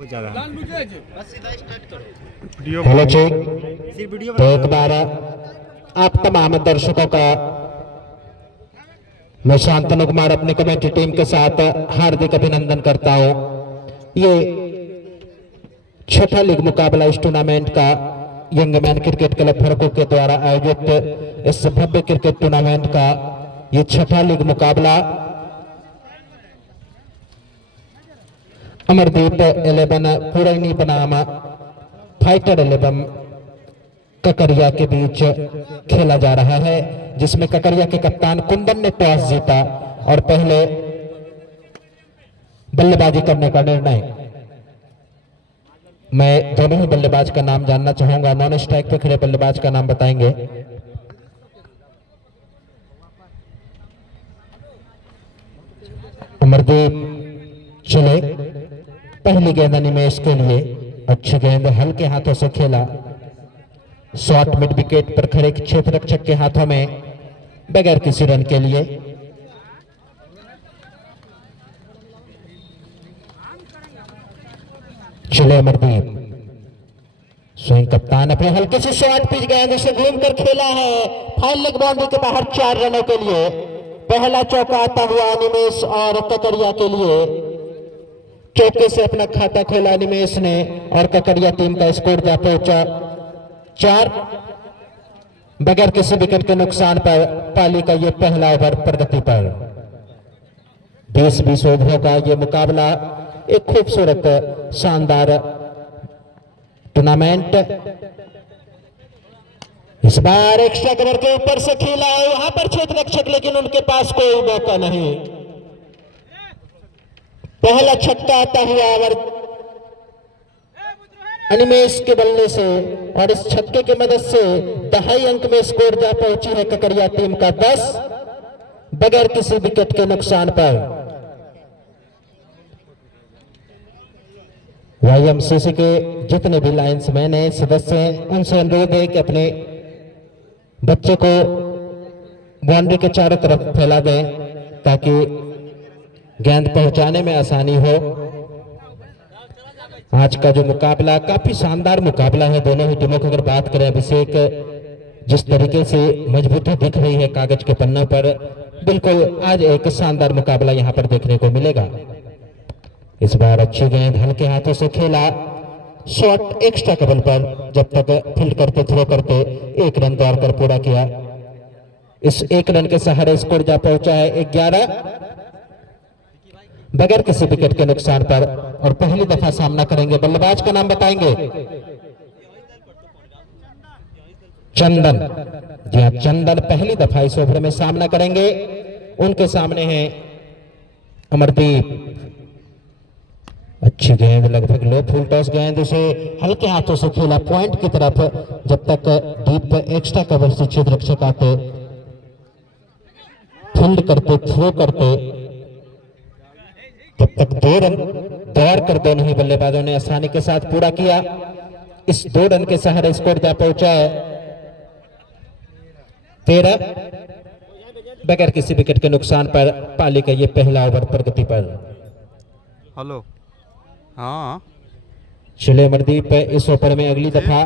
Hello check. तो एक बार आप तमाम दर्शकों का मैं शांतनु कुमार अपनी कमेटी टीम के साथ हार्दिक अभिनंदन करता हूं। ये छठा लीग मुकाबला इस टूर्नामेंट का यंगमैन क्रिकेट क्लब फरको के द्वारा आयोजित इस भव्य क्रिकेट टूर्नामेंट का ये छठा लीग मुकाबला अमरदीप 11 पुरैनी बनाम फाइटर 11 ककरिया के बीच खेला जा रहा है, जिसमें ककरिया के कप्तान कुंदन ने टॉस जीता और पहले बल्लेबाजी करने का निर्णय। मैं दोनों ही बल्लेबाज का नाम जानना चाहूंगा। नॉन स्ट्राइक पे खड़े बल्लेबाज का नाम बताएंगे। अमरदीप चले पहली गेंद अनिमेश के लिए। अच्छी गेंद हल्के हाथों से खेला, शॉर्ट मिड विकेट पर खड़े क्षेत्र रक्षक के हाथों में बगैर किसी रन के लिए। चले अमरदीप, स्विंग कप्तान अपने हल्के से शॉर्ट पिच गेंद उसे घूमकर खेला है फाइल लेग बाउंड्री के बाहर 4 रनों के लिए। पहला चौका आता हुआ अनिमेश और ककरिया के लिए। चौके से अपना खाता खोला अनिमेश ने और ककरिया टीम का स्कोर जा पहुंचा 4। बगैर किसी विकेट के नुकसान पर पाली का यह पहला ओवर प्रगति पर। 20-20 ओवरों का यह मुकाबला एक खूबसूरत शानदार टूर्नामेंट। इस बार एक्स्ट्रा कवर के ऊपर से खेला है वहां पर क्षेत्र रक्षक, लेकिन उनके पास कोई मौका नहीं। पहला छक्का आता हुआ ओवर अनिमेश के बल्ले से और इस छक्के की मदद से 2.5 अंक में स्कोर जा पहुंची है ककरिया टीम का 10 बगैर किसी विकेट के नुकसान पर। YMCC के जितने भी लाइन्समैन हैं, सदस्य हैं, उनसे अनुरोध है कि अपने बच्चे को बाउंड्री के चारों तरफ फैला दें ताकि गेंद पहुंचाने में आसानी हो। आज का जो मुकाबला काफी शानदार मुकाबला है दोनों ही टीमों की। अगर बात करें अभिषेक, जिस तरीके से मजबूती दिख रही है कागज के पन्नों पर, बिल्कुल आज एक शानदार मुकाबला यहां पर देखने को मिलेगा। इस बार अच्छी गेंद हल्के हाथों से खेला, शॉट एक्स्ट्रा कवर पर जब तक फील्ड करते थ्रो करते 1 रन दौड़कर पूरा किया। इस 1 रन के सहारे स्कोर जा पहुंचा है 11 बगैर किसी विकेट के नुकसान पर। और पहली दफा सामना करेंगे, बल्लेबाज का नाम बताएंगे। चंदन, जी हाँ, चंदन पहली दफा इस ओवर में सामना करेंगे। उनके सामने है अमरदीप। अच्छी गेंद, लगभग लो फुल टॉस गेंद, उसे हल्के हाथों से खेला पॉइंट की तरफ। जब तक डीप एक्स्ट्रा कवर से क्षेत्र रक्षक आते, फील्ड करते थ्रो करते, तब तक 2 रन दौड़ कर दोनों ही बल्लेबाजों ने आसानी के साथ पूरा किया। इस 2 रन के सहारे स्कोर जा पहुंचा है 13 बगैर किसी विकेट के नुकसान पर। पाली का ये पहला ओवर प्रगति पर। हेलो, हाँ चले अमरदीप इस ओवर में अगली दफा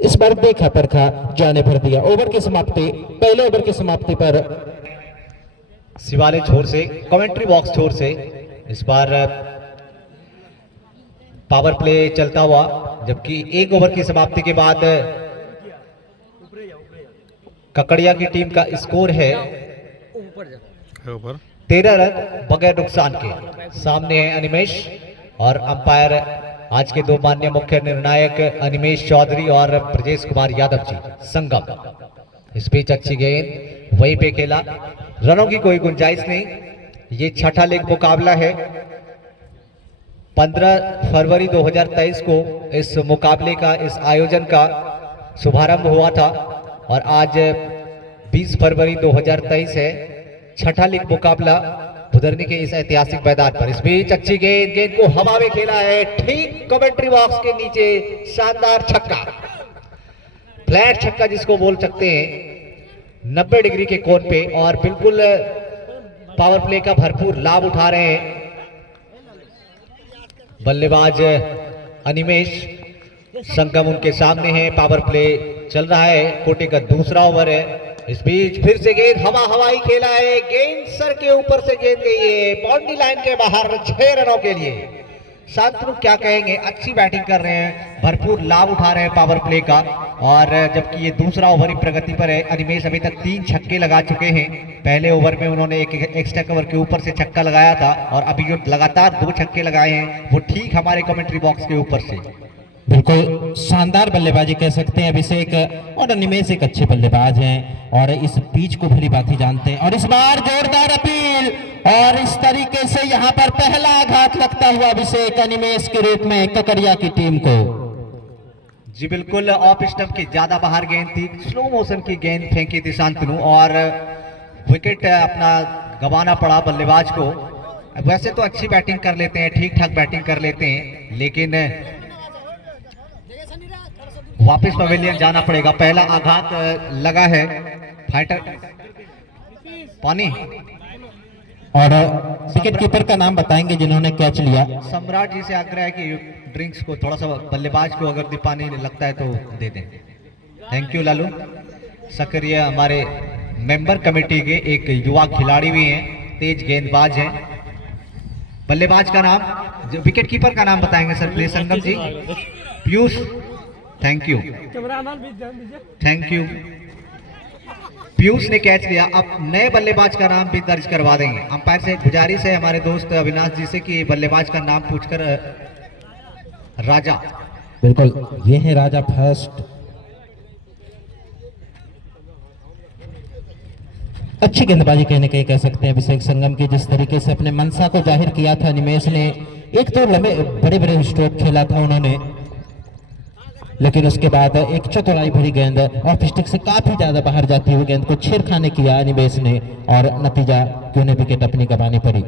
इस बार देखा परखा जाने भर दिया। ओवर की समाप्ति, पहले ओवर की समाप्ति पर शिवालय छोर से, कमेंट्री बॉक्स छोर से इस बार पावर प्ले चलता हुआ, जबकि 1 ओवर की समाप्ति के बाद ककड़िया की टीम का स्कोर है 13 रन बगैर नुकसान के। सामने है अनिमेश और अंपायर आज के 2 माननीय मुख्य निर्णायक अनिमेश चौधरी और ब्रजेश कुमार यादव जी संगम। इस बीच अच्छी गेंद वहीं पे खेला, रनों की कोई गुंजाइश नहीं। ये छठा लीग मुकाबला है। 15 फरवरी 2023 को इस मुकाबले का, इस आयोजन का शुभारंभ हुआ था और आज 20 फरवरी 2023 है। छठा लीग मुकाबला बुधरनी के इस ऐतिहासिक मैदान पर। इस बीच अच्छी गेंद, गेंद को हवा में खेला है ठीक कमेंट्री बॉक्स के नीचे। शानदार छक्का, फ्लैट छक्का जिसको बोल सकते हैं, 90 डिग्री के कोण पे, और बिल्कुल पावर प्ले का भरपूर लाभ उठा रहे हैं बल्लेबाज अनिमेश संगम उनके सामने है। पावर प्ले चल रहा है, कोटे का दूसरा ओवर है। इस बीच फिर से गेंद हवाई खेला है, गेंद सर के ऊपर से गेंद गई है बाउंड्री लाइन के बाहर 6 रनों के लिए। शांतनु क्या कहेंगे, अच्छी बैटिंग कर रहे हैं, भरपूर लाभ उठा रहे हैं पावर प्ले का। और जबकि ये दूसरा ओवर ही प्रगति पर है। अनिमेश अभी तक 3 छक्के लगा चुके हैं। पहले ओवर में उन्होंने एक एक्स्ट्रा कवर के ऊपर से छक्का लगाया था और अभी जो लगातार 2 छक्के लगाए हैं वो ठीक हमारे कमेंट्री बॉक्स के ऊपर से। बिल्कुल शानदार बल्लेबाजी कह सकते हैं अभिषेक, और अनिमेश एक अच्छे बल्लेबाज हैं और इस पिच को भली बात ही जानते हैं। और इस बार जोरदार अपील और इस तरीके से यहाँ पर पहला आघात लगता हुआ अभिषेक अनिमेश के रूप में ककड़िया की टीम को। जी बिल्कुल, ऑफ स्टंप की ज्यादा बाहर गेंद थी, स्लो मोशन की गेंद फेंकी थी शांतनु और विकेट अपना गंवाना पड़ा बल्लेबाज को। वैसे तो अच्छी बैटिंग कर लेते हैं, ठीक ठाक बैटिंग कर लेते हैं, लेकिन वापस पवेलियन जाना पड़ेगा। पहला आघात लगा है फाइटर पानी। और विकेट कीपर का नाम बताएंगे जिन्होंने कैच लिया। सम्राट जी से आग्रह है कि ड्रिंक्स को थोड़ा सा बल्लेबाज को अगर पानी लगता है तो दे दें। थैंक यू लालू सकरिया, हमारे मेंबर कमेटी के एक युवा खिलाड़ी भी हैं, तेज गेंदबाज हैं। बल्लेबाज का नाम, जो विकेट कीपर का नाम बताएंगे sir please Sangam ji. Piyush, thank you thank you. Piyush ने कैच लिया। अब नए बल्लेबाज का नाम भी दर्ज करवा देंगे। अंपायर से गुजारिश है हमारे दोस्त अविनाश जी से कि बल्लेबाज का नाम पूछकर राजा। बिल्कुल, ये है राजा फर्स्ट। अच्छी गेंदबाजी कहने के कह सकते हैं अभिषेक संगम की। जिस तरीके से अपने मनसा को जाहिर किया था अनिमेश ने, एक तो लंबे बड़े बड़े स्ट्रोक खेला था उन्होंने, लेकिन उसके बाद एक चतुराई भरी गेंद ऑफ स्टिक से काफी ज्यादा बाहर जाती हुई गेंद को छेड़खानी किया अनिमेश ने और नतीजा कि उन्हें विकेट अपनी गंवानी पड़ी।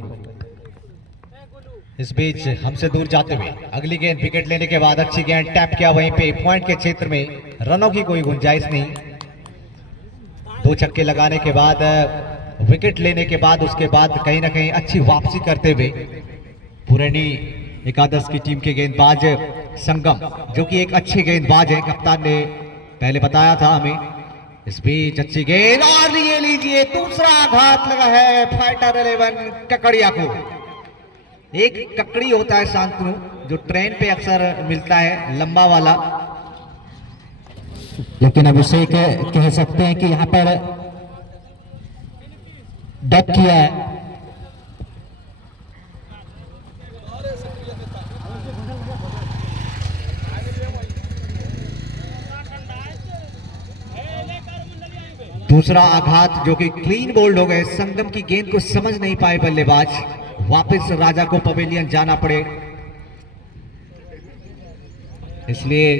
इस बीच हमसे दूर जाते हुए अगली गेंद विकेट लेने के बाद अच्छी गेंद टैप किया वहीं पे पॉइंट के क्षेत्र में, रनों की कोई गुंजाइश नहीं। 2 छक्के लगाने के बाद विकेट लेने के बाद उसके बाद कहीं ना कहीं अच्छी वापसी करते हुए पुरानी एकादश की टीम के गेंदबाज संगम, जो कि एक अच्छे गेंदबाज है, कप्तान ने पहले बताया था हमें। इस बीच अच्छी गेंद और ये लीजिए दूसरा आघात लगा है फाइटर 11 ककड़िया को। एक ककड़ी होता है शांतनु जो ट्रेन पे अक्सर मिलता है, लंबा वाला। लेकिन अभिषेक कह सकते हैं कि यहाँ पर डक किया है। दूसरा आघात जो कि क्लीन बोल्ड हो गए, संगम की गेंद को समझ नहीं पाए बल्लेबाज। वापस राजा को पवेलियन जाना पड़े, इसलिए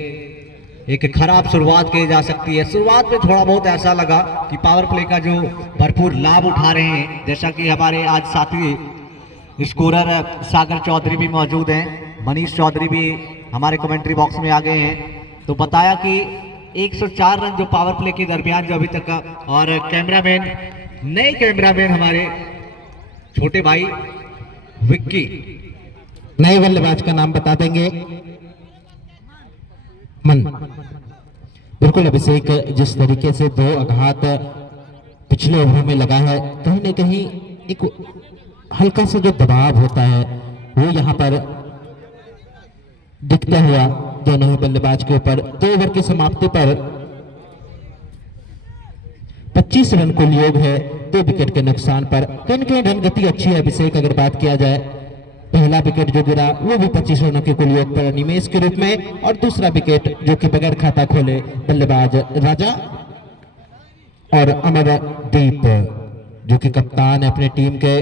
एक खराब शुरुआत की जा सकती है। शुरुआत में थोड़ा बहुत ऐसा लगा कि पावर प्ले का जो भरपूर लाभ उठा रहे हैं, जैसा कि हमारे आज साथी स्कोरर सागर चौधरी भी मौजूद हैं, मनीष चौधरी भी हमारे कमेंट्री बॉक्स में आ गए हैं, तो बताया कि 104 रन जो पावर प्ले के दरमियान जो अभी तक का। और कैमरामैन, नए कैमरामैन हमारे छोटे भाई विक्की, नए बल्लेबाज का नाम बता देंगे। मन, बिल्कुल अभिषेक, जिस तरीके से 2 आघात पिछले ओवरों में लगा है, कहीं ना कहीं एक हल्का सा जो दबाव होता है वो यहाँ पर दिखता हुआ दोनों ही बल्लेबाज के ऊपर। 2 ओवर की समाप्ति पर 25 रन कुल योग है, 2 विकेट के नुकसान पर। कहीं कहीं रन गति अच्छी है अभिषेक, अगर बात किया जाए। पहला विकेट जो गिरा वो भी 25 रनों के कुल योग पर अनिमेश के रूप में, और दूसरा विकेट जो कि बगैर खाता खोले बल्लेबाज राजा और अमरदीप जो कि कप्तान है अपनी टीम के।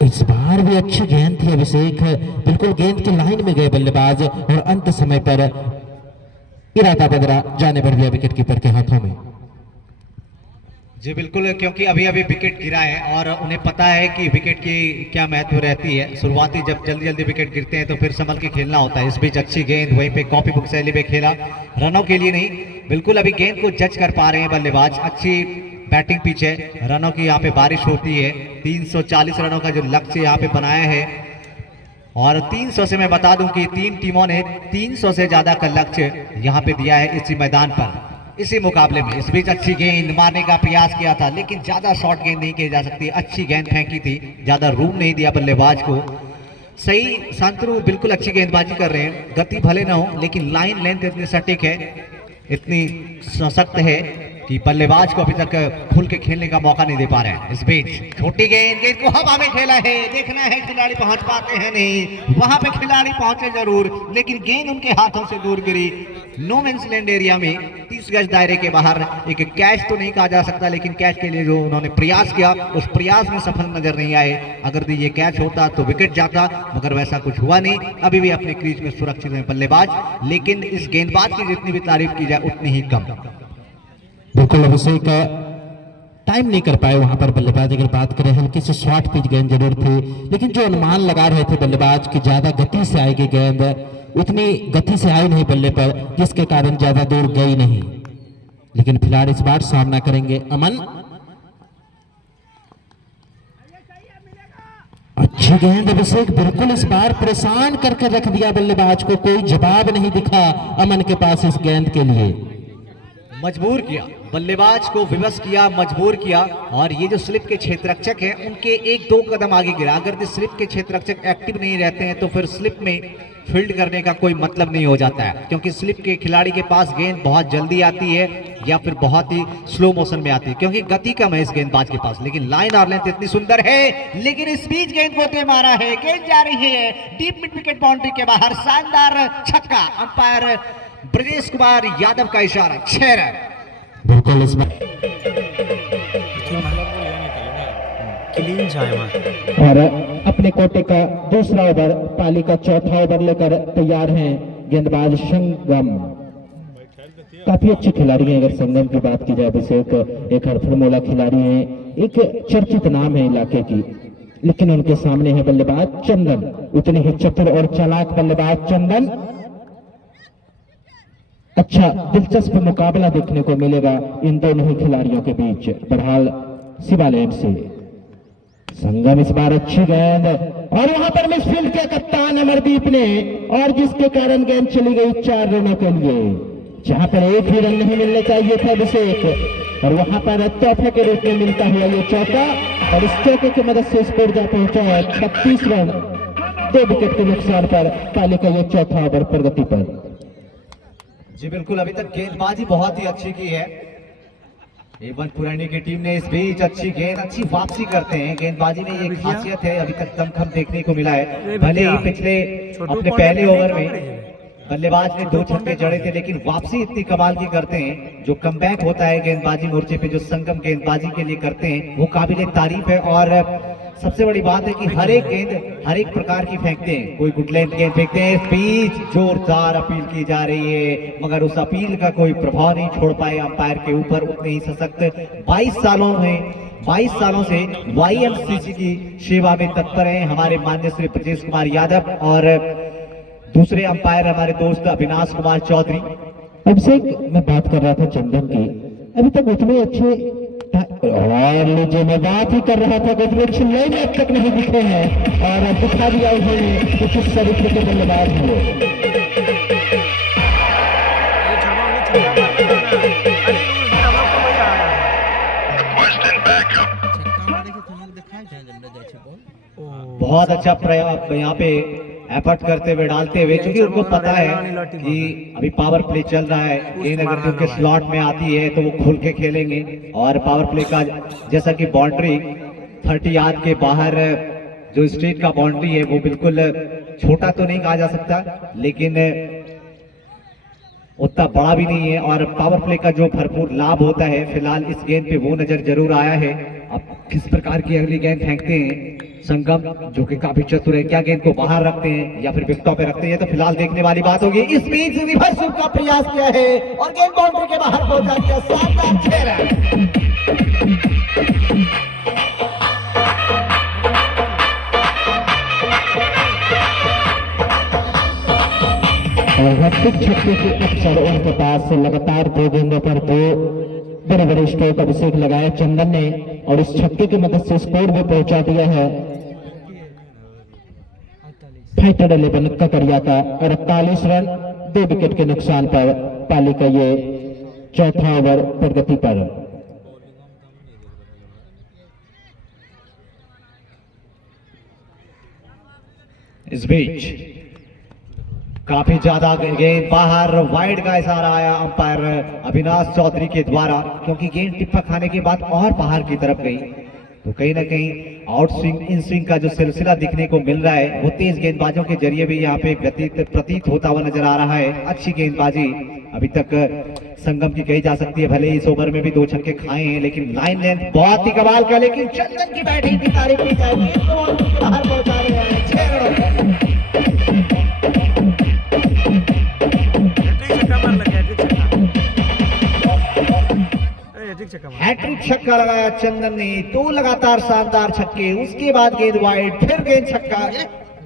इस बार भी अच्छी गेंद थी अभिषेक, बिल्कुल गेंद की लाइन में गए बल्लेबाज और अंत समय पर इरादा बदला, जाने पर भी विकेट कीपर के हाथों में। जी बिल्कुल, क्योंकि अभी अभी विकेट गिरा है और उन्हें पता है कि विकेट की क्या महत्व रहती है। शुरुआती जब जल्दी जल्दी विकेट गिरते हैं तो फिर संभल के खेलना होता है। इस बीच अच्छी गेंद वहीं पे कॉपी बुक शैली में खेला, रनों के लिए नहीं, बिल्कुल अभी गेंद को जज कर पा रहे हैं बल्लेबाज। अच्छी बैटिंग पीछे, रनों की यहाँ पे बारिश होती है। 340 रनों का जो लक्ष्य यहाँ पे बनाया है और 300 से मैं बता दूं कि तीन टीमों ने 300 से ज्यादा का लक्ष्य यहाँ पे दिया है इसी मैदान पर, इसी मुकाबले में। इस बीच अच्छी गेंद मारने का प्रयास किया था, लेकिन ज्यादा शॉर्ट गेंद नहीं की जा सकती। अच्छी गेंद फेंकी थी, ज्यादा रूम नहीं दिया बल्लेबाज को। सही, शांतनु बिल्कुल अच्छी गेंदबाजी कर रहे हैं। गति भले ना हो, लेकिन लाइन लेंथ इतनी सटीक है, इतनी सशक्त है कि बल्लेबाज को अभी तक खुल के खेलने का मौका नहीं दे पा रहे हैं। इस बीच छोटी गेंद को हवा में खेला है, देखना है खिलाड़ी पहुंच पाते हैं नहीं। वहां पे खिलाड़ी पहुंचे जरूर, लेकिन गेंद उनके हाथों से दूर गिरी। नो मेंस लैंड एरिया में 30 गज दायरे के बाहर। एक कैच तो नहीं कहा जा सकता, लेकिन कैच के लिए जो उन्होंने प्रयास किया, उस प्रयास में सफल नजर नहीं आए। अगर ये कैच होता तो विकेट जाता, मगर वैसा कुछ हुआ नहीं। अभी भी अपने क्रीज में सुरक्षित है बल्लेबाज, लेकिन इस गेंदबाज की जितनी भी तारीफ की जाए उतनी ही कम। बिल्कुल अभिषेक टाइम नहीं कर पाए वहां पर बल्लेबाज। अगर बात करें, हल्की सी शॉर्ट पिच गेंद जरूर थी, लेकिन जो अनुमान लगा रहे थे बल्लेबाज की ज्यादा गति से आएगी गेंद, उतनी गति से आई नहीं बल्ले पर, जिसके कारण ज्यादा दूर गई नहीं। लेकिन फिलहाल इस बार सामना करेंगे अमन। अच्छी गेंद अभिषेक, बिल्कुल इस बार परेशान करके रख दिया बल्लेबाज को। कोई जवाब नहीं दिखा अमन के पास इस गेंद के लिए। मजबूर किया बल्लेबाज को, विवश किया, मजबूर किया। और ये जो स्लिप के क्षेत्ररक्षक हैं, उनके 1-2 कदम आगे गिरा। अगर ये स्लिप के क्षेत्ररक्षक एक्टिव नहीं रहते हैं तो फिर स्लिप में फील्ड करने का कोई मतलब नहीं हो जाता है, क्योंकि स्लिप के खिलाड़ी के पास गेंद बहुत जल्दी आती है या फिर बहुत ही स्लो मोशन में आती है, क्योंकि गति कम है इस गेंदबाज के पास। लेकिन लाइन और लेंथ इतनी सुंदर है, लेकिन इस बीच गेंद को दे मारा है। गेंद जा रही है डीप मिड विकेट बाउंड्री के बाहर। शानदार छक्का, अंपायर ब्रजेश कुमार यादव का इशारा, 6 रन। बिल्कुल इस बार क्लीन जाए और अपने कोटे का दूसरा ओवर, पाली का चौथा ओवर लेकर तैयार हैं गेंदबाज संगम। काफी अच्छे खिलाड़ी हैं। अगर संगम की बात की जाए, अभिषेक एक हड़फड़मोला खिलाड़ी हैं, एक चर्चित नाम है इलाके की, लेकिन उनके सामने है बल्लेबाज चंदन, उतने ही चतुर और चालाक बल्लेबाज चंदन। अच्छा दिलचस्प मुकाबला देखने को मिलेगा इन दोनों ही खिलाड़ियों के बीच। बहरहाल शिवालय से संगम इस बार अच्छी गेंद, और वहां पर मिसफील्ड के कप्तान अमरदीप ने, और जिसके कारण गेंद चली गई 4 रनों के लिए, जहां पर एक भी रन नहीं मिलने चाहिए था अभिषेक, और वहां पर तोहफे के रूप में मिलता हुआ ये चौका, और इस चौके की मदद से स्कोर जा पहुंचा है 36 रन 2 विकेट के नुकसान पर। पाली का ये चौथा ओवर प्रगति पर। जी बिल्कुल, अभी तक गेंदबाजी बहुत ही अच्छी की है एवन पुरानी की टीम ने। इस बीच अच्छी गेंद, अच्छी वापसी करते हैं। गेंदबाजी में ये खासियत है, अभी तक दमखम देखने को मिला है। भले ही पिछले अपने पहले ओवर में बल्लेबाज ने 2 छक्के जड़े थे, लेकिन वापसी इतनी कमाल की करते हैं। जो कमबैक होता है गेंदबाजी मोर्चे पे, जो संगम गेंदबाजी के लिए करते हैं, वो काबिले तारीफ है। और सबसे बड़ी बात है कि हर एक गेंद हर एक प्रकार की फेंकते हैं। कोई गुड लेंथ गेंद फेंकते हैं। इस बीच जोरदार अपील की जा रही है, मगर उस अपील का कोई प्रभाव नहीं छोड़ पाए अंपायर के ऊपर। उतने ही सशक्त 22 सालों से YMCC की सेवा में तत्पर हैं हमारे माननीय श्री ब्रजेश कुमार यादव, और दूसरे अंपायर हमारे दोस्त अविनाश कुमार चौधरी। अभिषेक मैं बात कर रहा था चंदन की, अभी तक उतने अच्छे, और लीजिए मैं बात ही कर रहा था कि उतने अच्छे लाइन अब तक नहीं दिखे हैं, और दिखा दिया उन्होंने कि किस तरीके के बल्लेबाज हैं वो। बहुत अच्छा प्रयास यहाँ पे एफर्ट करते हुए, डालते हुए, क्योंकि उनको पता है कि अभी पावर प्ले चल रहा है। गेंद अगर उनके स्लॉट में आती है तो वो खुल के खेलेंगे। और पावर प्ले का जैसा कि बाउंड्री 30 यार्ड के बाहर जो स्ट्रेट का बाउंड्री है, वो बिल्कुल छोटा तो नहीं कहा जा सकता, लेकिन उतना बड़ा भी नहीं है। और पावर प्ले का जो भरपूर लाभ होता है, फिलहाल इस गेंद पे वो नजर जरूर आया है। अब किस प्रकार की अगली गेंद फेंकते हैं संगम, जो कि काफी चतुर है। क्या गेंद को बाहर रखते हैं या फिर विकेटों पे रखते हैं, तो फिलहाल देखने वाली बात होगी। इस बीच रिवर्स स्वीप का प्रयास किया है और गेंद बाउंड्री के बाहर पहुंचा दिया। शानदार 6 रन। छक्के के अक्सर उनके पास लगातार 2 गेंदों पर 2 बड़े स्ट्रोक अभिषेक लगाया चंदन ने, और इस छक्के की मदद से स्कोर भी पहुंचा दिया है फाइटर 11 ककड़िया का 48 रन 2 विकेट के नुकसान पर पाली का ये चौथा ओवर प्रगति पर। इस बीच काफी ज्यादा गेंद बाहर, वाइड का इशारा आया अंपायर अविनाश चौधरी के द्वारा, क्योंकि गेंद टिप्पा खाने के बाद और बाहर की तरफ गई। तो कहीं ना कहीं आउट स्विंग इन स्विंग का जो सिलसिला दिखने को मिल रहा है वो तेज गेंदबाजों के जरिए भी यहाँ पे प्रतीत होता हुआ नजर आ रहा है। अच्छी गेंदबाजी अभी तक संगम की कही जा सकती है, भले इस ओवर में भी 2 छक्के खाए हैं, लेकिन लाइन लेंथ बहुत ही कमाल का। लेकिन चंदन की बैटिंग की तारीफ की जाएगी, बाहर पहुंचा रहे हैं 6 रनों। हैट्रिक छक्का लगाया चंदन ने, 2 लगातार शानदार छक्के, उसके बाद गेंद वाइड, फिर गेंद छक्का।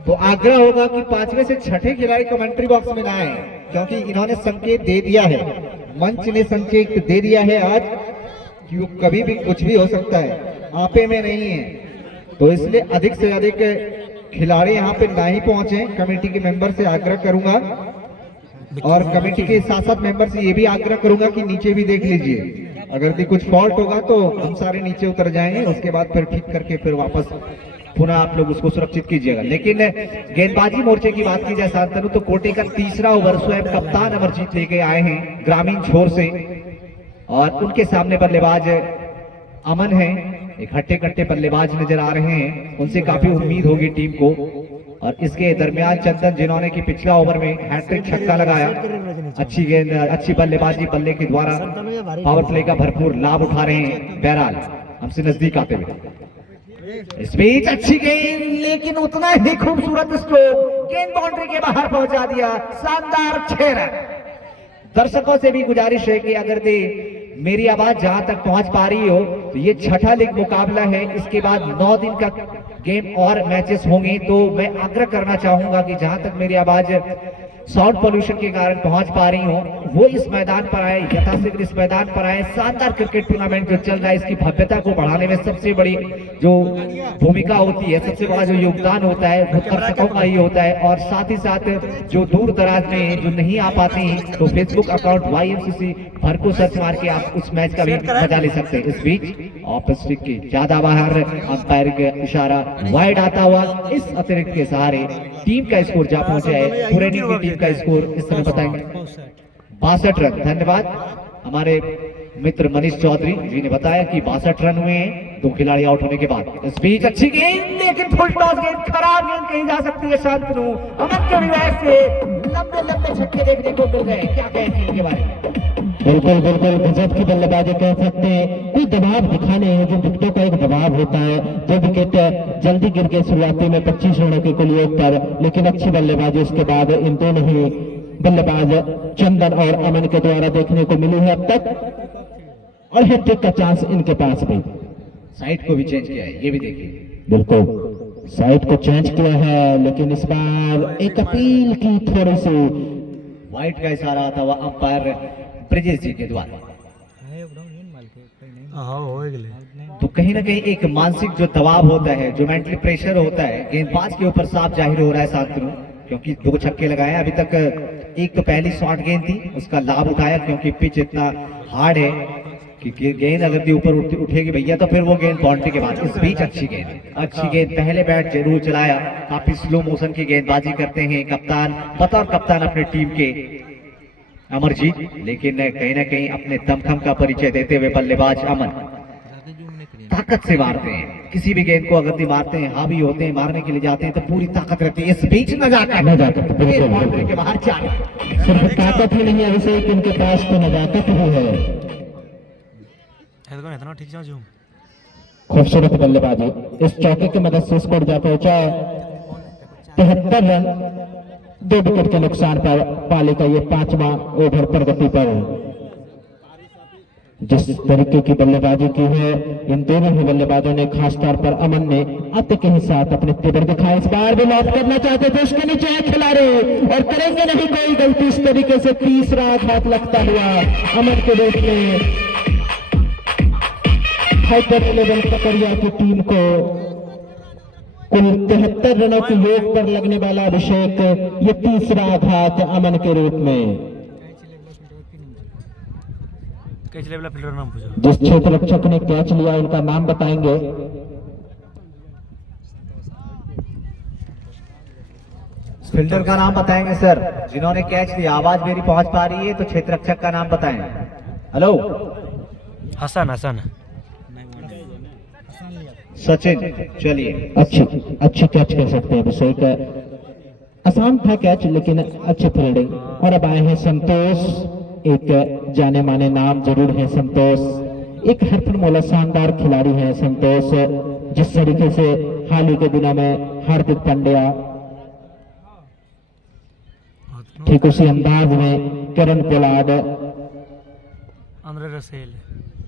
तो आग्रह होगा कि 5वें से 6ठे खिलाड़ी कमेंट्री बॉक्स में ना आए, क्योंकि इन्होंने संकेत दे दिया है, मंच ने संकेत दे दिया है आज कि वो कभी भी कुछ भी हो सकता है, आपे में नहीं है। तो इसलिए अधिक से अधिक खिलाड़ी यहाँ पे ना ही पहुंचे। कमेटी के मेंबर से आग्रह करूंगा और कमेटी के साथ साथ मेंबर से ये भी आग्रह करूंगा कि नीचे भी देख लीजिए, अगर भी कुछ फॉल्ट होगा तो हम सारे नीचे उतर जाएंगे, उसके बाद फिर ठीक करके फिर वापस पुनः आप लोग उसको सुरक्षित कीजिएगा। लेकिन गेंदबाजी मोर्चे की बात की जाए शांतनु, तो कोटे का तीसरा ओवर स्वयं कप्तान अमरजीत लेके आए हैं ग्रामीण छोर से, और उनके सामने बल्लेबाज अमन है, एक हट्टे कट्टे बल्लेबाज नजर आ रहे हैं, उनसे काफी उम्मीद होगी टीम को। और इसके दरमियान चंदन जिन्होंने की पिछला ओवर में हैट्रिक छक्का लगाया, अच्छी गेंद, अच्छी बल्लेबाजी बल्ले के द्वारा पावर प्ले का भरपूर लाभ उठा रहे हैं बहरहाल हमसे नजदीक आते हुए। इस बीच अच्छी गेंद, लेकिन उतना ही खूबसूरत स्ट्रोक, गेंद बाउंड्री के बाहर पहुंचा दिया, शानदार 6 रन। दर्शकों से भी गुजारिश है कि अगर मेरी आवाज जहां तक पहुंच पा रही हो, तो ये 6ठा लीग मुकाबला है, इसके बाद 9 दिन का गेम और मैचेस होंगे। तो मैं आग्रह करना चाहूंगा कि जहां तक मेरी आवाज साउंड पोल्यूशन के कारण पहुंच पा रही हो, वो इस मैदान पर आए, यथाशीघ्र इस मैदान पर आए। शानदार क्रिकेट टूर्नामेंट जो चल रहा है, इसकी भव्यता को बढ़ाने में सबसे बड़ी जो भूमिका होती है, सबसे बड़ा जो योगदान होता है वो दर्शकों का ही होता है। और साथ ही साथ जो दूर दराज में जो नहीं आ पाते हैं, तो फेसबुक अकाउंट YMCC भर को सर्च मार के आप उस मैच का भी मजा ले सकते हैं। इस बीच ऑफ स्टिक के ज्यादा बाहर, अंपायर का इशारा वाइड आता हुआ, इस अतिरिक्त के सहारे टीम का स्कोर जा पहुंचा है। पुरानी की टीम का स्कोर इस समय बताएंगे 62 रन। धन्यवाद हमारे मित्र मनीष चौधरी जी ने बताया कि 62 रन हुए हैं 2 खिलाड़ी आउट होने के बाद। इस बीच अच्छी गेंद, लेकिन फुल टॉस गेंद, खराब गेंद कही जा सकती है शांतनु। अमन के विवेक से लंबे लंबे छक्के देखने को मिल गए, क्या कहें टीम के बारे में? बिल्कुल बिल्कुल गजब की बल्लेबाजी कह सकते हैं। कोई दबाव दिखाने हैं, जो विकेटों का एक दबाव होता है, जो विकेट जल्दी गिर के शुरुआती में 25 रनों के कुल योग पर, लेकिन अच्छी बल्लेबाजी उसके बाद इन दोनों ही बल्लेबाज चंदन और अमन के द्वारा देखने को मिली है अब तक, और हैट्रिक का चांस इनके पास भी। साइड को भी चेंज किया है, ये भी देखिए। बिल्कुल साइड को चेंज किया है, लेकिन इस बार एक अपील की थोड़ी सी वाइट का इशारा आता हुआ अंपायर ब्रिजेश जी के द्वारा। तो कहीं ना कहीं एक मानसिक जो दबाव होता है, जो मेंटली प्रेशर होता है, गेंदबाज के ऊपर साफ जाहिर हो रहा है शांतनु, क्योंकि 2 छक्के लगाए अभी तक। एक तो पहली शॉर्ट गेंद थी, उसका लाभ उठाया, क्योंकि पिच इतना हार्ड है कि गेंद अगर भी ऊपर उठेगी भैया तो फिर वो गेंद बाउंड्री के बाद। इस बीच अच्छी गेंद, पहले बैट जरूर चलाया, काफी स्लो मोशन की गेंदबाजी करते हैं कप्तान, बतौर कप्तान अपने टीम के अमरजीत, लेकिन कहीं ना कहीं अपने दमखम का परिचय देते हुए बल्लेबाज अमन ताकत से मारते हैं। किसी भी गेंद को अगर मारते हैं, हावी होते हैं, मारने के लिए जाते हैं तो पूरी ताकत रहती है। इस बीच नजाकत बाउंड्री के बाहर चार। सिर्फ ताकत ही नहीं है, अभिषेक इनके पास तो नजाकत भी है। इतना ठीक जा जो खूबसूरत बल्लेबाजी, इस चौके की मदद से स्कोर जा पहुंचा 73 रन 2 विकेट के नुकसान पर। पाली का ये 5वां ओवर प्रगति पर। जिस तरीके की बल्लेबाजी की है इन दोनों ही बल्लेबाजों ने, खासतौर पर अमन ने अत के ही साथ अपने तेवर दिखाए। इस बार भी लॉक करना चाहते थे, उसके नीचे है खिलाड़ी और करेंगे नहीं कोई गलती। इस तरीके से तीसरा आघात लगता हुआ अमन के रूप में फाइटर 11 ककड़िया की टीम को कुल 73 रनों के योग पर लगने वाला अभिषेक, ये तीसरा आघात अमन के रूप में। कैच लेवल फील्डर नाम पूछो। जिस क्षेत्र रक्षक ने कैच लिया उनका नाम बताएंगे। फील्डर का नाम बताएंगे सर, जिन्होंने कैच लिया। आवाज मेरी पहुंच पा रही है तो क्षेत्र रक्षक का नाम बताएं। हेलो हसन हसन सचिन, चलिए। अच्छी कैच कह सकते हैं अभिषेक। आसान था कैच लेकिन अच्छी फील्डिंग। और अब आए हैं संतोष, एक जाने माने नाम जरूर है संतोष। एक हरफनमौला शानदार खिलाड़ी है संतोष। जिस तरीके से हाल ही के दिनों में हार्दिक पांड्या, ठीक उसी अंदाज में करण पोलार्ड,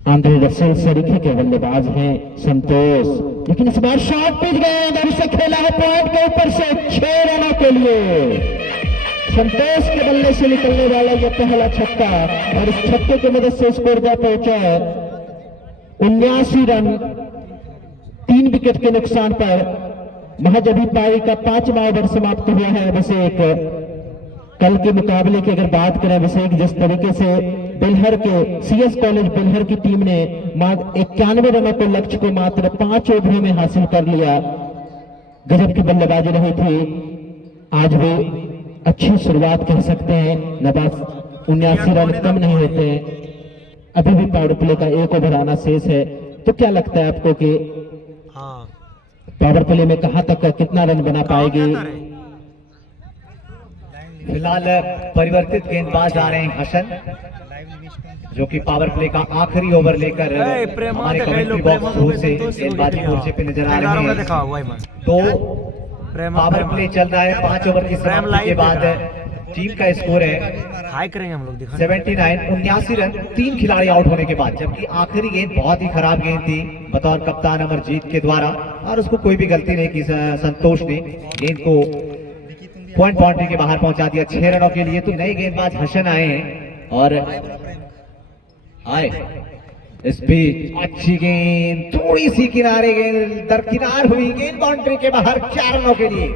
आंद्रे रसेल सरीखे के बल्लेबाज हैं संतोष। लेकिन इस बार शॉट पिच गए, इधर से खेला है पॉइंट के ऊपर से 6 रनों के लिए। संतोष के बल्ले से निकलने वाला यह पहला छक्का, और इस छक्के की मदद से स्कोर जा पहुंचा है 79 रन 3 विकेट के नुकसान पर। महज अभी पारी का 5वां ओवर समाप्त हुआ है अभिषेक। कल के मुकाबले की अगर बात करें अभिषेक, जिस तरीके से बेलहर के सीएस कॉलेज बेलहर की टीम ने 91 रनों के लक्ष्य को मात्र 5 ओवरों में हासिल कर लिया। गजब की बल्लेबाजी रही थी। आज भी अच्छी शुरुआत कह सकते हैं। 79 रन कम नहीं होते। अभी भी पावर प्ले का 1 ओवर आना शेष है। तो क्या लगता है आपको कि पावर प्ले में कहां तक कितना रन बना पाएगी? फिलहाल परिवर्तित गेंदबाज आ रहे हैं हसन, जो कि पावर प्ले का आखिरी ओवर लेकर हमारे कमेंट्री बॉक्स दूर से गेंदबाजी मोर्चे पे नजर आ रहे हैं। तो पावर प्ले चल रहा है। 5 ओवर की समाप्ति के बाद टीम का स्कोर है हाई करेंगे हम लोग 79 रन 3 खिलाड़ी आउट होने के बाद। जबकि आखिरी गेंद बहुत ही खराब गेंद थी बतौर कप्तान अमरजीत के द्वारा, और उसको कोई भी गलती नहीं की संतोष ने। गेंद को पॉइंट बाउंड्री के बाहर पहुंचा दिया 6 रनों के लिए। तो नए गेंदबाज हसन आए हैं और आए इस बीच अच्छी गेंद, थोड़ी सी किनारे गेंद दरकिनार हुई, गेंद बाउंड्री के बाहर 4 रनों के लिए।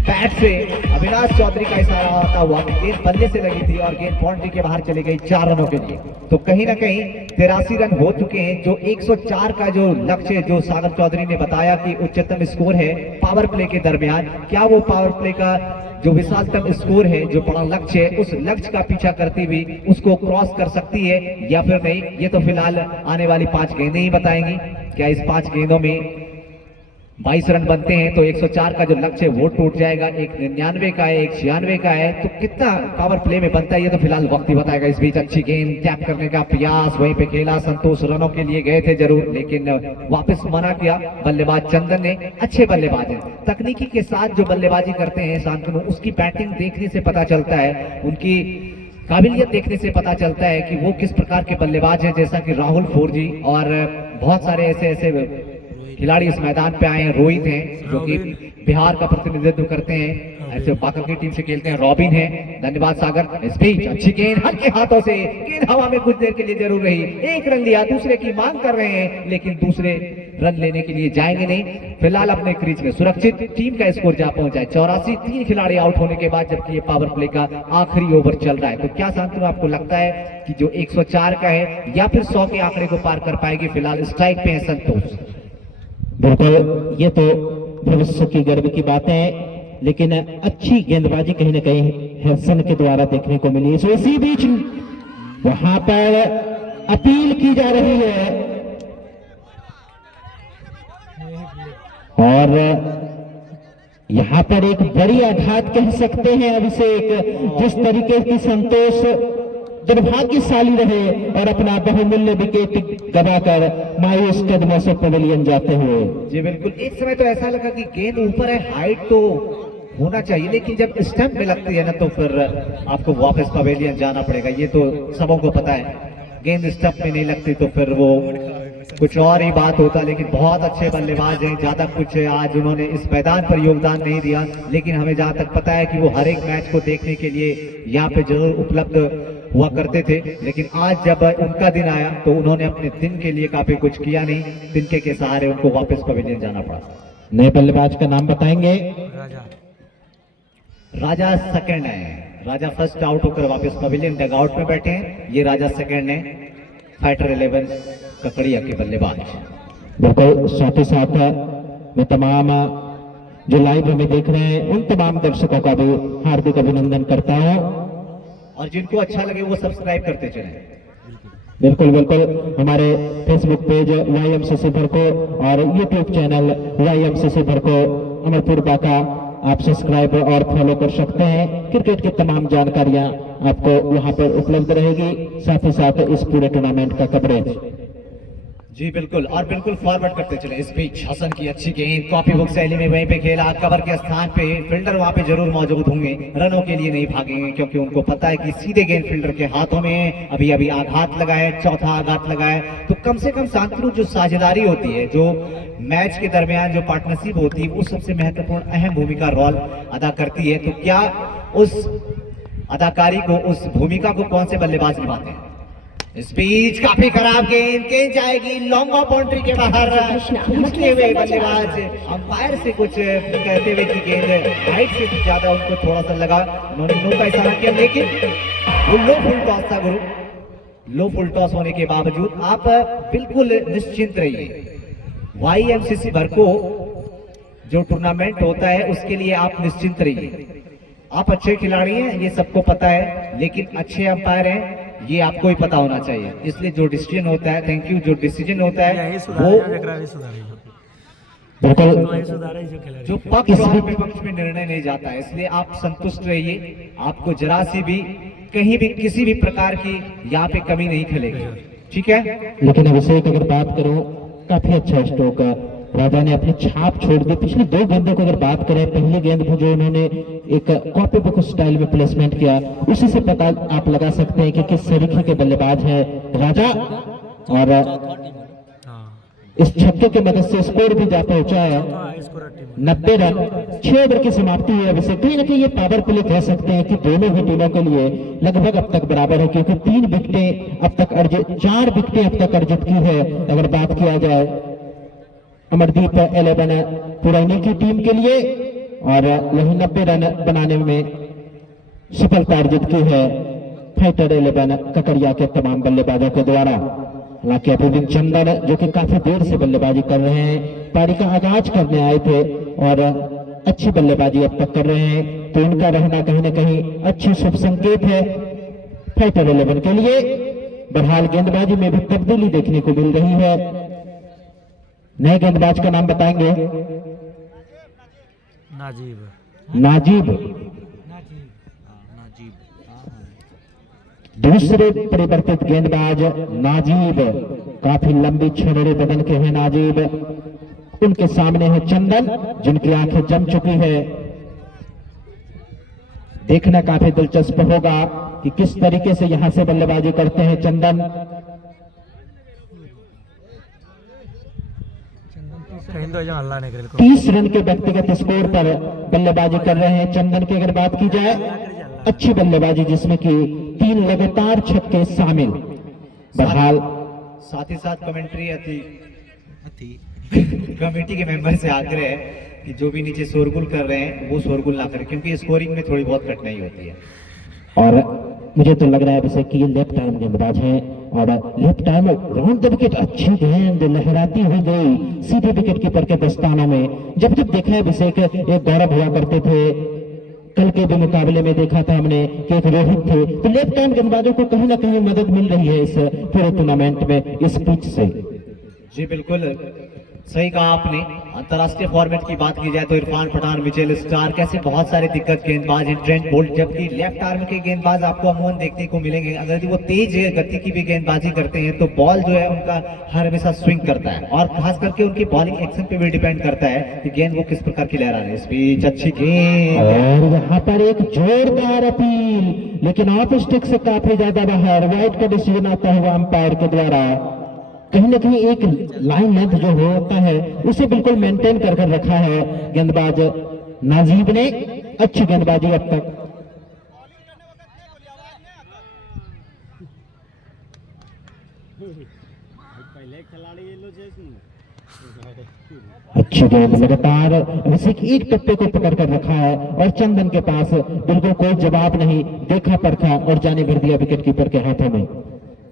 बैट से अविनाश चौधरी का इशारा होता हुआ गेंद बल्ले से लगी थी और गेंद बाउंड्री के बाहर चली गई 4 रनों के लिए। तो कहीं ना कहीं 83 रन हो चुके हैं। जो 104 का जो लक्ष्य जो सागर चौधरी ने बताया कि उच्चतम स्कोर है पावर प्ले के दरमियान, क्या वो पावर प्ले का जो विशालतम स्कोर है, जो बड़ा लक्ष्य है, उस लक्ष्य का पीछा करती हुई उसको क्रॉस कर सकती है या फिर नहीं? ये तो फिलहाल आने वाली 5 गेंदें ही बताएंगी। क्या इस 5 गेंदों में 22 रन बनते हैं तो 104 का जो लक्ष्य है वो टूट जाएगा, एक 99 का है, एक 96 का है, तो कितना पावर प्ले में बनता है ये तो फिलहाल वक्त ही बताएगा। इस बीच अच्छी गेंद टैप करने का प्रयास वहीं पे खेला संतोष, रनों के लिए गए थे जरूर लेकिन वापस मना किया बल्लेबाज चंदन ने। अच्छे बल्लेबाज हैं, तकनीकी के साथ जो बल्लेबाजी करते हैं शांतनु, उसकी बैटिंग देखने से पता चलता है, उनकी काबिलियत देखने से पता चलता है कि वो किस प्रकार के बल्लेबाज हैं। जैसा कि राहुल फोरजी और बहुत सारे ऐसे खिलाड़ी इस मैदान पे आए हैं। रोहित हैं जो कि बिहार का प्रतिनिधित्व करते हैं, ऐसे बाकी की टीम से खेलते हैं। रॉबिन है, धन्यवाद सागर। इस बीच अच्छी गेंद हल्के हाथों से, गेंद हवा में कुछ देर के लिए जरूर रही। 1 रन लिया, दूसरे की मांग कर रहे हैं लेकिन दूसरे रन लेने के लिए जाएंगे नहीं। फिलहाल अपने क्रीज में सुरक्षित, टीम का स्कोर जा पहुंचा है 84। 3 खिलाड़ी आउट होने के बाद जबकि ये पावर प्ले का आखिरी ओवर चल रहा है। तो क्या शांतनु आपको लगता है कि जो 104 का है या फिर 100 के आंकड़े को पार कर पाएगी? फिलहाल स्ट्राइक पे है संतोष। बिल्कुल, ये तो भविष्य की गर्व की बातें हैं, लेकिन अच्छी गेंदबाजी कहीं ना कहीं हसन के द्वारा देखने को मिली। सो इसी बीच वहां पर अपील की जा रही है और यहां पर एक बड़ी आघात कह सकते हैं अभिषेक। जिस तरीके की संतोष दुर्भाग्यशाली रहे और अपना बहुमूल्य विकेट गवाकर मायूस कदमों से पवेलियन जाते हुए। जी बिल्कुल, एक समय तो ऐसा लगा कि गेंद ऊपर है, हाइट तो होना चाहिए, लेकिन जब स्टंप में लगती है ना तो फिर आपको वापस पवेलियन जाना पड़ेगा। ये तो सबों को पता है, गेंद स्टंप में नहीं लगती तो फिर वो कुछ और ही बात होता। लेकिन बहुत अच्छे बल्लेबाज हैं, ज्यादा कुछ आज उन्होंने इस मैदान पर योगदान नहीं दिया, लेकिन हमें जहां तक पता है कि वो हर एक मैच को देखने के लिए यहाँ पे जरूर उपलब्ध हुआ करते थे। लेकिन आज जब उनका दिन आया तो उन्होंने अपने दिन के लिए काफी कुछ किया नहीं, तिनके के सहारे उनको वापस पवेलियन जाना पड़ा। नए बल्लेबाज का नाम बताएंगे। राजा राजा सेकंड है। राजा फर्स्ट आउट होकर वापस पवेलियन डगआउट में बैठे हैं। ये राजा सेकंड है, फाइटर 11 ककड़िया के बल्लेबाज। बिल्कुल, साथ ही साथ मैं तमाम जो लाइव हमें देख रहे हैं उन तमाम दर्शकों का भी हार्दिक अभिनंदन करता हूं। और जिनको अच्छा लगे वो सब्सक्राइब करते चलें। बिल्कुल बिल्कुल, हमारे फेसबुक पेज YMCC भरको और YouTube channel YMCC Bharko Amarpur बाका आप सब्सक्राइब और फॉलो कर सकते हैं। क्रिकेट की तमाम जानकारियां आपको वहां पर उपलब्ध रहेगी, साथ ही साथ इस पूरे टूर्नामेंट का कवरेज। जी बिल्कुल, और बिल्कुल फॉरवर्ड करते चले। इस बीच हसन की अच्छी गेंद कॉपी बुक शैली में वहीं पे खेला, कवर के स्थान पे फील्डर वहां पे जरूर मौजूद होंगे, रनों के लिए नहीं भागेंगे क्योंकि उनको पता है कि सीधे गेंद फील्डर के हाथों में। अभी अभी आघात लगा है, चौथा आघात लगा है, तो कम से कम शांतनु जो साझेदारी होती है, जो मैच के दरमियान जो पार्टनरशिप होती है, वो सबसे महत्वपूर्ण अहम भूमिका रोल अदा करती है। तो क्या उस अदाकारी को, उस भूमिका को कौन से बल्लेबाज निभाते हैं? इस बीच काफी खराब गेंद जाएगी लॉन्ग ऑफ बाउंड्री के बाहर। पूछते हुए बल्लेबाज अंपायर से कुछ कहते हुए कि गेंद हाइट से ज्यादा उनको थोड़ा सा लगा, उन्होंने नो का इशारा किया, लेकिन वो लो फुल टॉस था गुरु। लो फुल टॉस होने के बावजूद आप बिल्कुल निश्चिंत रहिए। YMCC भरको जो टूर्नामेंट होता है उसके लिए आप निश्चिंत रहिए। आप अच्छे खिलाड़ी हैं, ये सबको पता है, लेकिन अच्छे अंपायर हैं ये आपको ही पता होना चाहिए। इसलिए जो डिसीजन होता है, थैंक यू, जो डिसीजन होता है यही वो सुधारे जो पक्ष और विपक्ष में निर्णय नहीं जाता है। इसलिए आप संतुष्ट रहिए, आपको जरा सी भी कहीं भी किसी भी प्रकार की यहाँ पे कमी नहीं खलेगी, ठीक है। लेकिन अभिषेक अगर बात करूं, काफी अच्छा स्ट्रोक राजा ने अपनी छाप छोड़ दी। पिछली दो गेंदों को अगर बात करें, पहली गेंद को जो उन्होंने एक कॉपी बुक स्टाइल में प्लेसमेंट किया, उसी से पता आप लगा सकते हैं कि किस तरीके के बल्लेबाज है राजा। और इस छक्के की मदद से स्कोर भी जा पहुंचा है 90 रन। 6 ओवर की समाप्ति हुई। अभिषेक कहीं ना कहीं ये पावर प्ले कह सकते हैं कि दोनों ही टीमों के लिए लगभग अब तक बराबर है, क्योंकि 3 विकेटें अब तक अर्जित, 4 विकेटें अब तक अर्जित की है। अगर बात किया जाए अमरदीप 11 पुरानी की टीम के लिए, और वही 90 रन बनाने में सफलता अर्जित की है फाइटर 11 ककड़िया के तमाम बल्लेबाजों के द्वारा। हालांकि अभी भी चंदन जो कि काफी देर से बल्लेबाजी कर रहे हैं, पारी का आगाज करने आए थे और अच्छी बल्लेबाजी अब तक कर रहे हैं, तो उनका रहना कहीं ना कहीं अच्छी शुभ संकेत है फाइटर 11 के लिए। बहरहाल गेंदबाजी में भी तब्दीली देखने को मिल रही है। नए गेंदबाज का नाम बताएंगे। नाजीब दूसरे परिवर्तित गेंदबाज नाजीब, काफी लंबी छड़े बदन के हैं नाजीब। उनके सामने है चंदन, जिनकी आंखें जम चुकी है। देखना काफी दिलचस्प होगा कि किस तरीके से यहां से बल्लेबाजी करते हैं चंदन। 30 रन के व्यक्तिगत स्कोर पर बल्लेबाजी कर रहे हैं चंदन की। अगर बात की जाए अच्छी बल्लेबाजी जिसमें कि 3 लगातार छक्के शामिल। बहरहाल साथ ही साथ कमेटी के मेंबर से आग्रह है कि जो भी नीचे शोरगुल कर रहे हैं वो शोरगुल ना करें, क्योंकि स्कोरिंग में थोड़ी बहुत कठिनाई होती है। और मुझे तो लग रहा है वैसे कि ये लेफ्ट आर्म गेंदबाज है, और left arm round the wicket अच्छी गेंद लहराती हुई गई सीधे विकेट कीपर के दस्तानों में। जब जब देखा है अभिषेक, एक गौरव हुआ करते थे, कल के भी मुकाबले में देखा था हमने कि एक रोहित थे, तो लेफ्ट हैंड गेंदबाजों को कहीं ना कहीं मदद मिल रही है इस पूरे टूर्नामेंट में इस पिच से। जी बिल्कुल सही कहा आपने। अंतरराष्ट्रीय फॉर्मेट की बात की जाए तो इरफान पठान, मिचेल स्टार्क, ऐसे बहुत सारे दिग्गज गेंदबाज हैं, ट्रेंट बोल्ट, जबकि लेफ्ट आर्म के गेंदबाज आपको अमूमन देखने को मिलेंगे अगर वो तेज गति की भी गेंदबाजी करते हैं तो बॉल जो है उनका हर हमेशा स्विंग करता है, और खास करके उनकी बॉलिंग एक्शन पे भी डिपेंड करता है कि गेंद वो किस प्रकार की लहरा रहे हैं। इस बीच अच्छी गेंद, और यहाँ पर एक जोरदार अपील, लेकिन ऑफ स्टिक से काफी ज्यादा बाहर, वाइड का डिसीजन आता हुआ अंपायर के द्वारा। कहीं ना कहीं एक लाइन लेंथ जो होता है उसे बिल्कुल मेंटेन कर रखा है गेंदबाज नाजीब ने। अच्छी गेंदबाजी अब तक। पहले खिलाड़ी अच्छी गेंद लगातार अभिषेक एक टप्पे को पकड़ कर रखा है और चंदन के पास बिल्कुल कोई जवाब नहीं, देखा परखा और जाने भर दिया विकेट कीपर के हाथों में।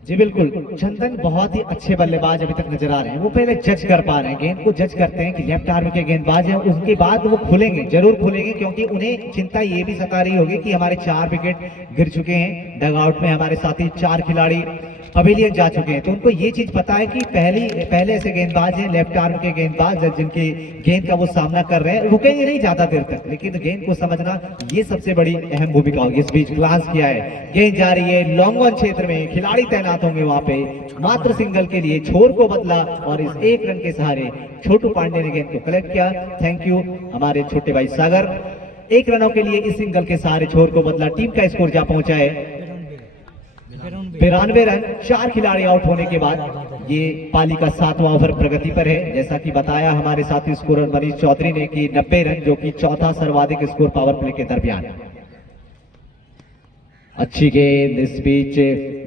जी बिल्कुल, चंदन बहुत ही अच्छे बल्लेबाज अभी तक नजर आ रहे हैं। वो पहले जज कर पा रहे हैं, गेंद को जज करते हैं कि लेफ्ट आर्म के गेंदबाज हैं, उसके बाद वो खुलेंगे, जरूर खुलेंगे, क्योंकि उन्हें चिंता ये भी सता रही होगी कि हमारे 4 विकेट गिर चुके हैं, डगआउट में हमारे साथी 4 खिलाड़ी पवेलियन जा चुके हैं। तो उनको ये चीज पता है कि पहले ऐसे गेंदबाज हैं, लेफ्ट आर्म के गेंदबाज जिनकी गेंद का वो सामना कर रहे हैं, रुकेंगे नहीं ज्यादा देर तक, लेकिन गेंद को समझना ये सबसे बड़ी अहम भूमिका होगी। इस बीच ग्लांस किया है, गेंद जा रही है लॉन्ग ऑन क्षेत्र में, खिलाड़ी तैनात होंगे वहां पे, मात्र सिंगल के लिए छोर को बदला और इस 1 रन के सहारे छोटू पांडे ने गेंद को कलेक्ट किया। थैंक यू हमारे छोटे भाई सागर। 1 रनों के लिए इस सिंगल के सहारे छोर को बदला, टीम का स्कोर जा पहुंचा है 92 रन। 4 खिलाड़ी आउट होने के बाद ये पाली का 7वां ओवर प्रगति पर है। जैसा कि बताया हमारे साथी स्कोरर मनीष चौधरी ने कि 90 रन, जो कि चौथा सर्वाधिक स्कोर पावर प्ले के दरमियान। अच्छी गेंद इस बीच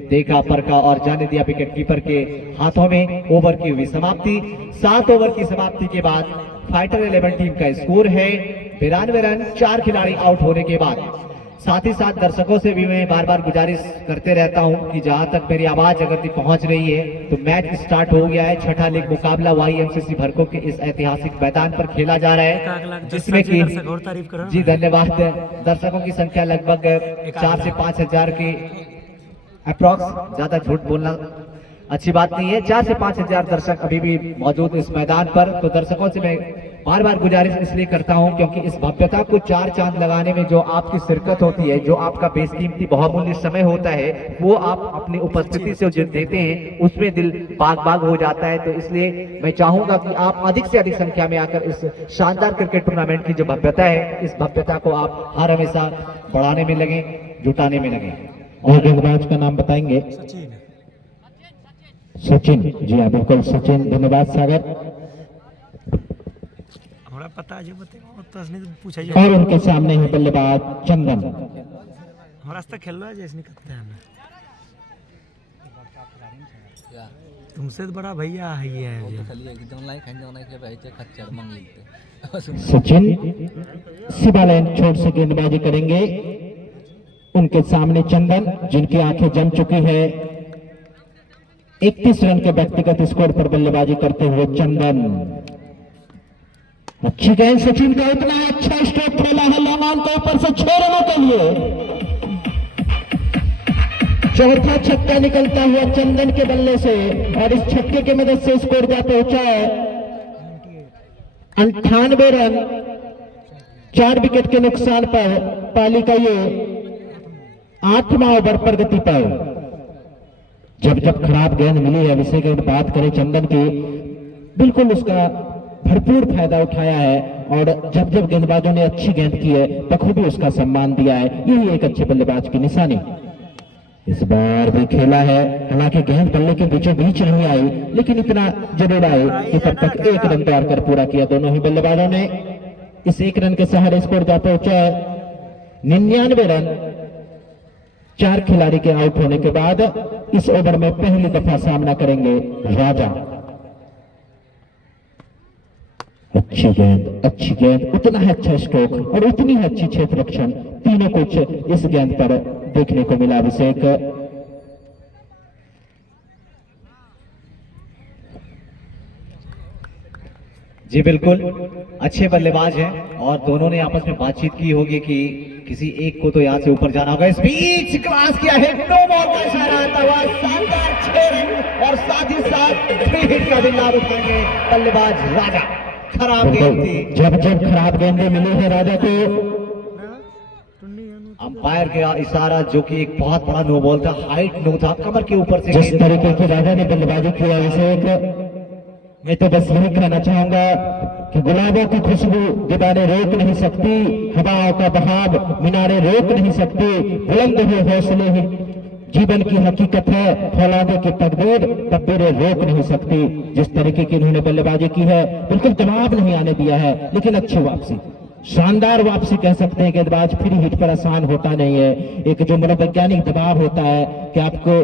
देखा परखा और जाने दिया विकेट कीपर के हाथों में। ओवर की हुई समाप्ति। 7 ओवर की समाप्ति के बाद फाइटर 11 टीम का स्कोर है 92 रन, 4 खिलाड़ी आउट होने के बाद। साथ ही साथ दर्शकों से भी मैं बार बार गुजारिश करते रहता हूं कि जहां तक मेरी आवाज अगर पहुंच रही है तो मैच स्टार्ट हो गया है। छठा लीग मुकाबला YMCC भरको के इस ऐतिहासिक मैदान पर खेला जा रहा है, जिसमें कि जी धन्यवाद, दर्शकों की संख्या लगभग 4 से 5 हजार के अप्रॉक्स, ज्यादा झूठ बोलना अच्छी बात नहीं है। 4 से 5 हजार दर्शक अभी भी मौजूद इस मैदान पर। तो दर्शकों से मैं बार बार गुजारिश इसलिए करता हूं क्योंकि इस भव्यता को 4 चांद लगाने में जो आपकी शिरकत होती है, जो आपका बेशकीमती बहुमूल्य समय होता है, वो आप अपनी उपस्थिति से जो देते हैं उसमें दिल बाग बाग हो जाता है। तो इसलिए मैं चाहूंगा कि आप अधिक से अधिक संख्या में आकर इस शानदार क्रिकेट टूर्नामेंट की जो भव्यता है, इस भव्यता को आप हर हमेशा बढ़ाने में लगे, जुटाने में लगे। और गेंदबाज का नाम बताएंगे? सचिन। जी हाँ बिल्कुल सचिन, धन्यवाद सागर। हमारा पता है जो पूछा और उनके सामने है बल्लेबाज चंदन। हमारा तक खेल रहा है जैसे करते हैं तुमसे तो बड़ा भैया है ये सचिन शिवालयन छोर से गेंदबाजी करेंगे। उनके सामने चंदन, जिनकी आंखें जम चुकी है। 31 रन के व्यक्तिगत स्कोर पर बल्लेबाजी करते हुए चंदन। अच्छी गेंद सचिन का, इतना अच्छा स्ट्रोक खेला है लॉन्ग के ऊपर से 6 रनों के लिए। चौथा छक्का निकलता हुआ चंदन के बल्ले से और इस छक्के की मदद से स्कोर जा पहुंचा है 98 रन। 4 विकेट के नुकसान पर पाली का ये 8वां ओवर प्रगति पर। जब जब खराब गेंद मिली है, अभिषेक अगर बात करें चंदन की, बिल्कुल उसका भरपूर फायदा उठाया है और जब जब गेंदबाजों ने अच्छी गेंद की है बखूबी उसका सम्मान दिया है। यही एक अच्छे बल्लेबाज की निशानी। इस बार भी खेला है, हालांकि गेंद बल्ले के बीचों बीच नहीं आई, लेकिन इतना जरूर आई कि तब तक 1 रन तैयार कर पूरा किया दोनों ही बल्लेबाजों ने। इस 1 रन के सहारे स्कोर जा पहुंचा है 99 रन। 4 खिलाड़ी के आउट होने के बाद इस ओवर में पहली दफा सामना करेंगे राजा। अच्छी गेंद, उतना ही अच्छा स्ट्रोक और उतनी ही अच्छी क्षेत्र रक्षण, तीनों कुछ इस गेंद पर देखने को मिला अभिषेक। जी बिल्कुल, अच्छे बल्लेबाज हैं और दोनों ने आपस में बातचीत की होगी कि किसी एक को तो यहाँ से ऊपर जाना होगा। इस बीच क्लास किया है, नो बॉल का इशारा आता हुआ शानदार 6 रन और साथ ही साथ 3 हिट का भी लाभ उठाएंगे बल्लेबाज राजा। खराब गेंद थी, जब जब खराब गेंदें मिली है राजा को, अंपायर का इशारा जो कि एक बहुत बड़ा नो बॉल था, हाइट नो था, कमर के ऊपर से जिस तरीके की राजा ने बल्लेबाजी किया अभिषेक, मैं तो बस यही कहना चाहूंगा कि गुलाबों की खुशबू दीवारें रोक नहीं सकती, हवाओं का बहाव मीनारें रोक नहीं सकती, बुलंद हुए हौसले ही जीवन की हकीकत है, फौलादे की तकदीरें रोक नहीं सकती। जिस तरीके की इन्होंने बल्लेबाजी की है, बिल्कुल दबाव नहीं आने दिया है, लेकिन अच्छी वापसी, शानदार वापसी कह सकते हैं। गेंदबाज फ्री हिट पर आसान होता नहीं है, एक जो मनोवैज्ञानिक दबाव होता है कि आपको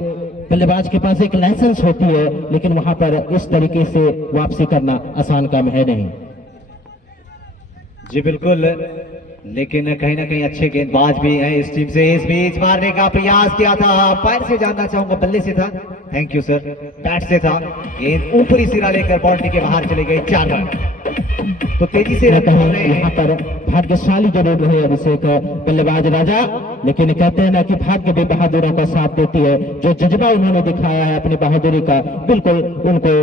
बल्लेबाज के पास एक लाइसेंस होती है, लेकिन वहां पर इस तरीके से वापसी करना आसान काम है नहीं। जी बिल्कुल, लेकिन कहीं ना कहीं अच्छे गेंदबाज भी हैं इस टीम से। इस बीच मारने का प्रयास किया था, पैर से जानना चाहूंगा, बल्ले से था, थैंक यू सर, बैट से था, गेंद ऊपरी सिरा लेकर बाउंड्री के बाहर चले गए, 4 रन। तो तेजी से रन मार रहे यहाँ हैं। पर भाग्यशाली जरूर रहे अभिषेक बल्लेबाज राजा, लेकिन कहते हैं ना कि भाग्य भी बहादुरों का साथ देती है। जो जज्बा उन्होंने दिखाया है अपनी बहादुरी का, बिल्कुल उनको।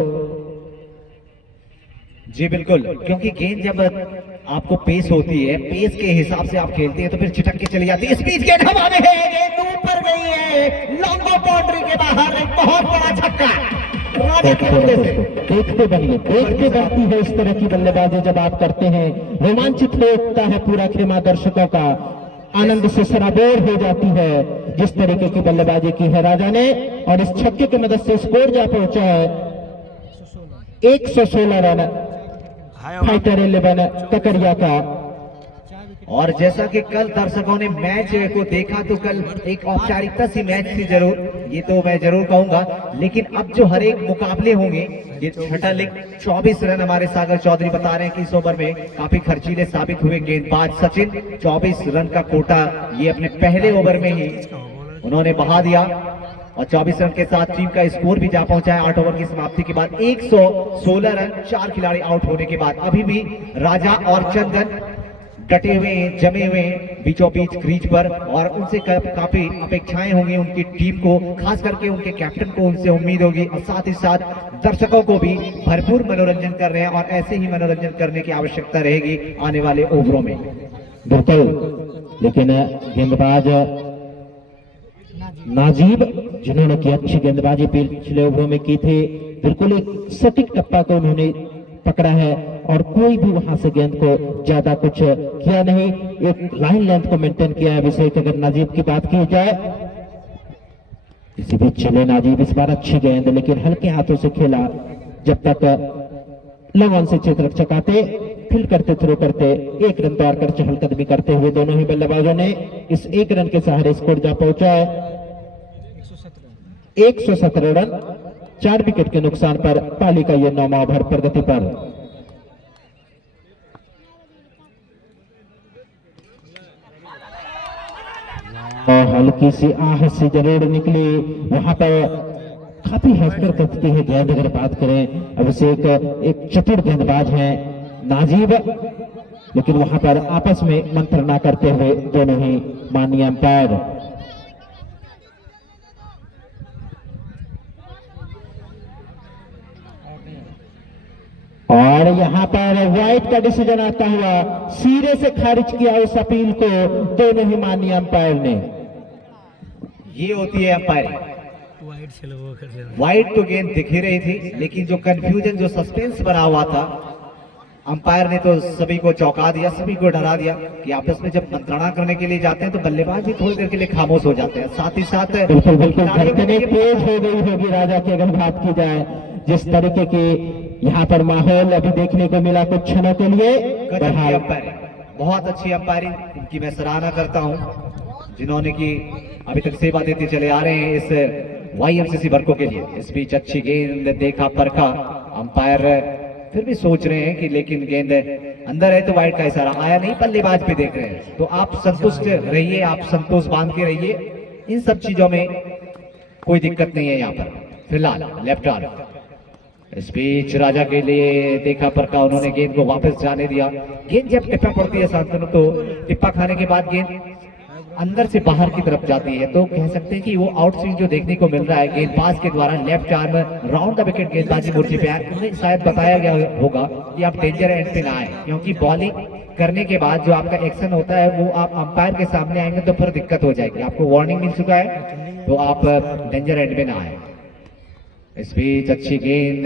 जी बिल्कुल, क्योंकि गेंद जब आपको पेस होती है, पेस के हिसाब से आप खेलते हैं तो फिर छिटक के चली जाती है। इस बीच गेंद हवा में है, गेंद ऊपर गई है, लॉन्ग बाउंड्री के बाहर, एक बहुत बड़ा छक्का राजा के बल्ले से। देखते बनिए, देखते बनती है इस तरह की बल्लेबाजी जब आप करते हैं, रोमांचित हो उठता है पूरा खेमा दर्शकों का, आनंद से सराबोर हो जाती है जिस तरीके की बल्लेबाजी की है राजा ने। और इस छक्के की मदद से स्कोर जा पहुंचा है 116 रन फाइटर 11 ककरिया का। और जैसा कि कल दर्शकों ने मैच को देखा तो कल एक औपचारिकता सी मैच थी जरूर, ये तो मैं जरूर कहूंगा, लेकिन अब जो हर एक मुकाबले होंगे, ये छठा लीग 24 रन हमारे सागर चौधरी बता रहे हैं कि इस ओवर में काफी खर्चीले साबित हुए गेंदबाज सचिन। 24 रन का कोटा ये अपने पहले ओवर में ही उन्होंने बहा दिया और 24 रन के साथ टीम का स्कोर भी जा पहुंचा है 8 ओवर की समाप्ति के बाद 116 रन, 4 खिलाड़ी आउट होने के बाद। अभी भी राजा और चंदन डटे हुए हैं, जमे हुए हैं बीचों बीच क्रीज पर, और उनसे काफी अपेक्षाएं होंगी उनकी टीम को, खास करके उनके कैप्टन को उनसे उम्मीद होगी, और साथ ही साथ दर्शकों को भी भरपूर मनोरंजन कर रहे हैं और ऐसे ही मनोरंजन करने की आवश्यकता रहेगी आने वाले ओवरों में। बिल्कुल, लेकिन गेंदबाज नाजीब जिन्होंने की अच्छी गेंदबाजी पिछले ओवरों में की थी, बिल्कुल एक सटीक टप्पा को उन्होंने पकड़ा है और कोई भी वहां से गेंद को ज्यादा कुछ किया नहीं, एक लाइन लेंथ को मेंटेन किया है अभिषेक। अगर नाजीब की बात की जाए, इसी बीच चले नाजीब, इस बार अच्छी गेंद लेकिन हल्के हाथों से खेला, जब तक लॉन्ग ऑन से क्षेत्र चकाते, फील्ड करते, थ्रो करते, 1 रन तैयार कर चहलकदमी करते हुए दोनों ही बल्लेबाजों ने इस 1 रन के सहारे स्कोर जा पहुंचा है 117 रन, 4 विकेट के नुकसान पर पाली का यह 9वां ओवर प्रगति पर। और हल्की सी आह से जरूर निकली, वहां पर काफी हैकर करती है गेंद। अगर बात करें अभिषेक, एक चतुर गेंदबाज हैं नाजीब, लेकिन वहां पर आपस में मंत्रणा करते हुए दोनों ही माननीय अंपायर। और यहाँ पर व्हाइट का डिसीजन आता हुआ, सिरे से खारिज किया उस अपील को दोनों ही माननीय अंपायर ने। ये होती है अंपायरिंग। वाइट चलो वो कर देना। वाइट तो गेंद दिख ही रही थी, लेकिन जो कंफ्यूजन, जो सस्पेंस बना हुआ था, अंपायर ने तो सभी को चौंका दिया, सभी को डरा दिया कि आपस में जब मंत्रणा करने के लिए जाते हैं तो बल्लेबाज भी थोड़ी देर के लिए खामोश हो जाते हैं। साथ ही साथ बिल्कुल बिल्कुल धड़कने तेज हो गई होगी राजा की अगर बात की जाए, जिस तरीके की यहाँ पर माहौल अभी देखने को मिला कुछ क्षणों के लिए। बहुत अच्छी अंपायरिंग, इनकी मैं सराहना करता हूँ, जिन्होंने की अभी तक सेवा देते चले आ रहे हैं इस YMCC वर्गों के लिए। इस बीच अच्छी गेंद देखा परखा, अंपायर फिर भी सोच रहे हैं कि लेकिन गेंद अंदर है तो वाइड का इशारा आया नहीं, बल्लेबाज भी देख रहे हैं, तो आप संतुष्ट रहिए, आप संतोष बांध के रहिए, इन सब चीजों में कोई दिक्कत नहीं है। यहाँ पर फिलहाल लेफ्ट आर्म, इस बीच राजा के लिए देखा परखा, उन्होंने गेंद को वापस जाने दिया। गेंद जब टिप्पा पड़ती है शांतनु, तो टिप्पा खाने के बाद गेंद अंदर से बाहर की तरफ जाती है, तो कह सकते हैं कि वो आउट स्विंग जो देखने को मिल रहा है गेंदबाज के द्वारा, left arm round the wicket गेंदबाजी मूर्ति पे आए, उन्हें शायद बताया गया होगा कि आप डेंजर एंड पे ना आए, क्योंकि बॉलिंग करने के बाद जो आपका एक्शन होता है वो आप अंपायर के सामने आएंगे तो फिर दिक्कत हो जाएगी। आपको वार्निंग मिल चुका है, तो आप डेंजर एंड पे ना आए। इस बीच अच्छी गेंद,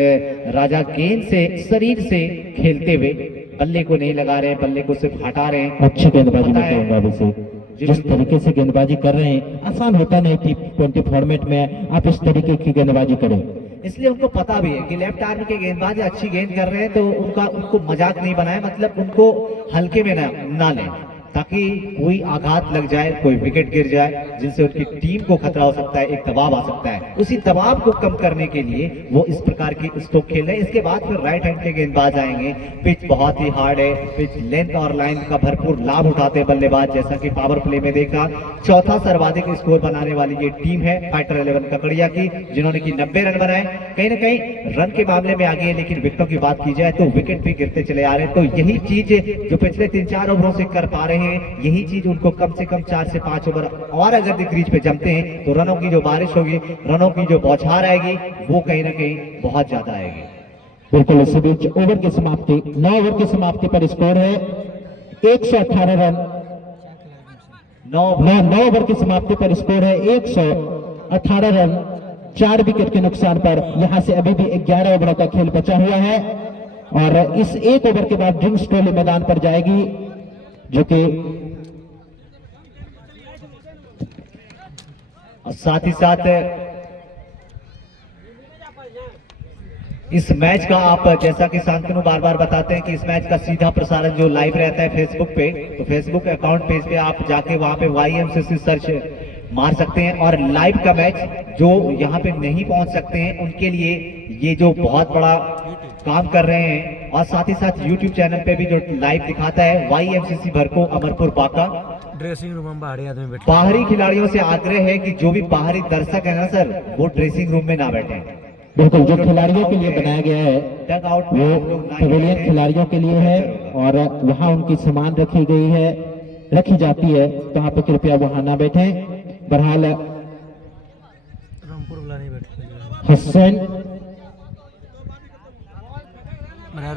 राजा गेंद से शरीर से खेलते हुए बल्ले को नहीं लगा रहे, बल्ले को सिर्फ हटा रहे हैं। अच्छी गेंदबाजी में कहूंगा अभिषेक, जिस तरीके से गेंदबाजी कर रहे हैं, आसान होता नहीं T20 फॉर्मेट में आप इस तरीके की गेंदबाजी करें। इसलिए उनको पता भी है कि लेफ्ट आर्म के गेंदबाज अच्छी गेंद कर रहे हैं, तो उनको मजाक नहीं बनाए, मतलब उनको हल्के में ना लें, ताकि कोई आघात लग जाए, कोई विकेट गिर जाए जिनसे उनकी टीम को खतरा हो सकता है, एक दबाव आ सकता है। उसी दबाव को कम करने के लिए वो इस प्रकार की स्ट्रोक खेल रहे हैं। इसके बाद फिर राइट हैंड के गेंदबाज आएंगे। पिच बहुत ही हार्ड है, पिच लेंथ और लाइन का भरपूर लाभ उठाते हैं बल्लेबाज, जैसा कि पावर प्ले में देखा। चौथा सर्वाधिक स्कोर बनाने वाली ये टीम है फाइटर 11 ककड़िया की, जिन्होंने की 90 रन बनाए। कहीं ना कहीं रन के मामले में आगे है, लेकिन विकेटों की बात की जाए तो विकेट भी गिरते चले आ रहे हैं। तो यही चीज जो पिछले 3-4 ओवरों से कर पा रहे हैं, यही चीज उनको कम से कम 4 से 5 ओवर और अगर क्रीज पे जमते हैं तो रनों की जो बारिश होगी, रनों की जो बौछार आएगी, वो कहीं ना कहीं बहुत ज्यादा आएगी। बिल्कुल। इसी बीच ओवर की समाप्ति, 9 ओवर की समाप्ति पर स्कोर है 118 रन। 9 ओवर की समाप्ति पर स्कोर है 118 रन, 4 विकेट के नुकसान पर। यहां से अभी भी 11 ओवरों का खेल बचा हुआ है और इस 1 ओवर के बाद ड्रिंक्स ट्रॉली मैदान पर जाएगी, जो कि साथ ही साथ इस मैच का आप, जैसा कि शांतनु बार बार बताते हैं कि इस मैच का सीधा प्रसारण जो लाइव रहता है फेसबुक पे, तो फेसबुक अकाउंट पेज पे आप जाके वहां पे YMCC सर्च मार सकते हैं और लाइव का मैच जो यहाँ पे नहीं पहुंच सकते हैं उनके लिए ये जो बहुत बड़ा काम कर रहे हैं। और साथ ही साथ YouTube चैनल पे भी जो लाइव दिखाता है YMCC Bharko Amarpur Banka. Dressing room में बाहरी आदमी बैठे, बाहरी खिलाड़ियों से आग्रह है कि जो भी बाहरी दर्शक है ना सर, वो ड्रेसिंग रूम में ना बैठे। बिल्कुल, जो खिलाड़ियों के लिए बनाया गया है डग आउट वो पवेलियन खिलाड़ियों के लिए है और वहां उनकी सामान रखी गई है, रखी जाती है, तो आप कृपया वहां ना बैठे। बहरहाल रामपुर वाला नहीं बैठे, हसन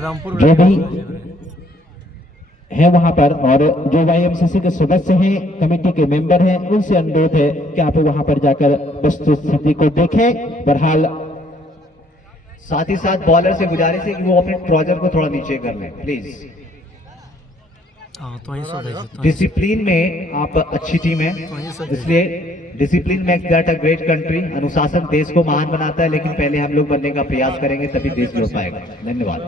रामपुर जो भी है वहां पर और जो YMCC के सदस्य हैं, कमेटी के मेंबर हैं, उनसे अनुरोध है कि आप वहां पर जाकर वस्तु स्थिति को देखें। बहरहाल साथ ही साथ बॉलर से गुजारिश है कि वो अपने ट्रॉजर को थोड़ा नीचे कर लें प्लीज। तो ही सो देखो, डिसिप्लिन में आप अच्छी टीम है, इसलिए discipline makes that a great country. अनुशासन देश को महान बनाता है, लेकिन पहले हम लोग बनने का प्रयास करेंगे तभी देश लौट पाएगा। धन्यवाद।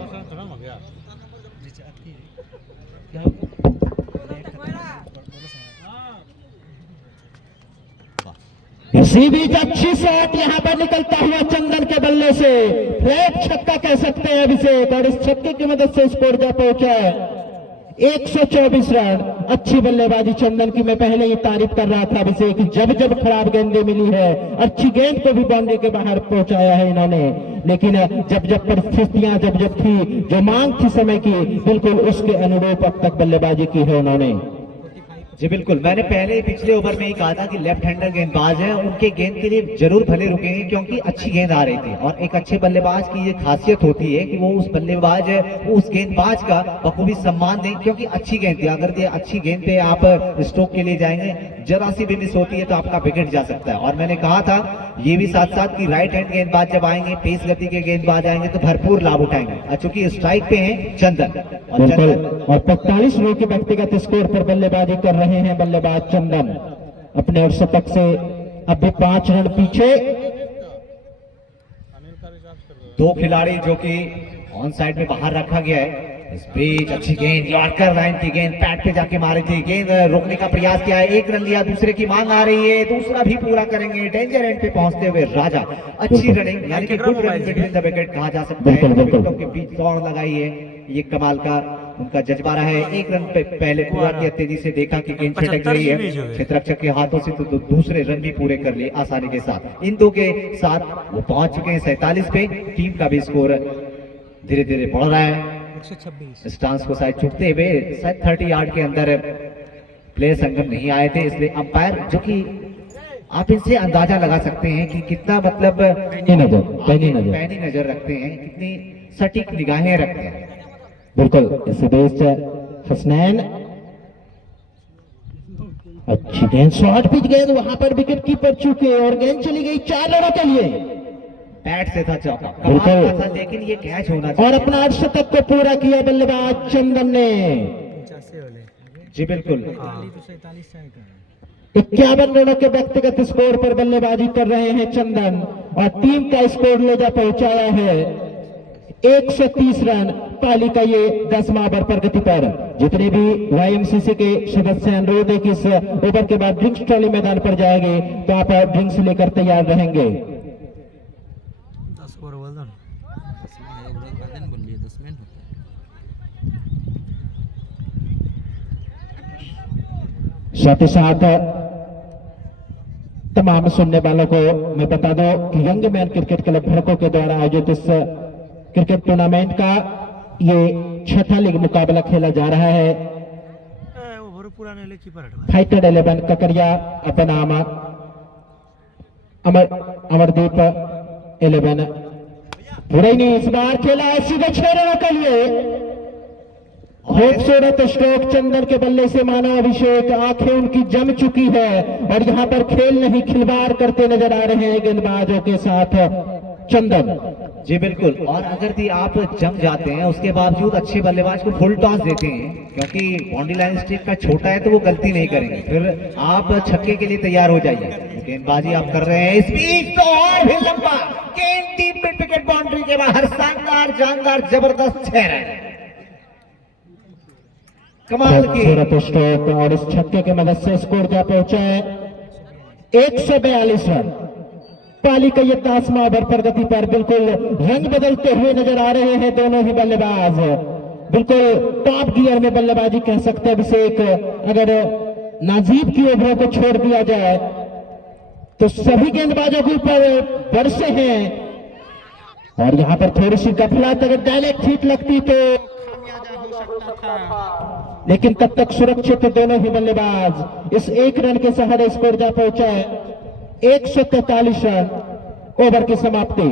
इसी बीच अच्छी शॉट यहां पर निकलता हुआ चंदन के बल्ले से, फ्लैट छक्का कह सकते हैं अभिषेक, और इस छक्के की मदद से स्कोर जा पहुंचा है 124 रन। अच्छी बल्लेबाजी चंदन की, मैं पहले ही तारीफ कर रहा था अभिषेक, जब जब खराब गेंदें मिली है अच्छी गेंद को भी बाउंड्री के बाहर पहुंचाया है इन्होंने, लेकिन जब जब परिस्थितियां जब जब थी, जो मांग थी समय की, बिल्कुल उसके अनुरूप अब तक बल्लेबाजी की है उन्होंने। जी बिल्कुल, मैंने पहले पिछले ओवर में ही कहा था कि लेफ्ट हैंडर गेंदबाज है, उनके गेंद के लिए जरूर भले रुकेंगे क्योंकि अच्छी गेंद आ रही थी। और एक अच्छे बल्लेबाज की ये खासियत होती है कि वो उस बल्लेबाज उस गेंदबाज का बखूबी सम्मान दें, क्योंकि अच्छी गेंद थी। अगर ये अच्छी गेंद पे आप स्ट्रोक के लिए जाएंगे, जरा सी भी मिस होती है तो आपका विकेट जा सकता है। और मैंने कहा था ये भी साथ साथ कि राइट हैंड गेंदबाज जब आएंगे, तेज गति के गेंदबाज आएंगे तो भरपूर लाभ उठाएंगे। चूंकि स्ट्राइक पे हैं चंदन और 45 रन के व्यक्तिगत स्कोर पर बल्लेबाजी कर रहे हैं बल्लेबाज चंदन अपने और शतक से अब भी 5 रन पीछे। 2 खिलाड़ी जो कि ऑन साइड में बाहर रखा गया है। इस बीच अच्छी गेंद, यॉर्कर लाइन की गेंद, पैड पे जाके मारी थी, गेंद रोकने का प्रयास किया है, 1 रन लिया, दूसरे की मांग आ रही है, दूसरा भी पूरा करेंगे। डेंजर एंड पे पहुंचते हुए राजा, अच्छी रनिंग, यानी कि good running between the wicket कहा जा सकता है। विकेटों के बीच दौड़ लगाई है, ये कमाल का उनका जज्बा रहा है। 1 रन पे पहले पूरा किया, तेजी से देखा कि गेंद छिटक रही है, क्षेत्ररक्षक के हाथों से, तो दूसरे रन भी पूरे कर लिए आसानी के साथ। इन 2 के साथ वो पहुंच चुके हैं 47 पे। टीम का भी स्कोर धीरे धीरे बढ़ रहा है। 126 स्टांस को शायद चुकते हुए शायद 30 यार्ड के अंदर प्लेयर संगम नहीं आए थे, इसलिए अंपायर, जो कि आप इनसे अंदाजा लगा सकते हैं कि कितना मतलब पैनी नजर रखते हैं, कितनी सटीक निगाहें रखते हैं। बिल्कुल, इस बेस हसनैन, अच्छी गेंद, शॉट पिच गेंद, वहां पर विकेट कीपर चूके और गेंद चली गई 4 रनों के लिए। बैट से था चौका, कमाल का था, लेकिन ये कैच होना चाहिए। और अपना अर्धशतक को पूरा किया बल्लेबाज चंदन ने। 85 वाले, जी बिल्कुल, 51 रनों के व्यक्तिगत स्कोर पर बल्लेबाजी कर रहे हैं चंदन और टीम का स्कोर ले जा पहुंचाया है 130 रन। पाली का ये 10वां ओवर प्रगति पर। जितने भी YMCC के सदस्य अनुरोध है कि इस ओवर के बाद ड्रिंक्स ट्रॉली मैदान पर जाएंगे तो आप ड्रिंक्स लेकर तैयार रहेंगे। 10 ओवर बोल दो ना। साथ ही साथ तमाम सुनने वालों को मैं बता दूं कि यंग मैन क्रिकेट क्लब भड़कों के द्वारा आयोजित इस क्रिकेट टूर्नामेंट का ये 6ठा लीग मुकाबला खेला जा रहा है। ओवर पुराने ले कीपर हटवा। फाइटर 11 ककरिया अपनाम अमरदीप 11 पुरैनी इस बार खेला है सीधे 6 रनों के लिए। खूबसूरत स्ट्रोक चंदन के बल्ले से मानो अभिषेक, आंखें उनकी जम चुकी है और यहाँ पर खेल नहीं खिलवाड़ करते नजर आ रहे हैं गेंदबाजों के साथ चंदन। जी बिल्कुल, और अगर भी आप जम जाते हैं उसके बावजूद अच्छे बल्लेबाज को फुल टॉस देते हैं, क्योंकि बाउंड्री लाइन स्ट्रिक का छोटा है तो वो गलती नहीं करेंगे, फिर आप छक्के के लिए तैयार हो जाइए। गेंदबाजी आप कर रहे हैं, स्पीड तो और भी लंबा, गेंद डीप मिड विकेट बाउंड्री के बाहर, शानदार जानदार जबरदस्त 6 रन, कमाल की खूबसूरत स्ट्रोक और इस छक्के की मदद से स्कोर जा पहुंचा है 142 रन। पाली का ये 10वां ओवर प्रगति पर। बिल्कुल रंग बदलते हुए नजर आ रहे हैं दोनों ही बल्लेबाज, बिल्कुल टॉप गियर में बल्लेबाजी कह सकते हैं अभिषेक। अगर नाजीब की ओवरों को छोड़ दिया जाए तो सभी गेंदबाजों के ऊपर बरसे हैं और यहां पर थोड़ी सी गफलत, अगर डायरेक्ट हिट लगती तो खामियाजा हो सकता था, लेकिन तब तक सुरक्षित दोनों ही बल्लेबाज। इस 1 रन के सहारे स्कोर जा पहुंचा है 143 रन। ओवर की समाप्ति।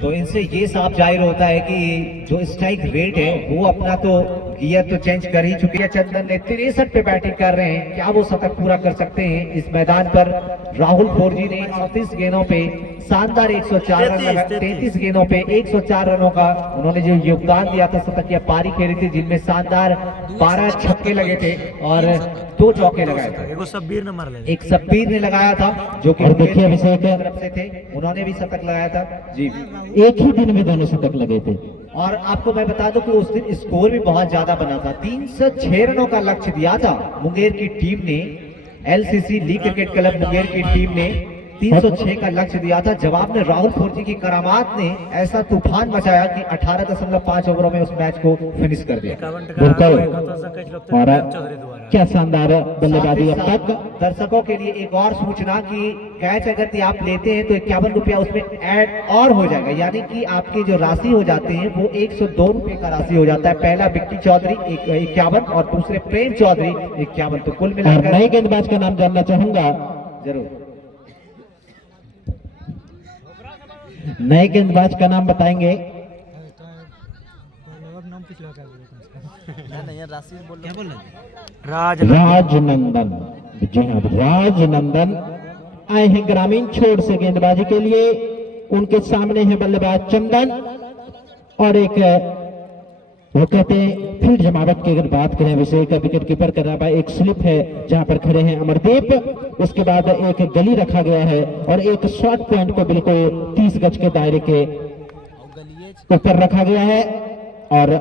तो इनसे ये साफ जाहिर होता है कि जो स्ट्राइक रेट है वो अपना तो गियर तो चेंज कर ही चुकी है। चंदन ने 63 पे बैटिंग कर रहे हैं, क्या वो शतक पूरा कर सकते हैं इस मैदान पर? राहुल फोरजी ने 38 गेंदों पे शानदार 104 रन लगाए, 33 गेंदों पे 104 रनों का उन्होंने जो योगदान दिया था, शतकीय पारी खेली थी जिनमें शानदार 12 छक्के लगे थे और 2 चौके लगाए थे। एक शब्बीर ने मार लिया, एक शब्बीर ने लगाया था जो कि देखिए अभिषेक तरफ से थे, उन्होंने भी शतक लगाया था जी। एक ही दिन में दोनों शतक लगे थे। और आपको मैं बता दूं कि उस दिन स्कोर भी बहुत ज्यादा बना था, 306 रनों का लक्ष्य दिया था मुंगेर की टीम ने। LCC league cricket club Munger की टीम ने 306 का लक्ष्य दिया था। जवाब में राहुल फोरजी की करामात ने ऐसा तूफान मचाया कि 18.5 ओवरों में उस मैच को फिनिश कर दिया। और क्या शानदार बल्लेबाजी अब तक। दर्शकों के लिए एक और सूचना कि कैच अगर आप लेते हैं तो 51 रुपया उसमें ऐड और हो जाएगा, यानी कि आपकी जो राशि हो जाते हैं वो 102 रुपए का राशि हो जाता है। पहला बिक्की चौधरी 51 और दूसरे प्रेम चौधरी 51, तो कुल मिलाकर। नए गेंदबाज का नाम जानना चाहूंगा। जरूर, नए गेंदबाज का नाम बताएंगे। राजनंदन। जी हाँ, राजनंदन आए हैं ग्रामीण छोर से गेंदबाजी के लिए। उनके सामने है बल्लेबाज चंदन और एक वो कहते हैं फील्ड जमावट की अगर बात करें अभिषेक, विकेट कीपर कर रहा है, एक स्लिप है जहां पर खड़े हैं अमरदीप। उसके बाद एक गली रखा गया है और एक शॉर्ट पॉइंट को बिल्कुल 30 गज के दायरे के ऊपर रखा गया है। और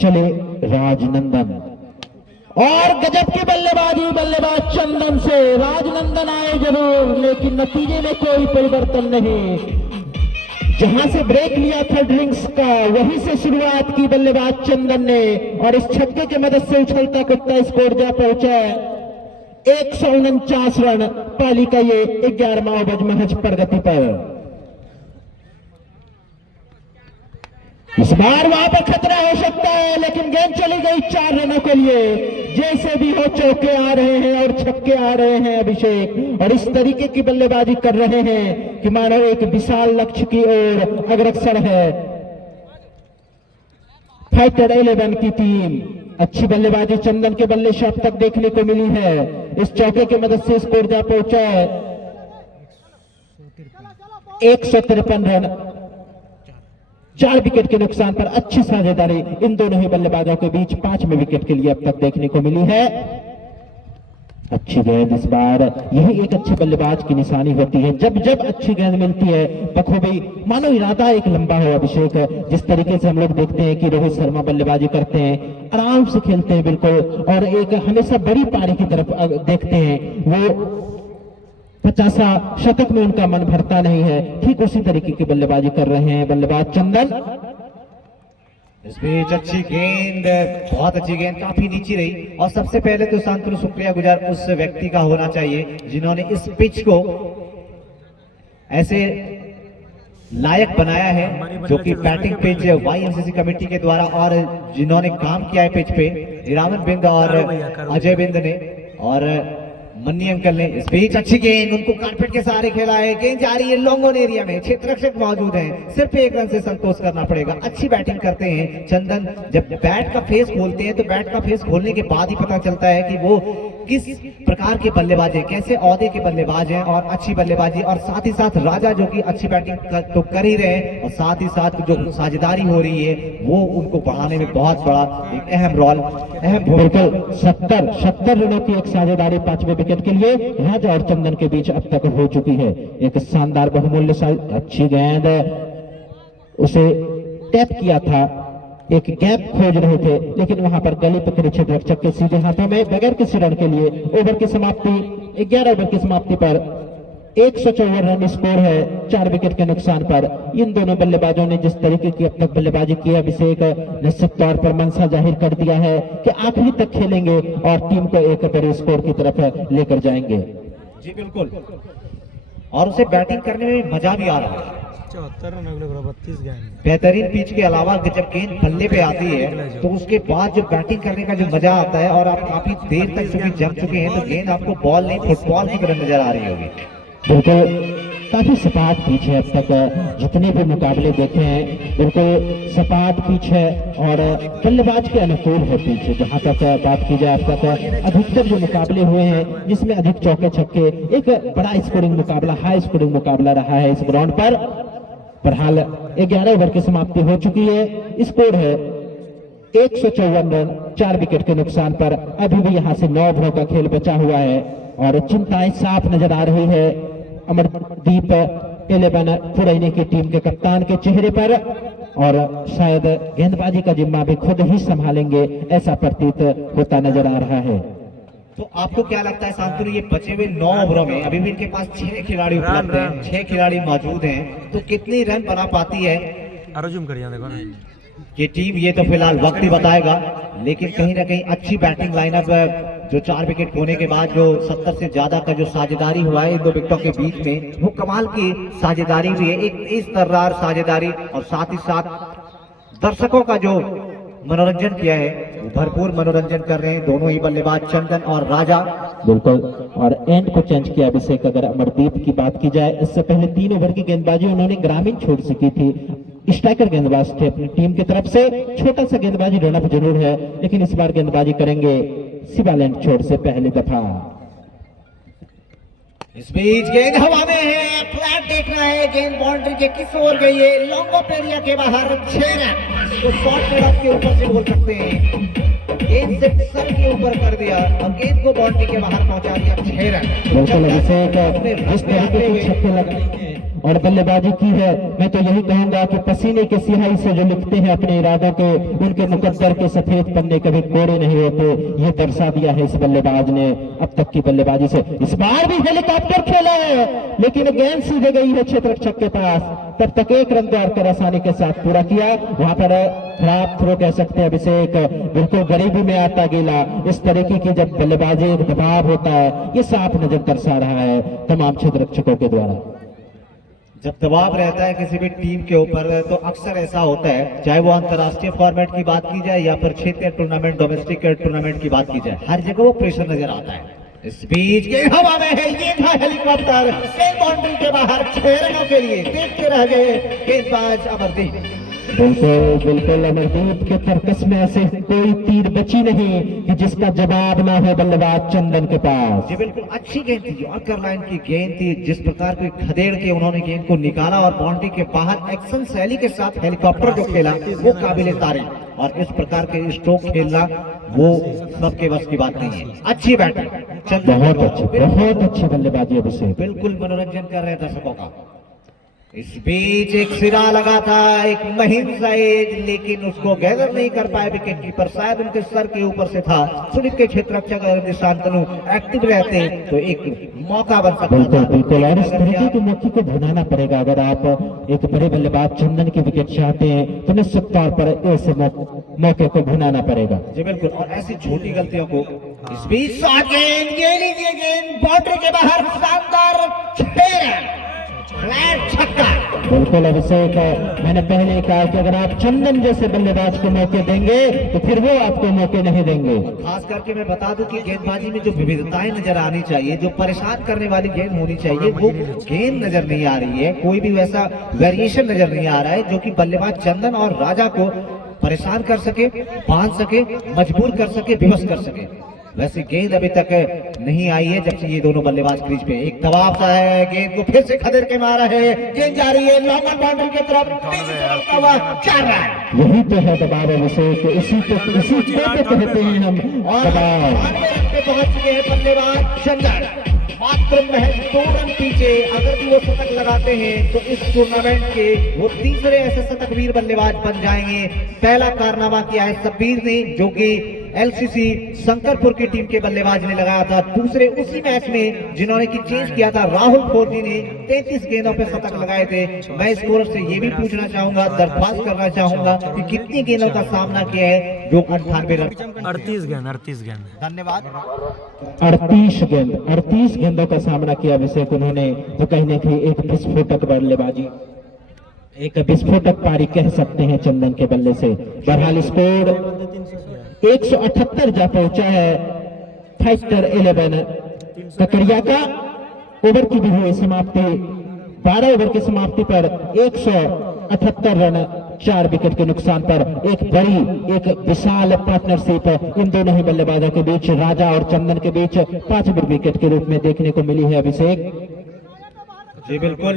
चले राजनंदन और गजब की बल्लेबाजी बल्लेबाज चंदन से। राजनंदन आए जरूर लेकिन नतीजे में कोई परिवर्तन नहीं। जहां से ब्रेक लिया था ड्रिंक्स का वहीं से शुरुआत की बल्लेबाज चंदन ने और इस छक्के की मदद से उछलता कूदता स्कोर जा पहुंचा 149 रन। पाली का ये 11वां ओवर महज प्रगति पर। इस बार वहां पर खतरा हो सकता है लेकिन गेंद चली गई 4 रनों के लिए। जैसे भी हो चौके आ रहे हैं और छक्के आ रहे हैं अभिषेक, और इस तरीके की बल्लेबाजी कर रहे हैं कि मानो एक विशाल लक्ष्य की ओर अग्रसर है फाइटर 11 की टीम। अच्छी बल्लेबाजी चंदन के बल्ले से अब तक देखने को मिली है। इस चौके की मदद से स्कोर जा पहुंचा है 153 रन। 4 विकेट के नुकसान पर अच्छी साझेदारी इन दोनों ही बल्लेबाजों के बीच 5वें विकेट के लिए अब तक देखने को मिली है। अच्छी गेंद इस बार, यही एक अच्छे बल्लेबाज की निशानी होती है। जब जब अच्छी गेंद मिलती है बखूबी, मानो इरादा एक लंबा हो अभिषेक। जिस तरीके से हम लोग देखते हैं कि रोहित शर्मा बल्लेबाजी करते हैं, आराम से खेलते हैं बिल्कुल, और एक हमेशा बड़ी पारी की तरफ देखते हैं। वो 50 शतक में उनका मन भरता नहीं है, ठीक उसी तरीके की बल्लेबाजी कर रहे हैं बल्लेबाज चंदन। इस बीच अच्छी गेंद, बहुत अच्छी गेंद, काफी नीची रही। और सबसे पहले तो शांतनु शुक्रिया गुजार उस व्यक्ति का होना चाहिए जिन्होंने इस पिच को ऐसे लायक बनाया है, जो कि बैटिंग पिच YMCC कमेटी के द्वारा, और जिन्होंने काम किया है पिच पे, हिरामन बिंद और अजय बिंद ने और मन्नी अंकल ने। इस बीच अच्छी गेंद, उनको कारपेट के सहारे खेला है, गेंद जा रही है लॉन्ग ऑन एरिया में, क्षेत्ररक्षक मौजूद हैं, सिर्फ एक रन से संतोष करना पड़ेगा। अच्छी बैटिंग करते हैं चंदन। जब बैट का फेस खोलते हैं तो बैट का फेस खोलने के बाद ही पता चलता है कि वो किस प्रकार के बल्लेबाज हैं, कैसे औहदे के बल्लेबाज हैं, और अच्छी बल्लेबाजी। और साथ ही साथ राजा जो कि अच्छी बैटिंग तो कर ही रहे हैं, और साथ ही साथ जो साझेदारी हो रही है वो उनको बढ़ाने में बहुत बड़ा एक अहम रोल, अहम भूमिका। 70 रनों की एक साझेदारी 5वें विकेट के लिए राजा और चंदन के बीच अब तक हो चुकी है। एक शानदार बहुमूल्य अच्छी गेंद, उसे टैप किया था, एक गैप खोज रहे थे, लेकिन वहां पर गली पकड़ी क्षेत्ररक्षक के सीधे हाथों में बगैर किसी रन के लिए। ओवर की समाप्ति, 11 ओवर की समाप्ति पर 154 रन स्कोर है 4 विकेट के नुकसान पर। इन दोनों बल्लेबाजों ने जिस तरीके की अब तक बल्लेबाजी की है, अभिषेक निश्चित तौर पर मंशा जाहिर कर दिया है कि आखिरी तक खेलेंगे और टीम को एक बड़े स्कोर की तरफ लेकर जाएंगे। जी बिल्कुल, और उसे बैटिंग करने में मजा भी आ रहा है। 74 रन अगले 32 गेंद। बेहतरीन पिच के अलावा जब गेंद पल्ले पे आती है तो उसके बाद जो बैटिंग करने का जो मजा आता है, और आप काफी देर तक चूंकि जम चुके हैं तो गेंद आपको बॉल नहीं फुटबॉल की तरह नजर आ रही होगी। बिल्कुल काफी सपाट पिच है, अब तक जितने भी मुकाबले देखे हैं बिल्कुल सपाट पिच है और बल्लेबाज के अनुकूल है पिच। जहां तक बात की जाए, अब तक अधिकतर जो मुकाबले हुए हैं जिसमें अधिक चौके छक्के, एक बड़ा स्कोरिंग मुकाबला, हाई स्कोरिंग मुकाबला रहा है इस ग्राउंड पर। फिलहाल 11 ओवर की समाप्ति हो चुकी है, स्कोर है 154 रन 4 विकेट के नुकसान पर। अभी भी यहाँ से 9 ओवरों का खेल बचा हुआ है और चिंताएं साफ नजर आ रही है अमरदीप 11 पुरैनी की टीम के कप्तान के चेहरे पर, और शायद गेंदबाजी का जिम्मा भी खुद ही संभालेंगे, ऐसा प्रतीत होता नजर आ रहा है। तो आपको क्या लगता है शांतनु, ये बचे हुए 9 ओवरों में अभी भी इनके पास 6 खिलाड़ी उपलब्ध हैं, 6 खिलाड़ी मौजूद हैं, तो कितनी रन बना पाती है अर्जुन करिए देखो ना ये टीम? ये तो फिलहाल वक्त ही बताएगा, लेकिन कहीं ना कहीं अच्छी बैटिंग लाइनअप, जो 4 विकेट खोने के बाद जो 70 से ज्यादा का जो साझेदारी हुआ है इन 2 विकेटों के बीच में, वो कमाल की साझेदारी हुई है, एक इस तर्रार साझेदारी, और साथ ही साथ दर्शकों का जो मनोरंजन किया है, भरपूर मनोरंजन कर रहे हैं दोनों ही बल्लेबाज चंदन और राजा। बिल्कुल, और एंड को चेंज किया अभिषेक। अगर अमरदीप की बात की जाए, इससे पहले 3 ओवर की गेंदबाजी उन्होंने ग्रामीण छोर से की थी, स्ट्राइकर गेंदबाज थे अपनी टीम की तरफ से। छोटा सा गेंदबाजी रनअप जरूर है, लेकिन इस बार गेंदबाजी करेंगे शिवालैंड छोर से पहली दफा। इस बीच गेंद हवा में है, फ्लैट देखना है, गेंद बाउंड्री के किस ओर गई है, लॉन्ग ऑफ एरिया के बाहर 6 रन, तो शॉर्ट मिड के ऊपर से बोल सकते हैं, गेंद से सर के ऊपर कर दिया और गेंद को बाउंड्री के बाहर पहुंचा दिया, 6 रन। बिल्कुल अभिषेक, जिस तरीके के छक्के लगाए और बल्लेबाजी की है, मैं तो यही कहूंगा कि पसीने के स्याही से जो लिखते हैं अपने इरादों के, उनके मुकद्दर के सफेद पन्ने कभी कोरे नहीं होते, ये दर्शा दिया है इस बल्लेबाज ने अब तक की बल्लेबाजी से। इस बार भी हेलीकॉप्टर खेला है, लेकिन गेंद सीधे गई है क्षेत्ररक्षक के पास, तब तक 1 रन दौड़कर आसानी के साथ पूरा किया। वहां पर खराब थ्रो कह सकते हैं अभिषेक, बिल्कुल गरीबी में आता गिला। इस तरीके की जब बल्लेबाजी दबाव होता है, ये साफ नजर दर्शा रहा है तमाम क्षेत्ररक्षकों के द्वारा। जब दबाव रहता है किसी भी टीम के ऊपर तो अक्सर ऐसा होता है, चाहे वो अंतर्राष्ट्रीय फॉर्मेट की बात की जाए या फिर क्षेत्रीय टूर्नामेंट, डोमेस्टिक टूर्नामेंट की बात की जाए, हर जगह वो प्रेशर नजर आता है। इस बीच गेंद हवा में है, ये था हेलीकॉप्टर, बाउंड्री के बाहर 6 रनों के लिए देखते रह गए गेंदबाज अमरदीप। बिल्कुल बिल्कुल, अमरदीप के तर्कस में ऐसे कोई तीर बची नहीं कि जिसका जवाब ना हो बल्लेबाज चंदन के पास। जी बिल्कुल, अच्छी गेंद थी, यॉर्कर लाइन की गेंद थी, जिस प्रकार की खदेड़ के उन्होंने गेंद को निकाला और बाउंड्री के बाहर एक्शन शैली के साथ हेलीकॉप्टर जो खेला वो काबिले तारीफ, और इस प्रकार के स्ट्रोक खेलना वो सबके बस की बात नहीं है। अच्छी बैटिंग, चंदन बहुत अच्छी बल्लेबाजी अभिषेक। बिल्कुल मनोरंजन कर रहे हैं दर्शकों का। इस बीच एक सिरा लगा था, एक महीन साइज, लेकिन उसको गैदर नहीं कर पाए विकेट कीपर, शायद उनके सर के ऊपर से था। सुनील के क्षेत्र रक्षक अगर निशांत तनु एक्टिव रहते तो एक मौका बन सकता था। बिल्कुल और इस तरीके के मौके को भुनाना पड़ेगा। अगर आप एक बड़े बल्लेबाज चंदन की विकेट चाहते हैं तो निश्चित तौर पर ऐसे मौके को भुनाना पड़ेगा। जी बिल्कुल, और ऐसी छोटी गलतियों को इस बीच शॉट गेंद, ये लीजिए गेंद बाउंड्री के बाहर, शानदार 6 रन, फ्लैट छक्का। बिल्कुल अभिषेक, मैंने पहले कहा कि अगर आप चंदन जैसे बल्लेबाज को मौके देंगे तो फिर वो आपको मौके नहीं देंगे। खास करके मैं बता दूं कि गेंदबाजी में जो विविधताएं नजर आनी चाहिए, जो परेशान करने वाली गेंद होनी चाहिए, वो गेंद नजर नहीं आ रही है। कोई भी वैसा वेरिएशन नजर नहीं आ रहा है जो कि बल्लेबाज चंदन और राजा को परेशान कर सके, बांध सके, मजबूर कर सके, विवश कर सके। वैसी गेंद अभी तक नहीं आई है जब से ये दोनों बल्लेबाज क्रीज पे। एक दबाव सा है, गेंद को फिर से खदेड़ के मारा है, गेंद जा रही है लॉन्ग ऑन बाउंड्री की तरफ, 4 रन। यही तो है दबाव अभिषेक, इसी को कहते हैं हम दबाव। पे पहुंच चुके हैं बल्लेबाज चंदन, मात्र महज 2 रन पीछे। अगर भी वो शतक लगाते हैं तो इस टूर्नामेंट के वो तीसरे ऐसे शतकवीर बल्लेबाज बन जाएंगे। पहला कारनामा किया है शब्बीर ने, जो कि एलसीसी शंकरपुर की टीम के बल्लेबाज ने लगाया था। दूसरे उसी मैच में जिन्होंने की चेंज किया था राहुल फोर्जी ने 33 गेंदों पे शतक लगाए थे। मैं स्कोरर से ये भी पूछना चाहूंगा, दरख्वास्त करना चाहूंगा कि कितनी गेंदों का सामना किया है जो 98 रन। 38 गेंद। धन्यवाद। 38 गेंदों का सामना किया अभिषेक उन्होंने, तो कहीं ना कहीं एक विस्फोटक बल्लेबाजी, एक विस्फोटक पारी कह सकते हैं चंदन के बल्ले से। बहरहाल स्कोर 178 जा पहुंचा है फैक्टर 11 ककड़िया का। ओवर की भी हुई समाप्ति, 12 ओवर की समाप्ति पर 178 रन 4 विकेट के नुकसान पर। एक बड़ी, एक विशाल पार्टनरशिप इन दोनों ही बल्लेबाजों के बीच, राजा और चंदन के बीच 5 विकेट के रूप में देखने को मिली है अभिषेक। जी बिल्कुल,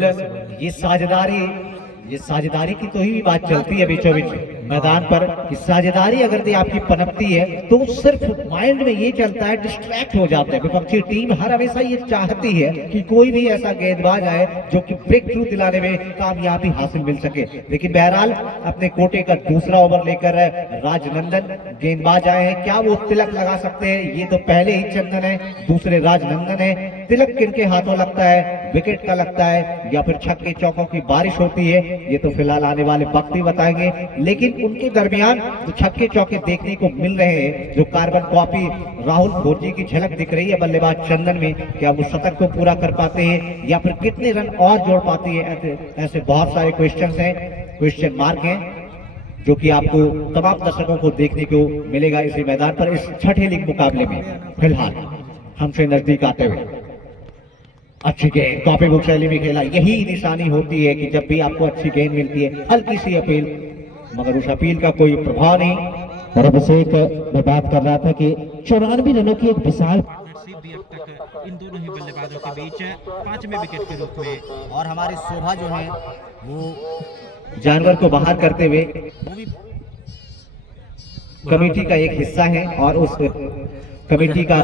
ये साझेदारी की तो ही बात चलती है बीचों बीच मैदान पर कि साझेदारी अगर ये आपकी पनपती है तो सिर्फ माइंड में ये चलता है, डिस्ट्रैक्ट हो जाता है। विपक्षी टीम हर हमेशा ये चाहती है कि कोई भी ऐसा गेंदबाज आए जो कि ब्रेक थ्रू दिलाने में कामयाबी हासिल मिल सके। लेकिन बहरहाल अपने कोटे का दूसरा ओवर लेकर राजनंदन गेंदबाज आए हैं। क्या वो तिलक लगा सकते हैं? ये तो पहले ही चंदन है, दूसरे राजनंदन है। तिलक किनके हाथों लगता है, विकेट का लगता है या फिर छक्के चौकों की बारिश होती है, ये तो फिलहाल आने वाले वक्त ही बताएंगे। लेकिन उनके दरमियान जो छक्के चौके देखने को मिल रहे हैं, जो कार्बन कॉपी राहुल फोर्जी की झलक दिख रही है बल्लेबाज चंदन में, क्या वो शतक को पूरा कर पाते हैं या फिर कितने रन और जोड़ पाते हैं? ऐसे बहुत सारे क्वेश्चन मार्क हैं जो कि आपको तमाम दर्शकों को देखने को मिलेगा इसी मैदान पर, इस छठे लीग मुकाबले में। फिलहाल हमसे नजदीक आते हुए अच्छी गेंद कॉपी बुक शैली में खेला। यही निशानी होती है कि जब भी आपको अच्छी गेंद मिलती है, हल्की सी अपील, मगर उस अपील का कोई प्रभाव नहीं। और अभिषेक मैं बात कर रहा था कि 94 रनों की एक विशाल पार्टनरशिप भी अब तक इन दोनों ही बल्लेबाजों के बीच 5वें विकेट के रूप में। और हमारी शोभा जो है वो जानवर को बाहर करते हुए वो भी कमेटी का एक हिस्सा है और उस कमेटी का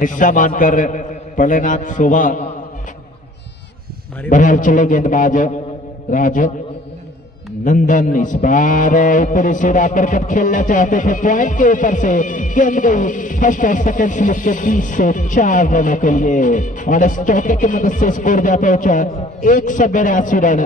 हिस्सा मानकर प्रलयनाथ शोभा। बहरहाल चले गेंदबाज राज नंदन इस बार ऊपरी सिरा पर कब खेलना चाहते थे, पॉइंट के ऊपर से गेंद गई फर्स्ट और सेकंड स्लिप के 20 से 4 रनों के लिए। और इस चौके की मदद से स्कोर जा पहुंचा 182 रन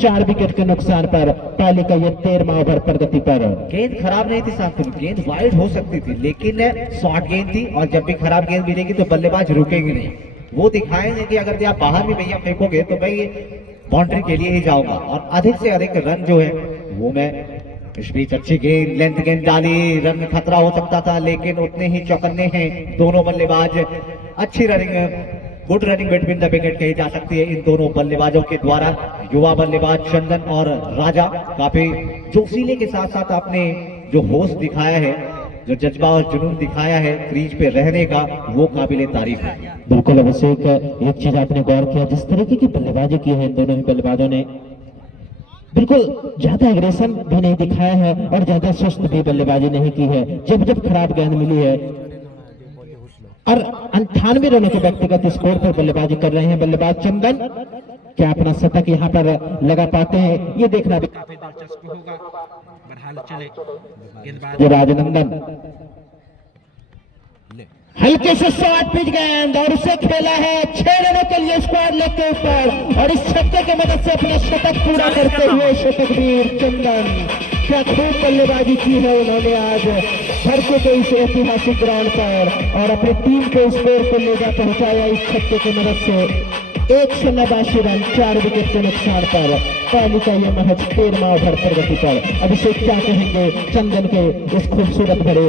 4 विकेट के नुकसान पर। पहले का ये 13वां ओवर प्रगति पर। गेंद खराब नहीं थी साथ में, गेंद वाइड हो सकती थी लेकिन शॉर्ट गेंद थी। और जब भी खराब गेंद मिलेगी तो बल्लेबाज रुकेंगे नहीं, वो दिखाएंगे कि अगर आप बाहर भी भैया फेंकोगे तो भाई बाउंड्री के लिए ही जाऊंगा और अधिक से अधिक रन जो है वो मैं। इस बीच अच्छी गेंद, लेंथ गेंद डाली, रन में खतरा हो सकता था लेकिन उतने ही चौकन्ने हैं दोनों बल्लेबाज। अच्छी running, good running between the wicket कही जा सकती है इन दोनों बल्लेबाजों के द्वारा। युवा बल्लेबाज चंदन और राजा काफी जोशीले के साथ साथ आपने जो होश दिखाया है, जो जज्बा और जुनून दिखाया है क्रीज पे रहने का, वो काबिले तारीफ है। बिल्कुल अभिषेक, एक चीज आपने गौर किया, जिस तरीके की बल्लेबाजी की है इन दोनों ही बल्लेबाजों ने, बिल्कुल ज्यादा एग्रेशन भी नहीं दिखाया है और ज्यादा सुस्त भी बल्लेबाजी नहीं की है। जब जब खराब गेंद मिली है और 98 रनों के व्यक्तिगत स्कोर पर बल्लेबाजी कर रहे हैं बल्लेबाज चंदन। क्या अपना शतक यहाँ पर लगा पाते हैं, ये देखना भी काफी दिलचस्प होगा। बढ़ा चले गेंदबाज राजनंदन, हल्के से शॉट पिच गेंद और उसे खेला है 6 रनों के लिए स्क्वायर लेग के ऊपर, और इस छक्के की मदद से अपना शतक पूरा करते हुए शतकवीर चंदन। क्या खूब बल्लेबाजी की है उन्होंने आज भरके के इस ऐतिहासिक ग्राउंड पर, और अपनी टीम को स्कोर पर ले जा पहुंचाया इस छक्के की मदद से। 189 रन 4 विकेट के नुकसान पर पहली का यह महज 13वां ओवर प्रगति पर। अभिषेक क्या कहेंगे चंदन के इस खूबसूरत भरे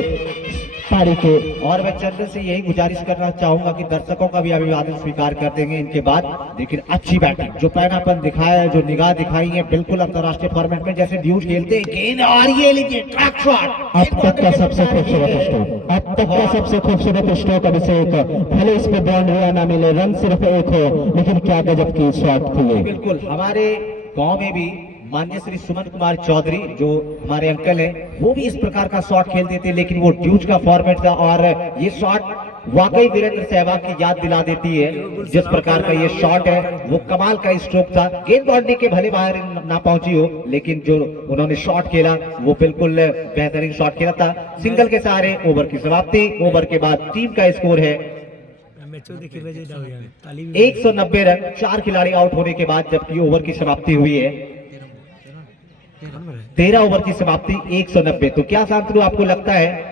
पारी के? और मैं चंदन से यही गुजारिश करना चाहूंगा कि दर्शकों का भी अभिवादन स्वीकार कर देंगे इनके बाद, लेकिन अच्छी बैटिंग जो पैनापन दिखाया है, जो निगाह दिखाई है, बिल्कुल अंतरराष्ट्रीय फॉर्मेट में जैसे ड्यूज खेलते हैं गेंद, और ये लीजिए ट्रैक शॉट। अब तक का सबसे खूबसूरत स्ट्रोक, अब तक का सबसे खूबसूरत स्ट्रोक अभिषेक। भले इस पे बाउंड्री ना मिले, रन सिर्फ एक हो, लेकिन क्या गजब की शॉट थी ये। बिल्कुल हमारे गांव में भी माननीय श्री सुमन कुमार चौधरी जो हमारे अंकल हैं, वो भी इस प्रकार का शॉट खेलते थे, लेकिन वो ड्यूज का फॉर्मेट था, और ये शॉट वाकई वीरेंद्र सहवाग की याद दिला देती है। जिस प्रकार का ये शॉट है वो कमाल का स्ट्रोक था। गेंद बाउंड्री के भले बाहर ना पहुंची हो, लेकिन जो उन्होंने शॉट खेला वो बिल्कुल बेहतरीन शॉट खेला था। सिंगल के सहारे ओवर की समाप्ति। ओवर के बाद टीम का स्कोर है 190 रन, 4 खिलाड़ी आउट होने के बाद, जबकि ओवर की समाप्ति हुई है 13 ओवर की समाप्ति 190। तो क्या शांतनु आपको लगता है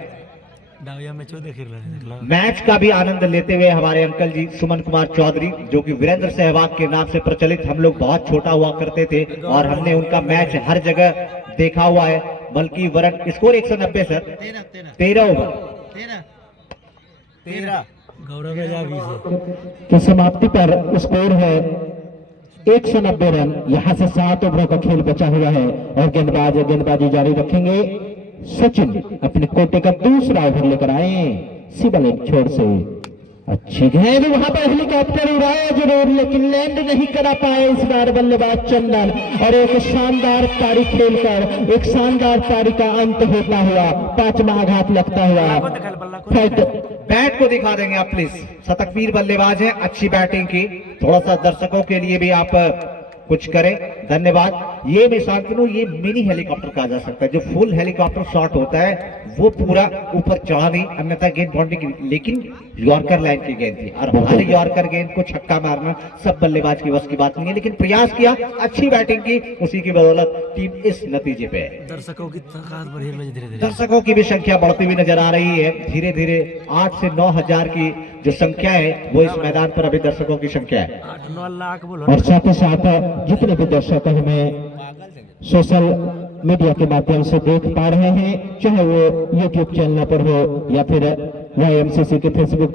मैच का भी आनंद लेते हुए हमारे अंकल जी सुमन कुमार चौधरी, जो कि वीरेंद्र सहवाग के नाम से प्रचलित, हम लोग बहुत छोटा हुआ करते थे और हमने उनका मैच हर जगह देखा हुआ है, बल्कि वरन स्कोर 190 सर, 13 ओवर 13 की समाप्ति पर स्कोर है 190 रन। यहाँ से 7 ओवरों का खेल बचा हुआ है और गेंदबाजी जारी रखेंगे। सचिन अपने कोटे का दूसरा ओवर लेकर आए सिबल एक छोर से। अच्छी गेंद, वहां पर हेलीकॉप्टर उड़ाया जरूर, लेकिन लैंड नहीं करा पाए इस बार बल्लेबाज चंदन, और एक शानदार पारी खेलकर एक शानदार पारी का अंत होता हुआ, 5वां आघात लगता हुआ। बैट को दिखा देंगे आप प्लीज। शतकवीर बल्लेबाज है, अच्छी बैटिंग की। थोड़ा सा दर्शकों के लिए भी आप कुछ करें, धन्यवाद। ये मैं शांतनु, ये मिनी हेलीकॉप्टर कहा जा सकता है। जो फुल हेलीकॉप्टर शॉट होता है वो पूरा ऊपर चढ़ा नहीं, अन्यथा गेंद बाउंड्री की, लेकिन यॉर्कर लाइन की गेंद थी, और हर यॉर्कर गेंद को छक्का मारना सब बल्लेबाज की बस की बात नहीं है, लेकिन प्रयास किया, अच्छी बैटिंग की, उसी की बदौलत टीम इस नतीजे पे है। दर्शकों की ताकत बढ़ी है धीरे-धीरे, दर्शकों की भी संख्या बढ़ती हुई नजर आ रही है धीरे धीरे। 8 से 9 हजार की जो संख्या है वो इस मैदान पर अभी दर्शकों की संख्या है। 8-9 लाख बोलो। और साथ ही साथ जितने भी दर्शक हमें सोशल मीडिया के माध्यम से देख पा रहे हैं, चाहे वो यूट्यूब चैनल पर हो या फिर YMCC के फेसबुक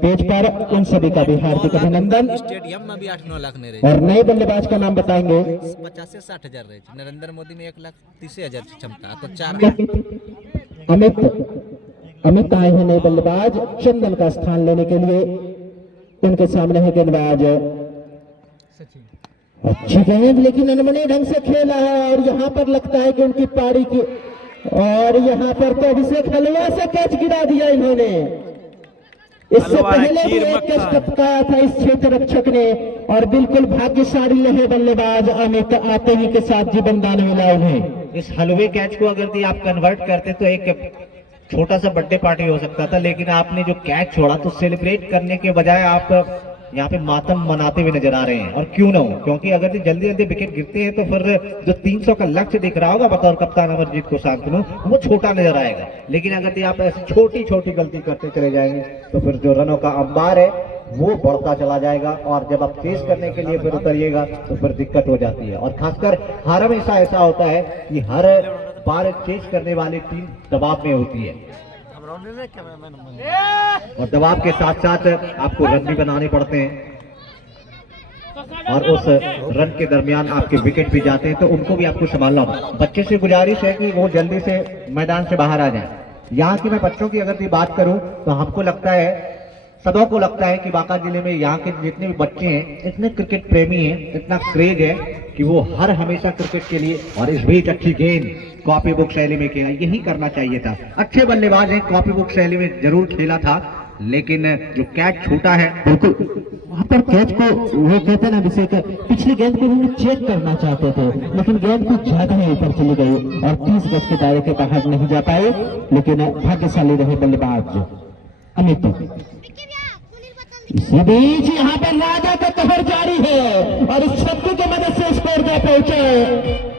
पेज पर, उन सभी का भी हार्दिक अभिनंदन। स्टेडियम में भी 8-9 लाख नहीं रहे, और नए बल्लेबाज का नाम बताएंगे। 50 से 60 हजार रहे। नरेंद्र मोदी में 1,30,000 क्षमता, तो 4 अमित आए हैं नए बल्लेबाज चंदन का स्थान लेने के लिए। उनके सामने है गेंदबाज अच्छी गेंद, लेकिन अनमने ढंग से खेला है, और यहाँ पर लगता है कि उनकी पारी की, और यहाँ पर तो अभिषेक हलवा से कैच गिरा दिया इन्होंने। इससे पहले भी एक कैच टपकाया था इस क्षेत्र रक्षक ने, और बिल्कुल भाग्यशाली रहे बल्लेबाज अमित, आते ही के साथ जीवनदान मिला उन्हें। इस हलवे कैच को अगर आप कन्वर्ट करते तो एक छोटा सा बर्थडे पार्टी हो सकता था, लेकिन आपने जो कैच छोड़ा तो सेलिब्रेट करने के बजाय आप यहाँ पे मातम मनाते हुए नजर आ रहे हैं। और क्यों ना हो, क्योंकि अगर जल्दी जल्दी विकेट गिरते हैं तो फिर जो 300 का लक्ष्य दिख रहा होगा बतौर कप्तान अमरजीत को शांतनु, वो छोटा नजर आएगा। लेकिन अगर आप ऐसी छोटी छोटी गलती करते चले जाएंगे तो फिर जो रनों का अंबार है वो बढ़ता चला जाएगा, और जब आप चेस करने के लिए फिर उतरिएगा तो फिर दिक्कत हो जाती है। और खासकर हर हमेशा ऐसा होता है कि हर बार चेस करने वाली टीम दबाव में होती है, और दबाव के साथ साथ आपको रन भी बनाने पड़ते हैं, और उस रन के दरमियान आपके विकेट भी जाते हैं, तो उनको भी आपको संभालना होगा। बच्चे से गुजारिश है कि वो जल्दी से मैदान से बाहर आ जाए। यहाँ की मैं बच्चों की अगर बात करूं तो हमको लगता है, सबों को लगता है कि बांका जिले में यहाँ के जितने भी बच्चे हैं इतने क्रिकेट प्रेमी हैं, इतना क्रेज है कि वो हर हमेशा क्रिकेट के लिए, और इस बीच अच्छी गेंद कॉपी बुक शैली में खेला, यही करना चाहिए था। अच्छे बल्लेबाज हैं, कॉपी बुक शैली में जरूर खेला था, लेकिन जो कैच छूटा है बिल्कुल वहाँ पर कैच को वो कहते हैं ना अभिषेक, पिछली गेंद को उन्होंने चेक करना चाहते थे लेकिन गेंद कुछ ज्यादा ही ऊपर चली गई और 30 गज के दायरे के बाहर नहीं जा पाए, लेकिन भाग्यशाली रहे बल्लेबाज अमित। इसी बीच यहाँ पर राजा का कहर जारी है और इस छक्के की मदद से स्कोर पर पहुंचे।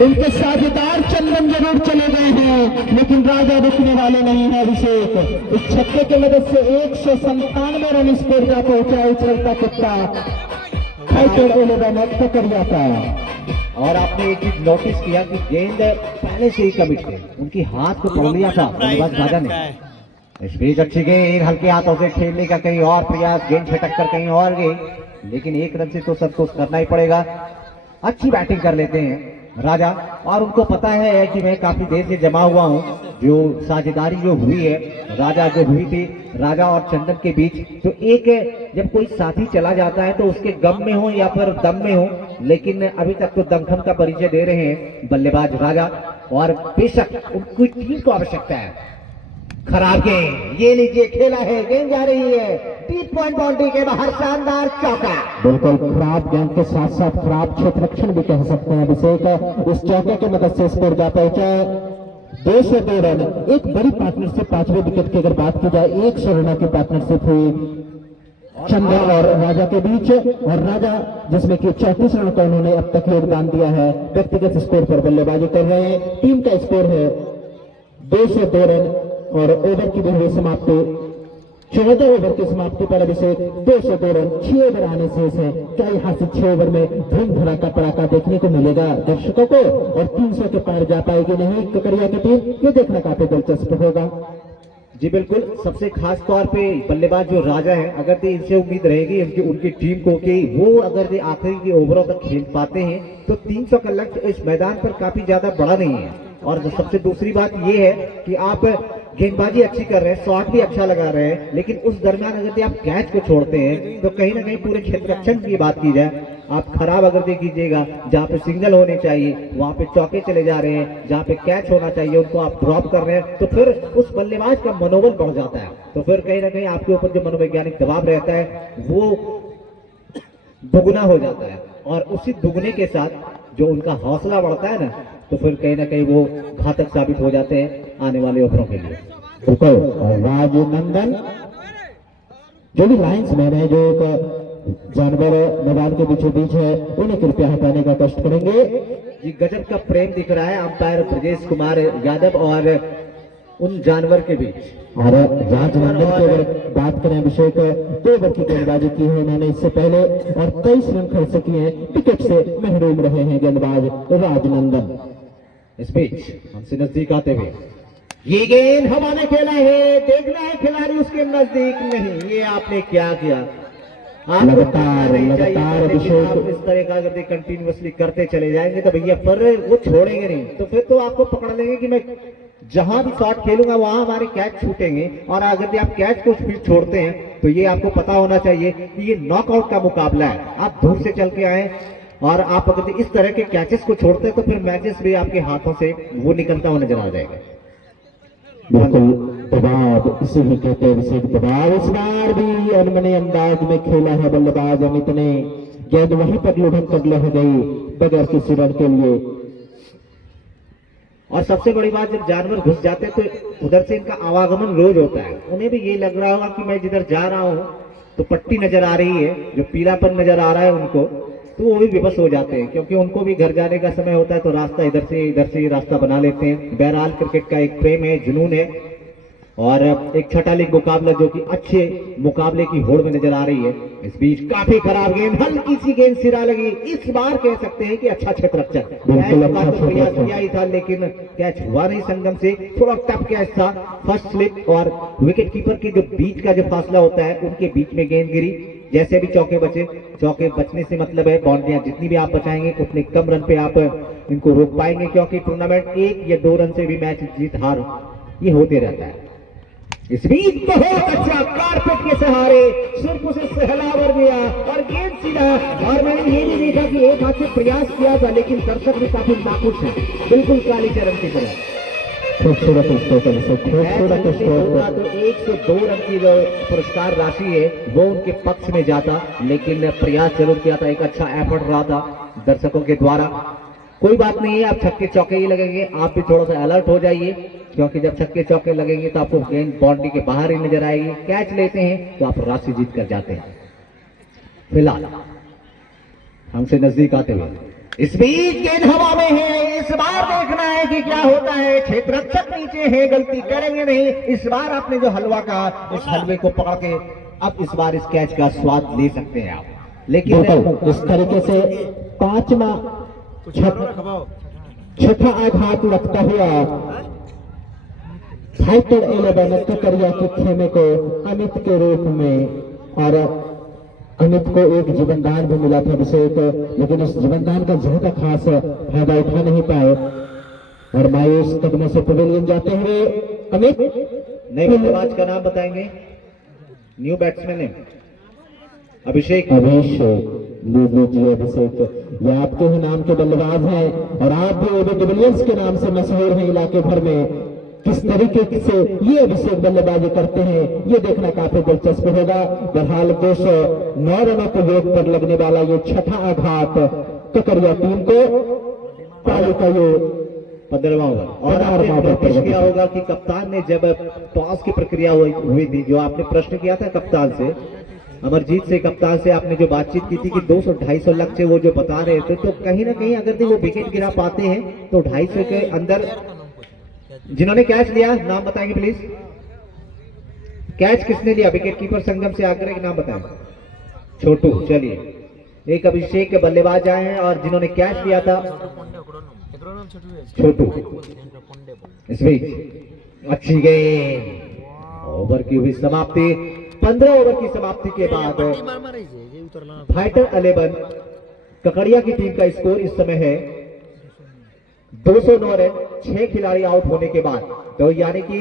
उनके साझेदार चंदन जरूर चले गए हैं लेकिन राजा रुकने वाले नहीं है अभिषेक। इस छक्के की मदद से 197 रन स्कोर पर पहुंचा उछलता कुत्ता पकड़िया का। और आपने एक चीज नोटिस किया कि गेंद पहले से ही कमिट थे, उनकी हाथ को पकड़ लिया था बल्लेबाज राजा ने। इस बीच अच्छी गेंद हल्के हाथों से खेलने का कहीं और प्रयास, गेंद छटक कर कहीं और गई, लेकिन एक रन से तो संतोष करना ही पड़ेगा। अच्छी बैटिंग कर लेते हैं राजा और उनको पता है कि मैं काफी देर से जमा हुआ हूं। जो साझेदारी जो हुई है राजा जो हुई थी राजा और चंदन के बीच, तो एक जब कोई साथी चला जाता है तो उसके गम में हो या फिर दम में हो, लेकिन अभी तक तो दमखम का परिचय दे रहे हैं बल्लेबाज राजा और बेशक उनकी टीम को आवश्यकता है। खराब गेंद, ये लीजिए खेला है, गेंद जा रही है डीप पॉइंट बाउंड्री के बाहर, शानदार चौका। बिल्कुल खराब गेंद के साथ साथ खराब क्षेत्र रक्षण भी कह सकते हैं अभिषेक। इस चौके की मदद से स्कोर जा पहुंचा 2 से 2 रन। एक बड़ी पार्टनरशिप 5वें विकेट की अगर बात की जाए 100 रनों की पार्टनरशिप हुई चंदन और राजा के बीच, और राजा जिसमें कि 34 रन का उन्होंने अब तक योगदान दिया है। व्यक्तिगत स्कोर पर बल्लेबाजी कर रहे हैं। टीम का स्कोर है 2 से 2 रन और ओवर की भी हुई समाप्ति 14 ओवर की समाप्ति पर अभिषेक 2 से 2 रन 6 ओवर आने शेष है। क्या यहाँ से 6 ओवर में धूम धड़ाका पड़ाका देखने को मिलेगा दर्शकों को और 300 के पार जा पाएगी नहीं ककड़िया की टीम, ये देखना काफी दिलचस्प होगा। जी बिल्कुल, सबसे खास तौर पे बल्लेबाज जो राजा है, अगर तो इनसे उम्मीद रहेगी उनकी टीम को कि वो अगर आखिरी के ओवरों तक खेल पाते हैं तो 300 का लक्ष्य इस मैदान पर काफी ज्यादा बड़ा नहीं है। और सबसे दूसरी बात ये है कि आप गेंदबाजी अच्छी कर रहे हैं, शॉट भी अच्छा लगा रहे हैं, लेकिन उस दरमियान अगर आप कैच को छोड़ते हैं तो कहीं ना कहीं पूरे क्षेत्र रक्षण की बात की जाए, आप खराब अगर कीजिएगा, जहाँ पे सिंगल होने चाहिए वहां पे चौके चले जा रहे हैं, जहाँ पे कैच होना चाहिए उनको आप ड्रॉप कर रहे हैं, तो फिर उस बल्लेबाज का मनोबल बढ़ जाता है। तो फिर कहीं ना कहीं आपके ऊपर जो मनोवैज्ञानिक दबाव रहता है वो दुगुना हो जाता है, और उसी दुगने के साथ जो उनका हौसला बढ़ता है ना, तो फिर कहीं ना कहीं वो घातक साबित हो जाते हैं आने वाले ओवरों के लिए। बिल्कुल, राजनंदन जो भी लाइन्स मैन है, जो एक जानवर मैदान के बीचों बीच है, उन्हें कृपया हटाने का कष्ट करेंगे। जी गजब का प्रेम दिख रहा है अंपायर ब्रजेश कुमार यादव और उन जानवर के बीच। और राजनंदन की अगर बात करें अभिषेक, 2 ओवर की गेंदबाजी की है उन्होंने इससे पहले और 23 रन खर्च किए हैं। विकेट से महरूम रहे हैं गेंदबाज राजनंदन। इस बीच हमसे नजदीक आते हुए ये गेंद हवा में खेला है, देखना है खिलाड़ी उसके नजदीक नहीं। ये आपने क्या किया? लगातार अभिषेक इस तरह का अगर कंटिन्यूअसली करते चले जाएंगे तो भैया पर वो छोड़ेंगे नहीं, तो फिर तो आपको पकड़ लेंगे कि मैं जहां भी शॉट खेलूंगा वहां हमारे कैच छूटेंगे। और अगर आप कैच को फिर छोड़ते हैं तो ये आपको पता होना चाहिए कि ये नॉकआउट का मुकाबला है। आप दूर से चल के आए और आप अगर इस तरह के कैचेस को छोड़ते हैं तो फिर मैचेस भी आपके हाथों से वो निकलता हुआ नजर आ जाएगा। बिल्कुल, दबाव इसे ही कहते हैं अभिषेक, दबाव। इस बार भी अनमने अंदाज में खेला है बल्लेबाज अमित ने, गेंद वहीं पर लुढ़क कर लह गई बगैर किसी रन के लिए। और सबसे बड़ी बात, जब जानवर घुस जाते हैं तो उधर से इनका आवागमन रोज होता है। उन्हें भी ये लग रहा होगा कि मैं जिधर जा रहा हूँ तो पट्टी नजर आ रही है, जो पीलापन नजर आ रहा है उनको, तो वो भी विवश हो जाते हैं, क्योंकि उनको भी घर जाने का समय होता है तो रास्ता इधर से रास्ता बना लेते हैं। बहरहाल क्रिकेट का एक प्रेम है, जुनून है, और एक छठा लीग मुकाबला जो कि अच्छे मुकाबले की होड़ में नजर आ रही है। इस बीच काफी खराब गेंद, हल्की सी गेंद सिरा लगी। इस बार कह सकते हैं कि अच्छा क्षेत्र रक्षक प्रयास किया ही था, लेकिन कैच हुआ नहीं संगम से। थोड़ा टफ कैच था, फर्स्ट स्लिप और विकेट कीपर के जो बीच का जो फासला होता है उनके बीच में गेंद गिरी। जैसे भी चौके बचे, चौके बचने से मतलब है बाउंड्रियां जितनी भी आप बचाएंगे उतने कम रन पे आप इनको रोक पाएंगे, क्योंकि टूर्नामेंट 1 या 2 रन से भी मैच जीत हार ये होते रहता है। इस बीच बहुत अच्छा कारपेट के सहारे सिर्फ उसे सहलावर दिया और गेंद सीधा। और मैंने ये भी देखा कि एक हाथ से प्रयास किया था, लेकिन दर्शक भी काफी नाखुश है, बिल्कुल काली चरण की तरह। खूबसूरत स्ट्रोक है जिसे खूबसूरत होता स्ट्रोक। तो 1 से 2 रन की जो पुरस्कार राशि है वो उनके पक्ष में जाता, लेकिन प्रयास जरूर किया था, एक अच्छा एफर्ट रहा था दर्शकों के द्वारा। कोई बात नहीं है, आप छक्के चौके ही लगेंगे, आप भी थोड़ा सा अलर्ट हो जाइए, क्योंकि जब छक्के चौके लगेंगे तो आपको गेंद बाउंड्री के बाहर ही नजर आएगी। कैच लेते हैं तो आप राशि जीत कर जाते हैं। फिलहाल हमसे नजदीक आते हुए इस बीच गेंद हवा में है, इस बार देखना है कि क्या होता है। क्षेत्ररक्षक नीचे है, गलती करेंगे नहीं। इस बार आपने जो हलवा कहा, इस हलवे को पकड़ के अब इस बार इस कैच का स्वाद ले सकते हैं आप। लेकिन बिल्कुल इस तरीके से पांचवा छठा आघात लगता हुआ फाइटर 11 ककरिया के खेमे को अमित के रूप में, और अमित को एक जीवनदान भी मिला था अभिषेक, लेकिन इस जीवनदान का ज्यादा खास फायदा उठा नहीं पाए और मायूस कदमों से पवेलियन जाते हुए अमित। नए बल्लेबाज का नाम बताएंगे, न्यू बैट्समैन है अभिषेक। ले लीजिए अभिषेक, ये आपके ही नाम के बल्लेबाज हैं और आप भी एबी डिविलियर्स के नाम से मशहूर हैं इलाके भर में। किस तरीके से ये अभिषेक बल्लेबाजी करते हैं ये देखना काफी दिलचस्प होगा। बहरहाल 209 रनों को योग पर लगने वाला ये छठा आघात ककरिया टीम को पारी का ये 15वां ओवर। और आपने नोटिस किया होगा कि कप्तान ने जब टॉस की प्रक्रिया हुई थी, जो आपने प्रश्न किया था कप्तान से, अमरजीत से, कप्तान से आपने जो बातचीत की थी कि 200-250 लक्ष्य वो जो बता रहे थे, तो कहीं ना कहीं अगर वो विकेट गिरा पाते हैं तो 250 के अंदर। जिन्होंने कैच लिया नाम बताएंगे प्लीज, कैच किसने लिया? विकेट कीपर संगम से आकर एक नाम बताएं। छोटू। चलिए, एक अभिषेक के बल्लेबाज आए हैं और जिन्होंने कैच लिया था छोटू। इस बीच अच्छी गेंद, ओवर की हुई समाप्ति। 15 ओवर की समाप्ति के बाद फाइटर 11 ककड़िया की टीम का स्कोर इस समय है 209 रन, 6 खिलाड़ी आउट होने के बाद। तो यानी कि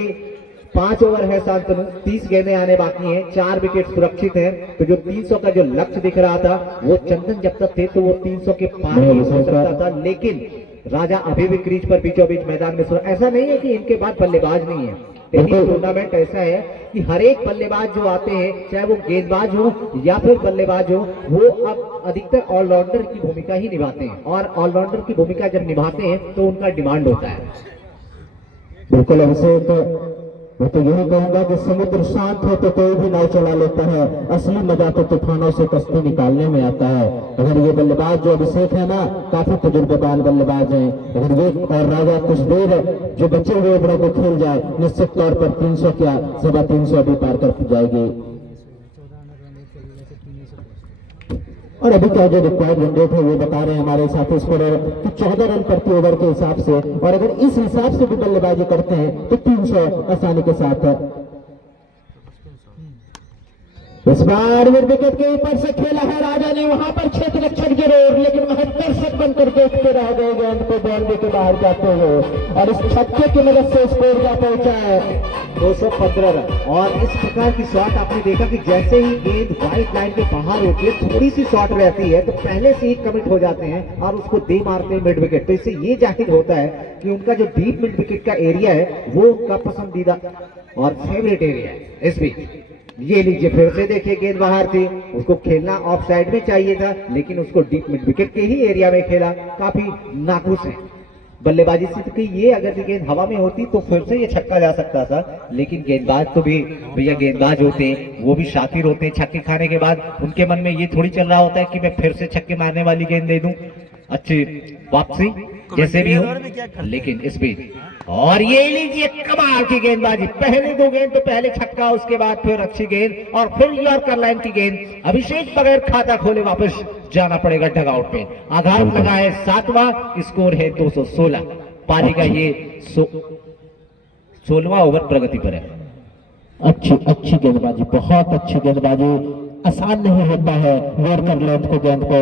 5 ओवर है शांतनु, 30 गेंदें आने बाकी हैं, 4 विकेट सुरक्षित हैं। तो जो 300 का जो लक्ष्य दिख रहा था वो चंदन जब तक थे तो वो 300 के पार नहीं हो सकता था, लेकिन राजा अभी भी क्रीज पर बीचों बीच मैदान में। ऐसा नहीं है कि इनके बाद बल्लेबाज नहीं है। टेनिस टूर्नामेंट ऐसा है कि हर एक बल्लेबाज जो आते हैं, चाहे वो गेंदबाज हो या फिर बल्लेबाज हो, वो अब अधिकतर ऑलराउंडर की भूमिका ही निभाते हैं, और ऑलराउंडर की भूमिका जब निभाते हैं तो उनका डिमांड होता है। बिल्कुल अभिषेक, मैं तो यही कहूंगा कि समुद्र शांत हो तो कोई भी नाव चला लेता है, असली मजा तो तूफानों से कश्ती निकालने में आता है। अगर ये बल्लेबाज जो अभिषेक है ना, काफी तजुर्बेकार बल्लेबाज हैं, अगर वे और राजा कुछ देर जो बचे हुए ओवरों को खेल जाए, निश्चित तौर पर 300 क्या 350 भी पार कर जाएगी। और अभी क्या जो रिक्वायर्ड रन रेट है वो बता रहे हैं हमारे साथी स्कोरर कि 14 रन प्रति ओवर के हिसाब से, और अगर इस हिसाब से भी बल्लेबाजी करते हैं तो 300 आसानी के साथ है। इस बार विकेट के ऊपर से खेला है राजा ने, वहां पर क्षेत्र रक्षक जरूर, लेकिन वह दर्शक बनकर देखते रह गए गेंद को बाउंड्री के बाहर जाते हुए, और इस छक्के की मदद से स्कोर जा पहुंचा है 215 रन। और इस प्रकार की शॉट आपने देखा कि जैसे ही गेंद व्हाइट लाइन के बाहर होती है, थोड़ी सी शॉट रहती है तो पहले से ही कमिट हो जाते हैं और उसको दे मारते हैं मिड विकेट। तो इससे ये जाहिर होता है कि उनका जो डीप मिड विकेट का एरिया है वो उनका पसंदीदा और फेवरेट एरिया है। इस बीच ये लीजिए, फिर से देखिए गेंद बाहर थी, उसको खेलना ऑफ साइड में चाहिए था, लेकिन उसको डीप मिड विकेट के ही एरिया में खेला। काफी नाखुश है बल्लेबाजी से, क्योंकि ये अगर गेंद हवा में होती तो फिर से ये छक्का जा सकता था, लेकिन गेंदबाज तो भी भैया गेंदबाज होते हैं, वो भी शातिर होते हैं। छक्के खाने के बाद उनके मन में ये थोड़ी चल रहा होता है कि मैं फिर से छक्के मारने वाली गेंद दे दूं, अच्छी वापसी जैसे भी हो। लेकिन इस बीच और ये लीजिए कमाल की गेंदबाजी, पहले 2 गेंद तो पहले छक्का, उसके बाद फिर अच्छी गेंद और फिर यॉर्कर लाइन की गेंद। अभिषेक बगैर खाता खोले वापस जाना पड़ेगा डगआउट पे। आघात लगा है 7वां, स्कोर है 216। पारी का ये 16वां ओवर प्रगति पर है। अच्छी गेंदबाजी, बहुत अच्छी गेंदबाजी। आसान नहीं होता है यॉर्कर लाइन को गेंद को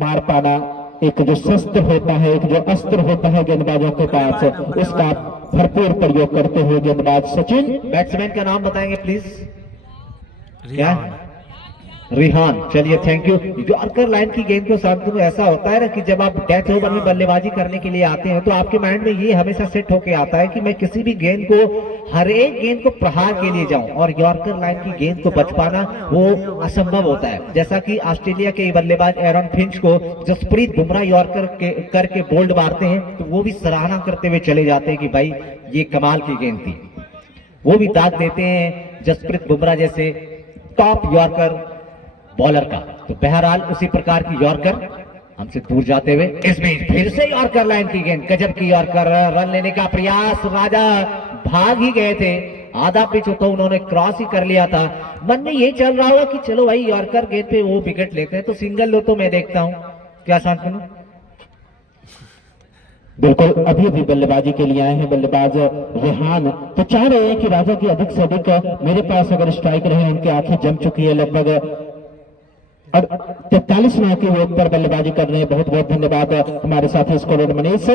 मार पाना। एक जो शस्त्र होता है, एक जो अस्त्र होता है गेंदबाजों के पास, उसका भरपूर प्रयोग करते हुए गेंदबाज सचिन। बैट्समैन का नाम बताएंगे प्लीज? क्या रिहान, चलिए थैंक यू। यॉर्कर लाइन की गेंद को शांतनु ऐसा होता है ना कि जब आप डेथ ओवर में बल्लेबाजी करने के लिए आते हैं तो आपके माइंड में ये हमेशा सेट होके आता है कि मैं किसी भी गेंद को, हर एक गेंद को प्रहार के लिए जाऊं, और यॉर्कर लाइन की गेंद को बच पाना वो असंभव होता है। जैसा कि ऑस्ट्रेलिया के बल्लेबाज एरन फिंच को जसप्रीत बुमराह यॉर्कर करके बोल्ड मारते हैं तो वो भी सराहना करते हुए चले जाते हैं कि भाई ये कमाल की गेंद थी। वो भी दाग देते हैं जसप्रीत बुमराह जैसे टॉप यॉर्कर बॉलर का। तो बहरहाल उसी प्रकार की यॉर्कर हमसे दूर जाते हुए इस बीच फिर से यॉर्कर लाइन की गेंद, गजब की यॉर्कर, रन लेने का प्रयास, राजा भाग ही गए थे, आधा पिच तो उन्होंने क्रॉस ही कर लिया था। मन में ये चल रहा होगा कि चलो भाई यॉर्कर गेंद पे वो विकेट लेते हैं तो सिंगल लो तो मैं देखता हूं, क्या शांतनु? बिल्कुल, अभी अभी बल्लेबाजी के लिए आए हैं बल्लेबाज रेहान, तो चाह रहे हैं कि राजा की अधिक से अधिक मेरे पास अगर स्ट्राइक रहे, उनकी आंखें जम चुकी है लगभग और 43 रनों के वेग पर बल्लेबाजी कर रहे हैं। बहुत बहुत धन्यवाद हमारे साथी स्कोर मनीष।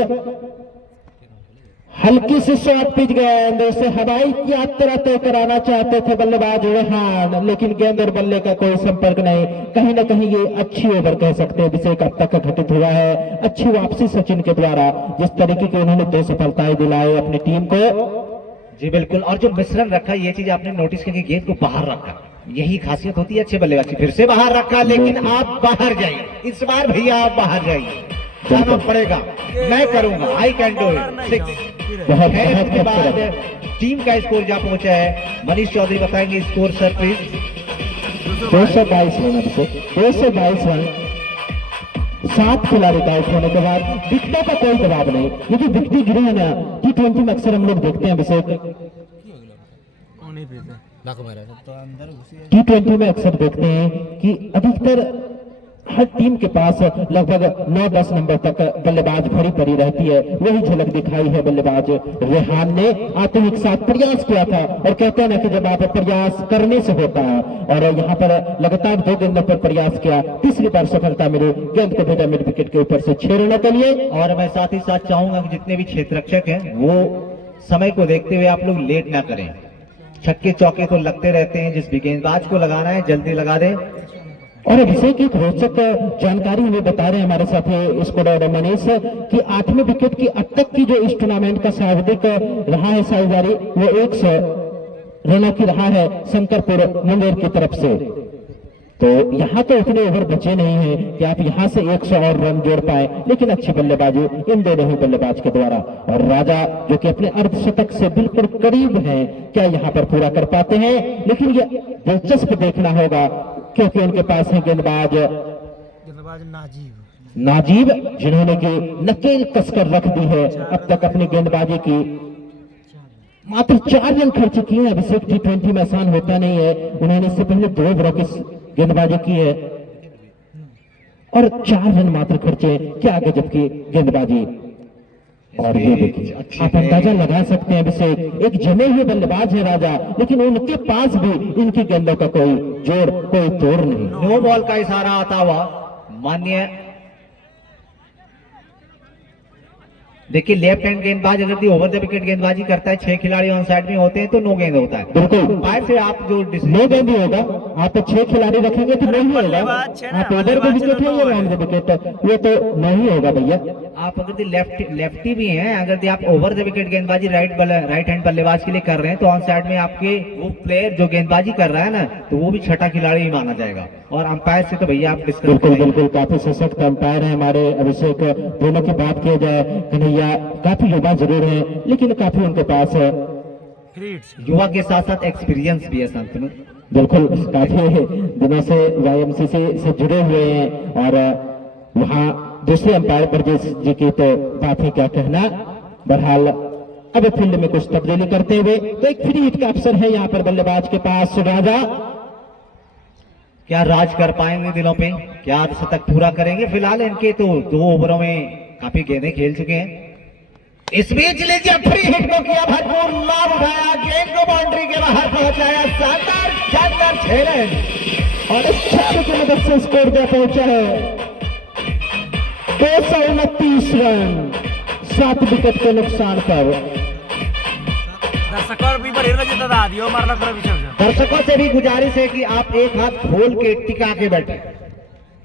हल्की सी शॉर्ट पिच गेंद, उसे हवाई यात्रा तय कराना चाहते थे बल्लेबाज रेहान, लेकिन गेंद और बल्ले का कोई संपर्क नहीं। कहीं ना कहीं ये अच्छी ओवर कह सकते हैं जिसे अब तक घटित हुआ है। अच्छी वापसी सचिन के द्वारा, जिस तरीके की उन्होंने 2 सफलताएं दिलाई अपनी टीम को। जी बिल्कुल, और जो मिश्रण रखा ये चीज आपने नोटिस किया कि गेंद को बाहर रखा, यही खासियत होती है अच्छे बल्लेबाजी। फिर से बाहर रखा, लेकिन आप बाहर जाइए इस बार, भैया आप बाहर जाइए, जाना पड़ेगा, मैं करूंगा, आई कैन डू इट। 6 के बाद टीम का स्कोर जहां पहुंचा है, मनीष चौधरी बताएंगे score sir please. 222 run, 222 run, 7 खिलाड़ी का आउट होने के बाद विकेटों का कोई दबाव नहीं, क्योंकि विकेट गिरे हैं ना। T20 में अक्सर हम लोग देखते हैं अभिषेक, T20 में अक्सर देखते हैं कि अधिकतर हर टीम के पास लगभग 9-10 नंबर तक बल्लेबाज भरी पड़ी रहती है। वही झलक दिखाई है बल्लेबाज रेहान ने। आते ही एक साथ प्रयास किया था, और कहते हैं ना कि जब आप प्रयास करने से होता है, और यहाँ पर लगातार 2 गेंदों पर प्रयास किया, तीसरी बार सफलता मिली, गेंद को भेजा मिड विकेट के ऊपर से 6 रनों के लिए। और मैं साथ ही साथ चाहूंगा कि जितने भी क्षेत्ररक्षक हैं वो समय को देखते हुए आप लोग लेट ना करें। छक्के चौके तो लगते रहते हैं, जिस भी गेंदबाज को लगाना है जल्दी लगा दें। और अभिषेक एक रोचक जानकारी हमें बता रहे हैं हमारे साथी स्कोर मनीष कि 8वें विकेट की अब तक की जो इस टूर्नामेंट का सर्वाधिक रहा है साझेदारी, वो 100 रनों की रहा है शंकरपुर मुंगेर की तरफ से। तो यहाँ तो उतने ओवर बचे नहीं हैं कि आप यहाँ से 100 और रन जोड़ पाए, लेकिन अच्छी बल्लेबाजी इन दोनों ही बल्लेबाज के द्वारा। और राजा जो कि अपने अर्धशतक से बिल्कुल करीब हैं, क्या यहाँ पर पूरा कर पाते हैं? लेकिन ये दिलचस्प देखना होगा, क्योंकि उनके पास है गेंदबाज नाजीब, जिन्होंने की नकेल कसकर रख दी है अब तक अपनी गेंदबाजी की। मात्र 4 रन खर्च किए हैं अभिषेक, T20 में आसान होता नहीं है। उन्होंने इससे पहले 2 ओवरों की गेंदबाजी की है और 4 रन मात्र खर्चे, क्या गजब की गेंदबाजी। और ये देखिए, आप अंदाजा लगा सकते हैं अभिषेक, एक जमे हुए बल्लेबाज है राजा, लेकिन उनके पास भी इनकी गेंदों का कोई जोर, कोई तोड़ नहीं। नो बॉल का इशारा आता हुआ मान्य। देखिए लेफ्ट हैंड गेंदबाज अगर ओवर द विकेट गेंदबाजी करता है, 6 खिलाड़ी ऑन साइड में होते हैं तो नो गेंद होता है। बिल्कुल, फायर से आप जो नो गेंद ही होगा। आप 6 खिलाड़ी रखेंगे तो नहीं होगा। आप ओवर द विकेट है या राउंड द विकेट, ये तो नहीं होगा भैया। आप अगर लेफ्टी भी हैं, अगर आप ओवर द विकेट गेंदबाजी राइट हैंड बल्लेबाज के लिए कर रहे हैं तो ऑन साइड में आपके वो प्लेयर जो गेंदबाजी कर रहा है ना, तो वो भी छठा खिलाड़ी ही माना जाएगा। और अंपायर से तो भैया आप डिस्कस बिल्कुल बिल्कुल, काफी सशक्त अंपायर है हमारे अभिषेक। दोनों की बात की जाए, कन्हैया काफी युवा जरूर है, लेकिन काफी उनके पास युवा के साथ साथ एक्सपीरियंस भी है शांतनु। बिल्कुल, काफी दिनों से YMCC से जुड़े हुए हैं। और वहाँ दूसरे अंपायर ब्रजेश जी की तो बात है क्या कहना। बहरहाल अब फील्ड में कुछ तब्दीली करते हुए तो एक फ्री हिट का अवसर है यहाँ पर बल्लेबाज के पास। राजा क्या राज कर पाएंगे दिलों पे, क्या शतक पूरा करेंगे? फिलहाल इनके तो 2 ओवरों में काफी गेंदें खेल चुके हैं। इस बीच लीजिए फ्री हिट को किया भरपूर लाभ उठाया, गेंद को बाउंड्री के बाहर पहुंचाया, शानदार शानदार 6 रन और इस छक्के की मदद से स्कोर दे पहुंचा है 229 रन 7 विकेट के नुकसान पर। दर्शकों भी बड़े रजे दादा दियो मारला कर पीछे दर्शकों से भी गुजारिश है कि आप एक हाथ खोल के टिका के बैठे,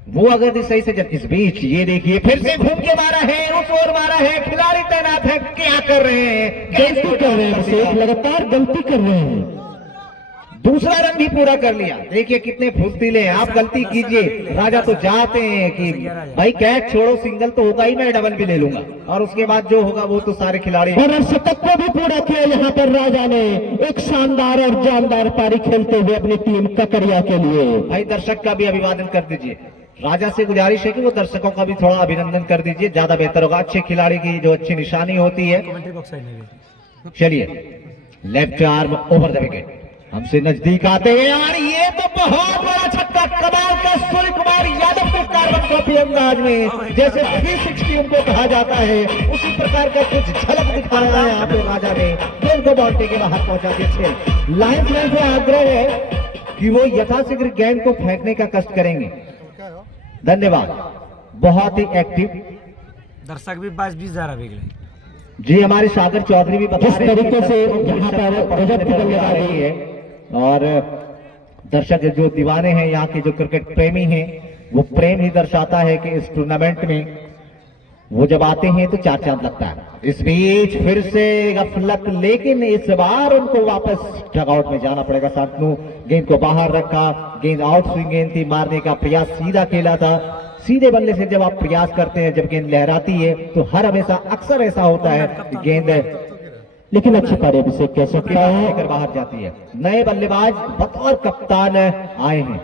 वो अगर सही से। जब इस बीच ये देखिए फिर से घूम के मारा है, उस ओर मारा है, खिलाड़ी तैनात है, क्या कर रहे हैं, गलती कर रहे हैं अभिषेक, लगातार गलती कर रहे हैं। दूसरा रन भी पूरा कर लिया। देखिए कितने फुर्तीले हैं। आप गलती कीजिए, राजा तो चाहते हैं कि भाई कैच छोड़ो, सिंगल तो होगा ही, मैं डबल भी ले लूंगा, और उसके बाद जो होगा वो तो सारे खिलाड़ी। और शतक को भी पूरा किया यहाँ पर राजा ने, एक शानदार और जानदार पारी खेलते हुए अपनी टीम ककरिया के लिए। भाई दर्शक का भी अभिवादन कर दीजिए। राजा से गुजारिश है कि वो दर्शकों का भी थोड़ा अभिनंदन कर दीजिए, ज्यादा बेहतर होगा। अच्छे खिलाड़ी की जो अच्छी निशानी होती है। कमेंट्री बॉक्स साइड में चलिए left arm over the wicket, हमसे नजदीक आते हैं यार, ये तो बहुत बड़ा छक्का, कमाल का सूर्य कुमार यादव के कार्बन कॉपी अंदाज में, जैसे 360 उनको कहा जाता है, उसी प्रकार का कुछ झलक दिखा रहा है यहाँ पे राजा ने। गेंद को बाउंड्री के बाहर पहुंचा दिया। लाइनमैन से आग्रह है कि वो यथाशीघ्र गेंद को फेंकने का कष्ट करेंगे। धन्यवाद, बहुत ही एक्टिव दर्शक भी 22-20 जा रहा बिगड़े जी। हमारे सागर चौधरी भी बता जिस रहे हैं तरीके से कि यहाँ पर गजब की बल्लेबाजी आ रही है, और दर्शक जो दीवाने हैं, यहाँ के जो क्रिकेट प्रेमी हैं, वो प्रेम ही दर्शाता है कि इस टूर्नामेंट में वो जब आते हैं तो चार चांद लगता है। इस बीच फिर से गफलत, लेकिन इस बार उनको वापस डगआउट में जाना पड़ेगा। शांतनु गेंद को बाहर रखा, गेंद आउट स्विंग गेंद थी, मारने का प्रयास सीधा खेला था। सीधे बल्ले से जब आप प्रयास करते हैं, जब गेंद लहराती है तो हर हमेशा अक्सर ऐसा होता है कि गेंद, लेकिन अच्छी पारी अभिषेक कह सकता है, लेकर बाहर जाती है। नए बल्लेबाज बतौर कप्तान आए हैं।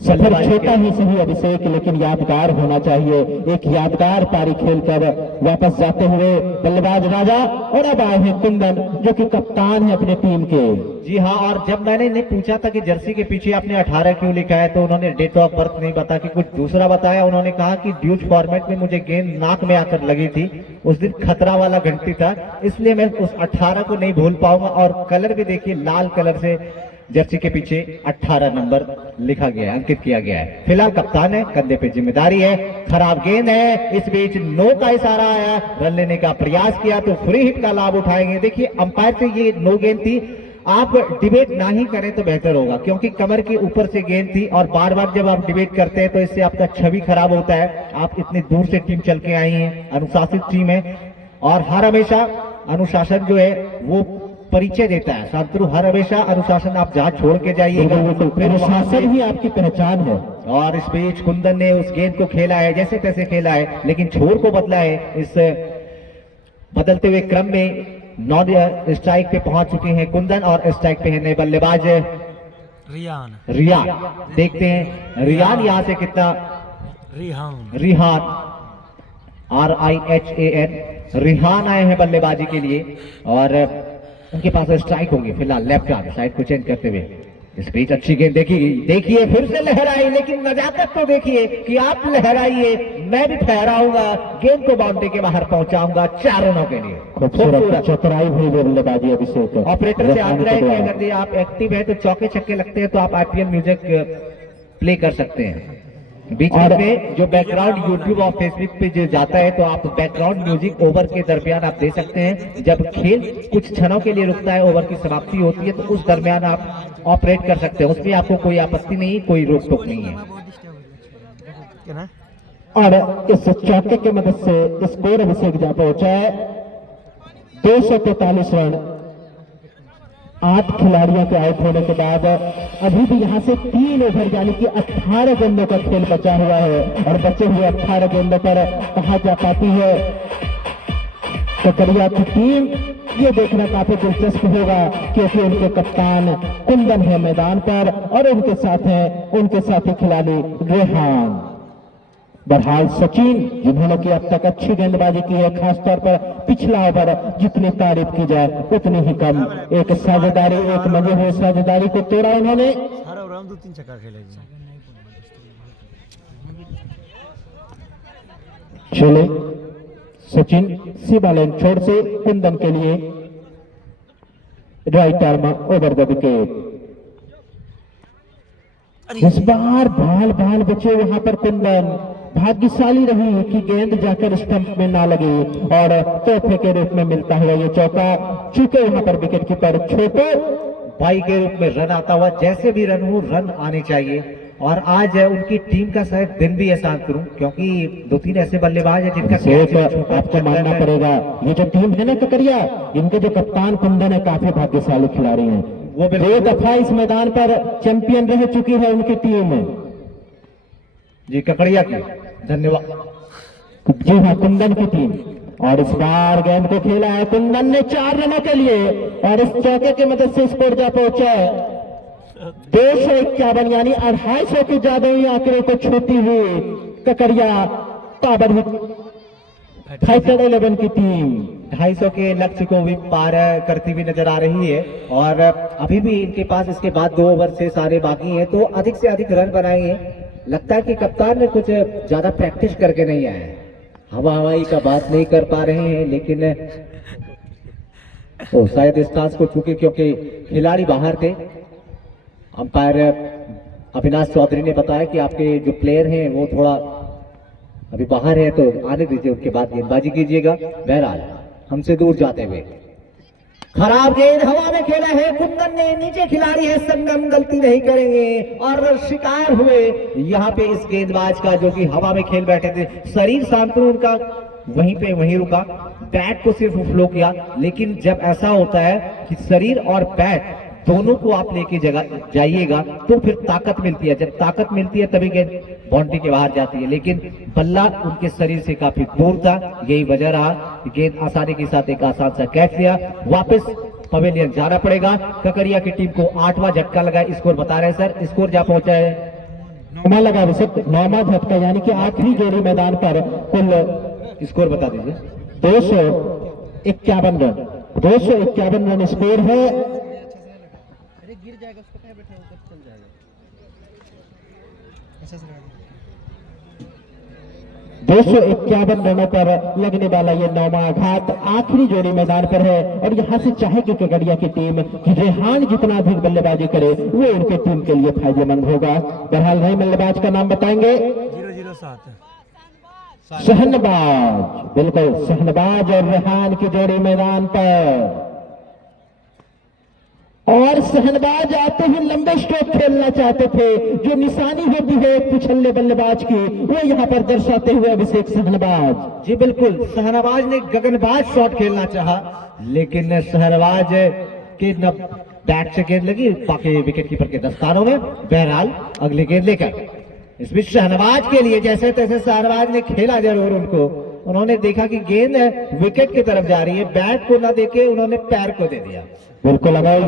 सफर छोटा ही सही अभिषेक, लेकिन यादगार होना चाहिए। एक यादगार पारी खेलकर वापस जाते हुए बल्लेबाज राजा, और अब आए हैं कुंदन जो कि कप्तान है अपने टीम के। जी हाँ, और जब मैंने इन्हें पूछा था कि जर्सी के पीछे आपने 18 क्यों लिखा है, तो उन्होंने डेट ऑफ बर्थ नहीं बताया, कि कुछ दूसरा बताया। उन्होंने कहा कि ड्यूज फॉर्मेट में मुझे गेंद नाक में आकर लगी थी, उस दिन खतरा वाला घंटी था, इसलिए मैं उस 18 को नहीं भूल पाऊंगा। और कलर भी देखिए, लाल कलर से जर्सी के पीछे 18 नंबर लिखा गया है, अंकित किया गया है। फिलहाल कप्तान है, कंधे पे जिम्मेदारी है। खराब गेंद है, इस बीच नो का इशारा आया, रन लेने का प्रयास किया तो फ्री हिट का लाभ उठाएंगे। देखिए अंपायर से ये नो गेंद थी, आप डिबेट ना ही करें तो बेहतर होगा, क्योंकि कमर के ऊपर से गेंद थी, और बार बार जब आप डिबेट करते हैं तो इससे आपका छवि खराब होता है। आप इतनी दूर से टीम चल के आई है, अनुशासित टीम है, और हर हमेशा अनुशासन जो है वो परिचय देता है। शांतनु, हर हमेशा अनुशासन आप जहां छोड़ के जाइएगा, अनुशासन ही आपकी पहचान है। और इस बीच कुंदन ने उस गेंद को खेला है, जैसे तैसे खेला है, लेकिन छोर को बदला है। इस बदलते हुए क्रम में नॉन स्ट्राइक पे पहुंच चुके हैं कुंदन, और स्ट्राइक पे है नए बल्लेबाज रियान। देखते हैं रियान यहां से कितना, रिहान RIHAN, रिहान आए हैं बल्लेबाजी के लिए, और उनके पास स्ट्राइक होंगे। फिलहाल लेफ्ट आर्म साइड को चेंज करते हुए इस बीच अच्छी गेंद देखिए फिर से लहराई, लेकिन नजाकत तो देखिए कि आप लहराइए, मैं भी ठहराऊंगा, गेंद को बाउंड्री के बाहर पहुंचाऊंगा 4 रनों के लिए। खूबसूरत चतुराई हुई बल्लेबाजी अभिषेक। ऑपरेटर से आग्रह है कि अगर आप एक्टिव है तो चौके छक्के लगते हैं तो आप IPL म्यूजिक प्ले कर सकते हैं। बीच में जो बैकग्राउंड यूट्यूब और फेसबुक पे जो जाता है, तो आप बैकग्राउंड म्यूजिक ओवर के दरमियान आप दे सकते हैं। जब खेल कुछ क्षणों के लिए रुकता है, ओवर की समाप्ति होती है, तो उस दरमियान आप ऑपरेट कर सकते हैं, उसमें आपको कोई आपत्ति नहीं, कोई रोक टोक नहीं है। और इस चौके की मदद से स्कोर अभिषेक जा पहुंचा है 243 रन। 8 खिलाड़ियों के आउट होने के बाद अभी भी यहां से 3 ओवर यानी कि 18 गेंदों का खेल बचा हुआ है, और बचे हुए 18 गेंदों पर कहां जा पाती है ककरिया की टीम, ये देखना काफी दिलचस्प होगा, क्योंकि उनके कप्तान कुंदन है मैदान पर, और उनके साथ हैं उनके साथी खिलाड़ी रेहान। बहरहाल सचिन, जिन्होंने कि अब तक अच्छी गेंदबाजी की है, खासतौर पर पिछला ओवर जितनी तारीफ की जाए उतनी ही कम। एक साझेदारी, एक मजे हुए साझेदारी को तोड़ा उन्होंने। चले सचिन सीधा लाइन छोड़ से कुंदन के लिए right arm over the wicket. इस बार बाल बचे वहां पर कुंदन, भाग्यशाली रही कि गेंद जाकर स्टंप में ना लगी और तोहफे के रूप में मिलता हुआ ये चौका। चूंकि यहाँ पर विकेट कीपर छोटू भाई के रूप में रन आता हुआ, जैसे भी रन हो रन आने चाहिए। और आज उनकी टीम का शायद दिन भी एहसान करूं, क्योंकि 2-3 ऐसे बल्लेबाज हैं जिनका अभिषेक आपको मानना पड़ेगा, ये जो टीम है ना ककरिया, इनके जो कप्तान कुंदन है काफी भाग्यशाली खिलाड़ी हैं। वो भी 2 दफा इस मैदान पर चैंपियन रह चुकी है उनकी टीम जी ककड़िया की। धन्यवाद जी हाँ, कुंदन की टीम। और इस बार गेंद को खेला है कुंदन ने 4 रनों के लिए और इस चौके की मदद से स्कोर जा पहुंचा है 251, यानी 250 के जादुई आंकड़े को छूती हुई ककरिया पावर हिट फाइटर 11 की टीम 250 के लक्ष्य को भी पार करती हुई नजर आ रही है। और अभी भी इनके पास इसके बाद 2 ओवर से सारे बाकी हैं, तो अधिक से अधिक रन बनाएंगे। लगता है कि कप्तान ने कुछ ज्यादा प्रैक्टिस करके नहीं आए हैं, हवाई का बात नहीं कर पा रहे हैं, लेकिन शायद इस टास्क को चूके क्योंकि खिलाड़ी बाहर थे। अंपायर अविनाश चौधरी ने बताया कि आपके जो प्लेयर हैं वो थोड़ा अभी बाहर है, तो आने दीजिए, उसके बाद गेंदबाजी कीजिएगा। बहरहाल हमसे दूर जाते हुए खराब गेंद हवा में खेला है कुंदन ने, नीचे खिलाड़ी है संगम, गलती नहीं करेंगे और शिकार हुए यहाँ पे इस गेंदबाज का जो कि हवा में खेल बैठे थे। शरीर शांतनु उनका वहीं पे वहीं रुका, बैट को सिर्फ फ्लो किया। लेकिन जब ऐसा होता है कि शरीर और बैट दोनों को आप लेके जाइएगा तो फिर ताकत मिलती है, जब ताकत मिलती है तभी गेंद बाउंड्री के बाहर जाती है। लेकिन बल्ला उनके शरीर से काफी दूर था, यही वजह रहा कि गेंद आसानी के साथ एक आसान सा कैच लिया। वापस पवेलियन जाना पड़ेगा। ककरिया की टीम को 8वां झटका लगा, स्कोर बता रहे हैं सर, स्कोर जा पहुंचा है 9वां लगा अभिषेक, 9वां झटका, यानी कि आखिरी जोड़ी मैदान पर कुल स्कोर बता दीजिए। 251 रन, 251 रन स्कोर है। 251 रनों पर लगने वाला ये 9वां आघात आखिरी जोड़ी मैदान पर है और यहाँ से चाहे कि ककड़िया की टीम कि रेहान जितना अधिक बल्लेबाजी करे वो उनके टीम के लिए फायदेमंद होगा। बहरहाल नए बल्लेबाज का नाम बताएंगे 007 शहनबाज, बिल्कुल शहनबाज और रेहान की जोड़ी मैदान पर। और शहनबाज आते ही लंबे स्ट्रोक खेलना चाहते थे, जो निशानी होती है एक पिछले बल्लेबाज की, वो यहाँ पर दर्शाते हुए अभिषेक शहनबाज। जी बिल्कुल, शहनबाज ने गगनबाज शॉट खेलना चाहा, लेकिन शहनबाज के न बैट से गेंद लगी बाकी विकेट कीपर के दस्तानों में। बहरहाल अगली गेंद लेकर इस बीच शहनबाज के लिए जैसे तैसे शहनबाज ने खेला जरूर, उन्होंने देखा कि गेंद विकेट की तरफ जा रही है, बैट को ना देके उन्होंने पैर को दे दिया। बिल्कुल लगाओ,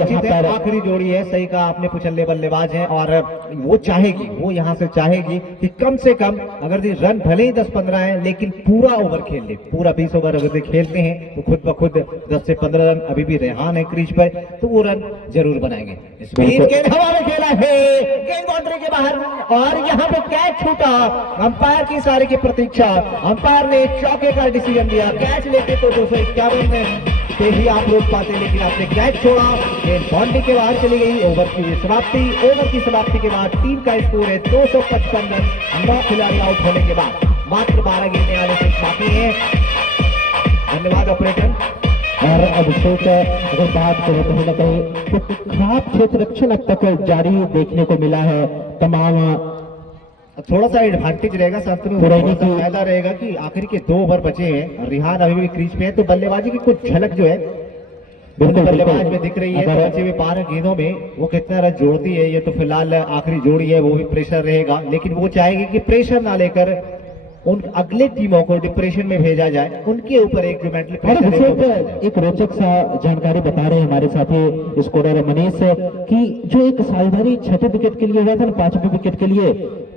आखिरी जोड़ी है, सही कहा आपने, पुछल्ले बल्लेबाज हैं और वो यहाँ से चाहेगी कि कम से कम अगर रन भले ही 10-15 हैं लेकिन पूरा ओवर खेल ले, पूरा 20 ओवर अगर खेलते हैं तो खुद ब खुद 10 से 15 रन अभी भी रेहान है क्रीज पर, तो वो रन जरूर बनाएंगे। इस बीच गेंद हवा में खेला है, गेंद बाउंड्री के बाहर और यहाँ पे कैच छूटा। अंपायर की इशारे की प्रतीक्षा, अंपायर ने चौके का डिसीजन दिया, कैच लेते तो 251 से ही आप लोग पाते, लेकिन आपने कैच छोड़ा, गेंद बाउंड्री के बाहर चली गई। ओवर की समाप्ति के बाद टीम का स्कोर है 255 रन, 9 खिलाड़ी आउट होने के बाद, मात्र 12 गेंदें आने से बाकी हैं। धन्यवाद ऑपरेटर। और अभिषेक अगर बात करें कहीं ना कहीं तो खराब क्षेत्र रक्षण अब तक जारी देखने को मिला है। तमाम थोड़ा सा एडवांटेज रहेगा शांतनु, फायदा रहेगा कि आखिर के 2 ओवर बचे हैं और रिहान अभी भी क्रीज पे है, तो बल्लेबाजी की कुछ झलक जो है बल्लेबाज में दिख रही है। तो बचे हुए 12 गेंदों में वो कितना रन जोड़ती है, ये तो फिलहाल आखिरी जोड़ी है, वो भी प्रेशर रहेगा, लेकिन वो चाहेगी कि प्रेशर ना लेकर उन अगले टीमों को डिप्रेशन में भेजा जाए, उनके ऊपर एक जो मेंटल प्रेशर। एक रोचक सा जानकारी बता रहे हैं हमारे साथी स्कोरर मनीष कि जो एक सालभरी 6 विकेट के लिए हुआ था ना, 5वें विकेट के लिए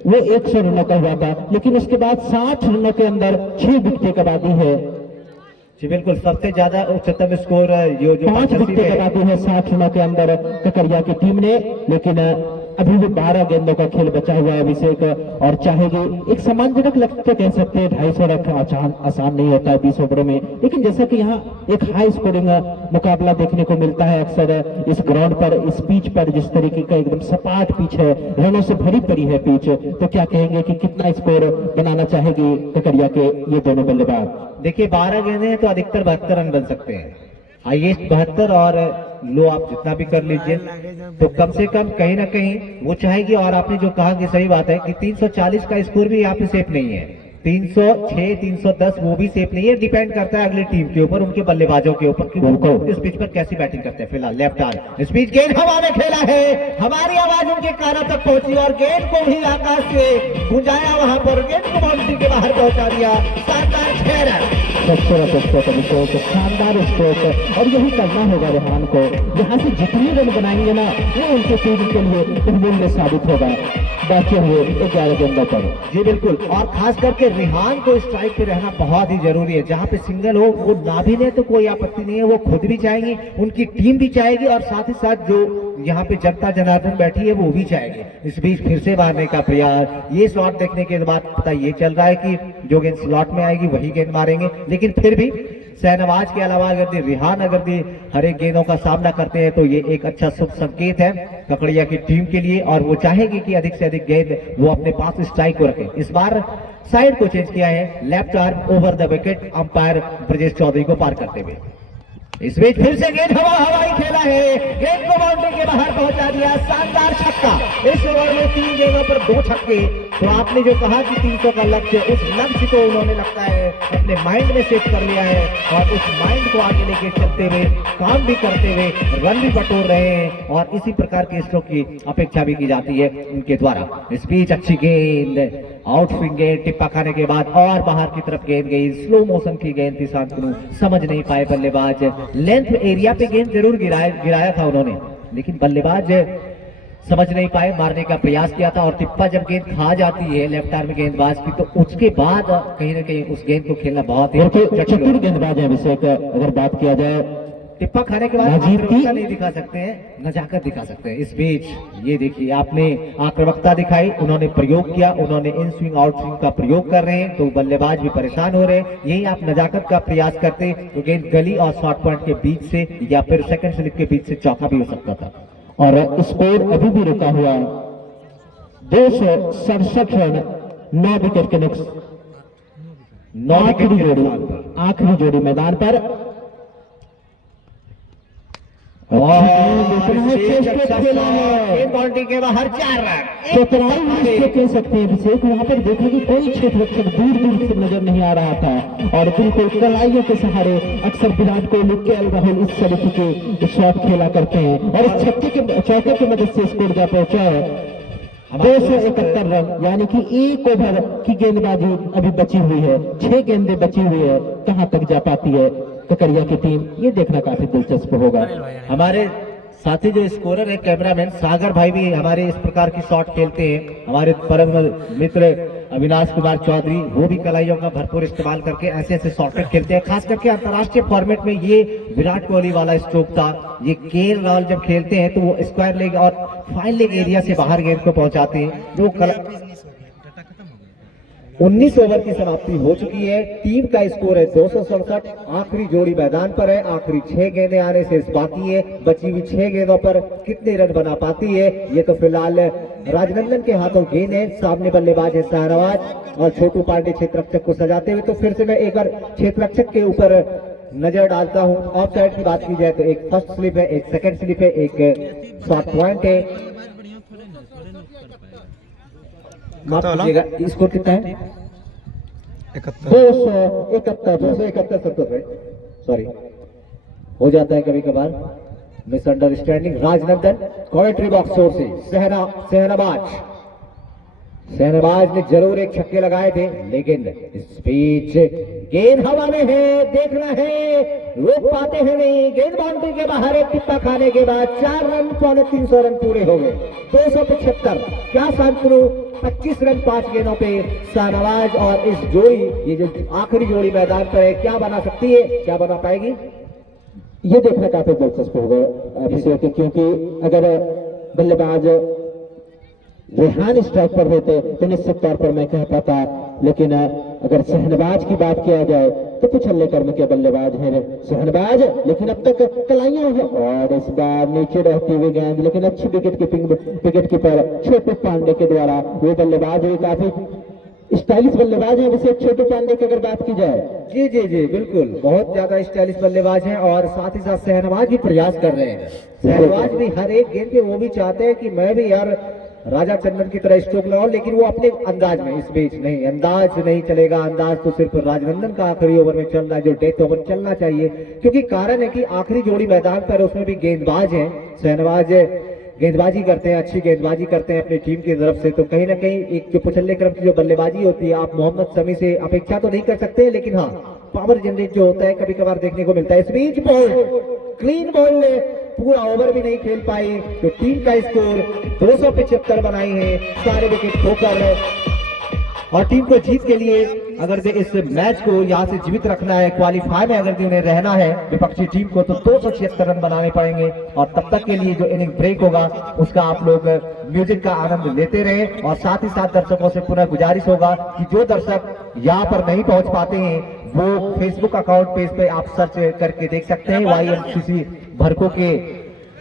वो 100 रनों का हुआ था, लेकिन उसके बाद 60 रनों के अंदर 6 विकेट की आबादी है। जी बिल्कुल, सबसे ज्यादा उच्चतम स्कोर जो 5 विकेट की आबादी है 60 रनों के अंदर ककरिया की टीम ने, लेकिन अभी भी 12 गेंदों का खेल बचा हुआ है अभिषेक, और चाहेगी एक सम्मानजनक लक्ष्य कह सकते हैं। 250 रन आसान नहीं होता है 20 ओवरों में, लेकिन जैसा कि यहाँ एक हाई स्कोरिंग मुकाबला देखने को मिलता है अक्सर इस ग्राउंड पर, इस पिच पर, जिस तरीके का एकदम सपाट पिच है, रनों से भरी पड़ी है पिच, तो क्या कहेंगे कि कितना स्कोर बनाना चाहेगी ककरिया के ये दोनों बल्लेबाज? देखिए 12 गेंदें हैं तो अधिकतर 72 रन बन सकते हैं, हाईएस्ट 72, और लो आप जितना भी कर लीजिए तो कम से कम कहीं ना कहीं वो चाहेगी। और आपने जो कहा कि सही बात है कि 340 का स्कोर भी यहाँ पे सेफ नहीं है, 306 310 वो भी सेफ नहीं है, डिपेंड करता है अगली टीम के ऊपर, उनके बल्लेबाजों के ऊपर कि वो इस पिच पर कैसी बैटिंग करते हैं। फिलहाल लेफ्ट आर्म स्पीड गेंद हवा में खेला है, हमारी आवाज उनके कानों तक पहुंची और गेंद को ही आकाश से गुंजाया, वहां पर गेंद को बाउंड्री के बाहर पहुंचा दिया। शानदार 6 रन, शानदार स्ट्रोक, और यही करना होगा रेहान को। यहाँ से जितने रन बनाएंगे ना वो उनके टीम के लिए बहुमूल्य साबित होगा बचे हुए 11 गेंदों पर। जी बिल्कुल, और खास करके रेहान को स्ट्राइक पे रहना बहुत ही जरूरी है। जहाँ पे सिंगल हो वो ना भी ले तो कोई आपत्ति नहीं है, वो खुद भी चाहेंगे, उनकी टीम भी चाहेगी, और साथ ही साथ जो यहाँ पे जनता जनार्दन बैठी है वो भी चाहेगी। इस बीच फिर से मारने का प्रयास, ये शॉट देखने के बाद पता ये चल रहा है कि जो गेंद स्लॉट में आएगी वही गेंद मारेंगे, लेकिन फिर भी शहनवाज के अलावा अगर रिहान हर एक गेंदों का सामना करते हैं तो ये एक अच्छा शुभ संकेत है ककड़िया की टीम के लिए, और वो चाहेगी कि अधिक से अधिक गेंद वो अपने पास स्ट्राइक को रखें। इस बार साइड को चेंज किया है, left arm over the wicket, umpire Brajesh Chaudhary को पार करते हुए। इस बीच फिर से गेंद हवाई खेला है, गेंद को बाउंड्री के बाहर पहुंचा दिया। शानदार छक्का, इस ओवर में 3 गेंदों पर 2 छक्के। तो आपने जो कहा कि 300 का लक्ष्य, उस लक्ष्य को उन्होंने लगता है अपने माइंड में सेट कर लिया है, और उस माइंड को आगे लेके चलते हुए, काम भी करते हुए, रन भी बटोर रहे हैं, और इसी प्रकार के स्ट्रोक की अपेक्षा भी की जाती है उनके द्वारा। इस बीच अच्छी गेंद, आउट स्विंग गेंद, टिप्पा खाने के बाद और बाहर की तरफ गेंद गई, स्लो मोशन की गेंद थी, शांतनु समझ नहीं पाए बल्लेबाज। लेंथ एरिया पे गेंद जरूर गिराया था उन्होंने, लेकिन बल्लेबाज समझ नहीं पाए, मारने का प्रयास किया था, और टिप्पा जब गेंद खा जाती है लेफ्ट आर्म गेंदबाज की तो उसके बाद कहीं ना कहीं उस गेंद को खेलना बहुत ही चतुर गेंदबाज है अभिषेक। अगर बात किया जाए टिप्पा खाने के बाद आक्रामकता नहीं दिखा सकते हैं, नजाकत दिखा सकते हैं। इस बीच ये देखिए आपने आक्रामकता दिखाई, उन्होंने प्रयोग किया, उन्होंने इन स्विंग आउट स्विंग का प्रयोग कर रहे हैं तो बल्लेबाज भी परेशान हो रहे हैं। यही आप नजाकत का प्रयास करते तो गेंद गली और शॉर्ट पॉइंट के बीच से या फिर सेकंड स्लिप के बीच से चौका भी हो सकता था। और स्कोर अभी भी रुका हुआ है 267 रन, 9 विकेट के नुकसान, 9 आखिरी जोड़ी मैदान पर। बाउंड्री के बाहर 4 रन, कह सकते हैं अभिषेक। वहां पर देखा कि कोई क्षेत्ररक्षक दूर से नजर नहीं आ रहा था, और बिल्कुल कलाइयों के सहारे अक्सर विराट कोहली, केएल राहुल इस तरीके के शॉट खेला करते हैं, और इस छक्के के चौके की मदद से स्कोर जा पहुंचा है 271 रन, यानी कि 1 ओवर की गेंदबाजी अभी बची हुई है, 6 गेंदें बची हुई है, कहां तक जा पाती है ककरिया की टीम, ये देखना काफी दिलचस्प होगा। हमारे साथी जो स्कोरर है कैमरामैन सागर भाई भी हमारे इस प्रकार की शॉट खेलते हैं, हमारे परम मित्र अविनाश कुमार चौधरी, वो भी कलाइयों का भरपूर इस्तेमाल करके ऐसे ऐसे शॉर्टकट खेलते हैं। खास करके अंतर्राष्ट्रीय फॉर्मेट में ये विराट कोहली वाला स्ट्रोक था, ये केएल राहुल जब खेलते हैं तो वो स्क्वायर लेग और फाइन लेग एरिया से बाहर गेंद को पहुंचाते हैं। जो 19 ओवर की समाप्ति हो चुकी है, टीम का स्कोर है 267, आखिरी जोड़ी मैदान पर है, आखिरी 6 गेंदें आने से बाकी है, बची हुई 6 गेंदों पर कितने रन बना पाती है ये तो फिलहाल राजनंदन के हाथों गेंद है। सामने बल्लेबाज है शहनवाज और छोटू पांडे क्षेत्ररक्षक को सजाते हुए। तो फिर से मैं एक बार क्षेत्ररक्षक के ऊपर नजर डालता हूं। ऑफ साइड की बात की जाए तो एक फर्स्ट स्लिप है, एक सेकंड स्लिप है, एक शॉर्ट पॉइंट है। स्कोर कितना है? 271 सॉरी, हो जाता है कभी कभार मिसअंडरस्टैंडिंग। राजनंदन कमेंट्री बॉक्स ओर से शहनवाज ने जरूर एक छक्के लगाए थे, लेकिन स्पीच गेंद हवा में है, देखना है रोक पाते हैं नहीं। गेंद बाउंड्री के बाहर, एक टिप्पा खाने के बाद 4 रन, 350 रन पूरे हो गए। 275 क्या शांतनु, 25 रन 5 गेंदों पे शहनवाज। और इस जोड़ी, ये जो आखिरी जोड़ी मैदान पर है, क्या बना सकती है, क्या बना पाएगी, ये देखना काफी दिलचस्प होगा अभिषेक, क्योंकि अगर बल्लेबाज रेहान स्ट्राइक पर होते तो निश्चित तौर पर मैं कह पाता, लेकिन अगर शहनवाज की बात किया जाए तो पिछले क्रम के बल्लेबाज हैं शहनवाज, लेकिन अब तक कलाइयां हैं और इस बार नीचे रहती हुई गेंद, लेकिन अच्छी विकेट कीपर छोटू पांडे के द्वारा वो बल्लेबाज हुई, काफी स्टाइलिश बल्लेबाज है अभिषेक छोटू पांडे की अगर बात की जाए। जी जी जी बिल्कुल, बहुत ज्यादा स्टाइलिश बल्लेबाज हैं और साथ ही साथ शहनवाज भी प्रयास कर रहे हैं। शहनवाज भी हर एक गेंद पे वो भी चाहते हैं कि मैं भी यार राजा चंदन की तरह स्ट्रोक लगाऊं, लेकिन वो अपने अंदाज में, इस बीच नहीं, अंदाज नहीं चलेगा। अंदाज तो सिर्फ राजनंदन का आखिरी ओवर में चल रहा है जो डेथ ओवर चलना चाहिए, क्योंकि कारण है कि आखिरी जोड़ी मैदान पर उसमें भी गेंदबाज हैं। शहनवाज गेंदबाजी करते हैं, अच्छी गेंदबाजी करते हैं अपनी टीम की तरफ से, तो कहीं ना कहीं एक जो पिछले क्रम की जो बल्लेबाजी होती है आप मोहम्मद शमी से अपेक्षा तो नहीं कर सकते, लेकिन हाँ पावर जनरेट जो होता है कभी कभार देखने को मिलता है। इस बीच बॉल क्लीन बॉल ने पूरा ओवर भी नहीं खेल पाई, तो टीम का स्कोर 275 बनाई है सारे विकेट खोकर, और टीम को जीत के लिए अगर इस मैच को यहाँ से जीवित रखना है, क्वालिफाई में अगर उन्हें रहना है विपक्षी टीम को, तो 276 रन बनाने पड़ेंगे। और तब तक के लिए जो इनिंग ब्रेक होगा उसका आप लोग म्यूजिक का आनंद लेते रहे, और साथ ही साथ दर्शकों से पुनः गुजारिश होगा कि जो दर्शक यहाँ पर नहीं पहुंच पाते हैं वो फेसबुक अकाउंट पेज पे आप सर्च करके देख सकते हैं YMCC भरको के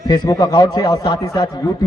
फेसबुक अकाउंट से, और साथ ही साथ यूट्यूब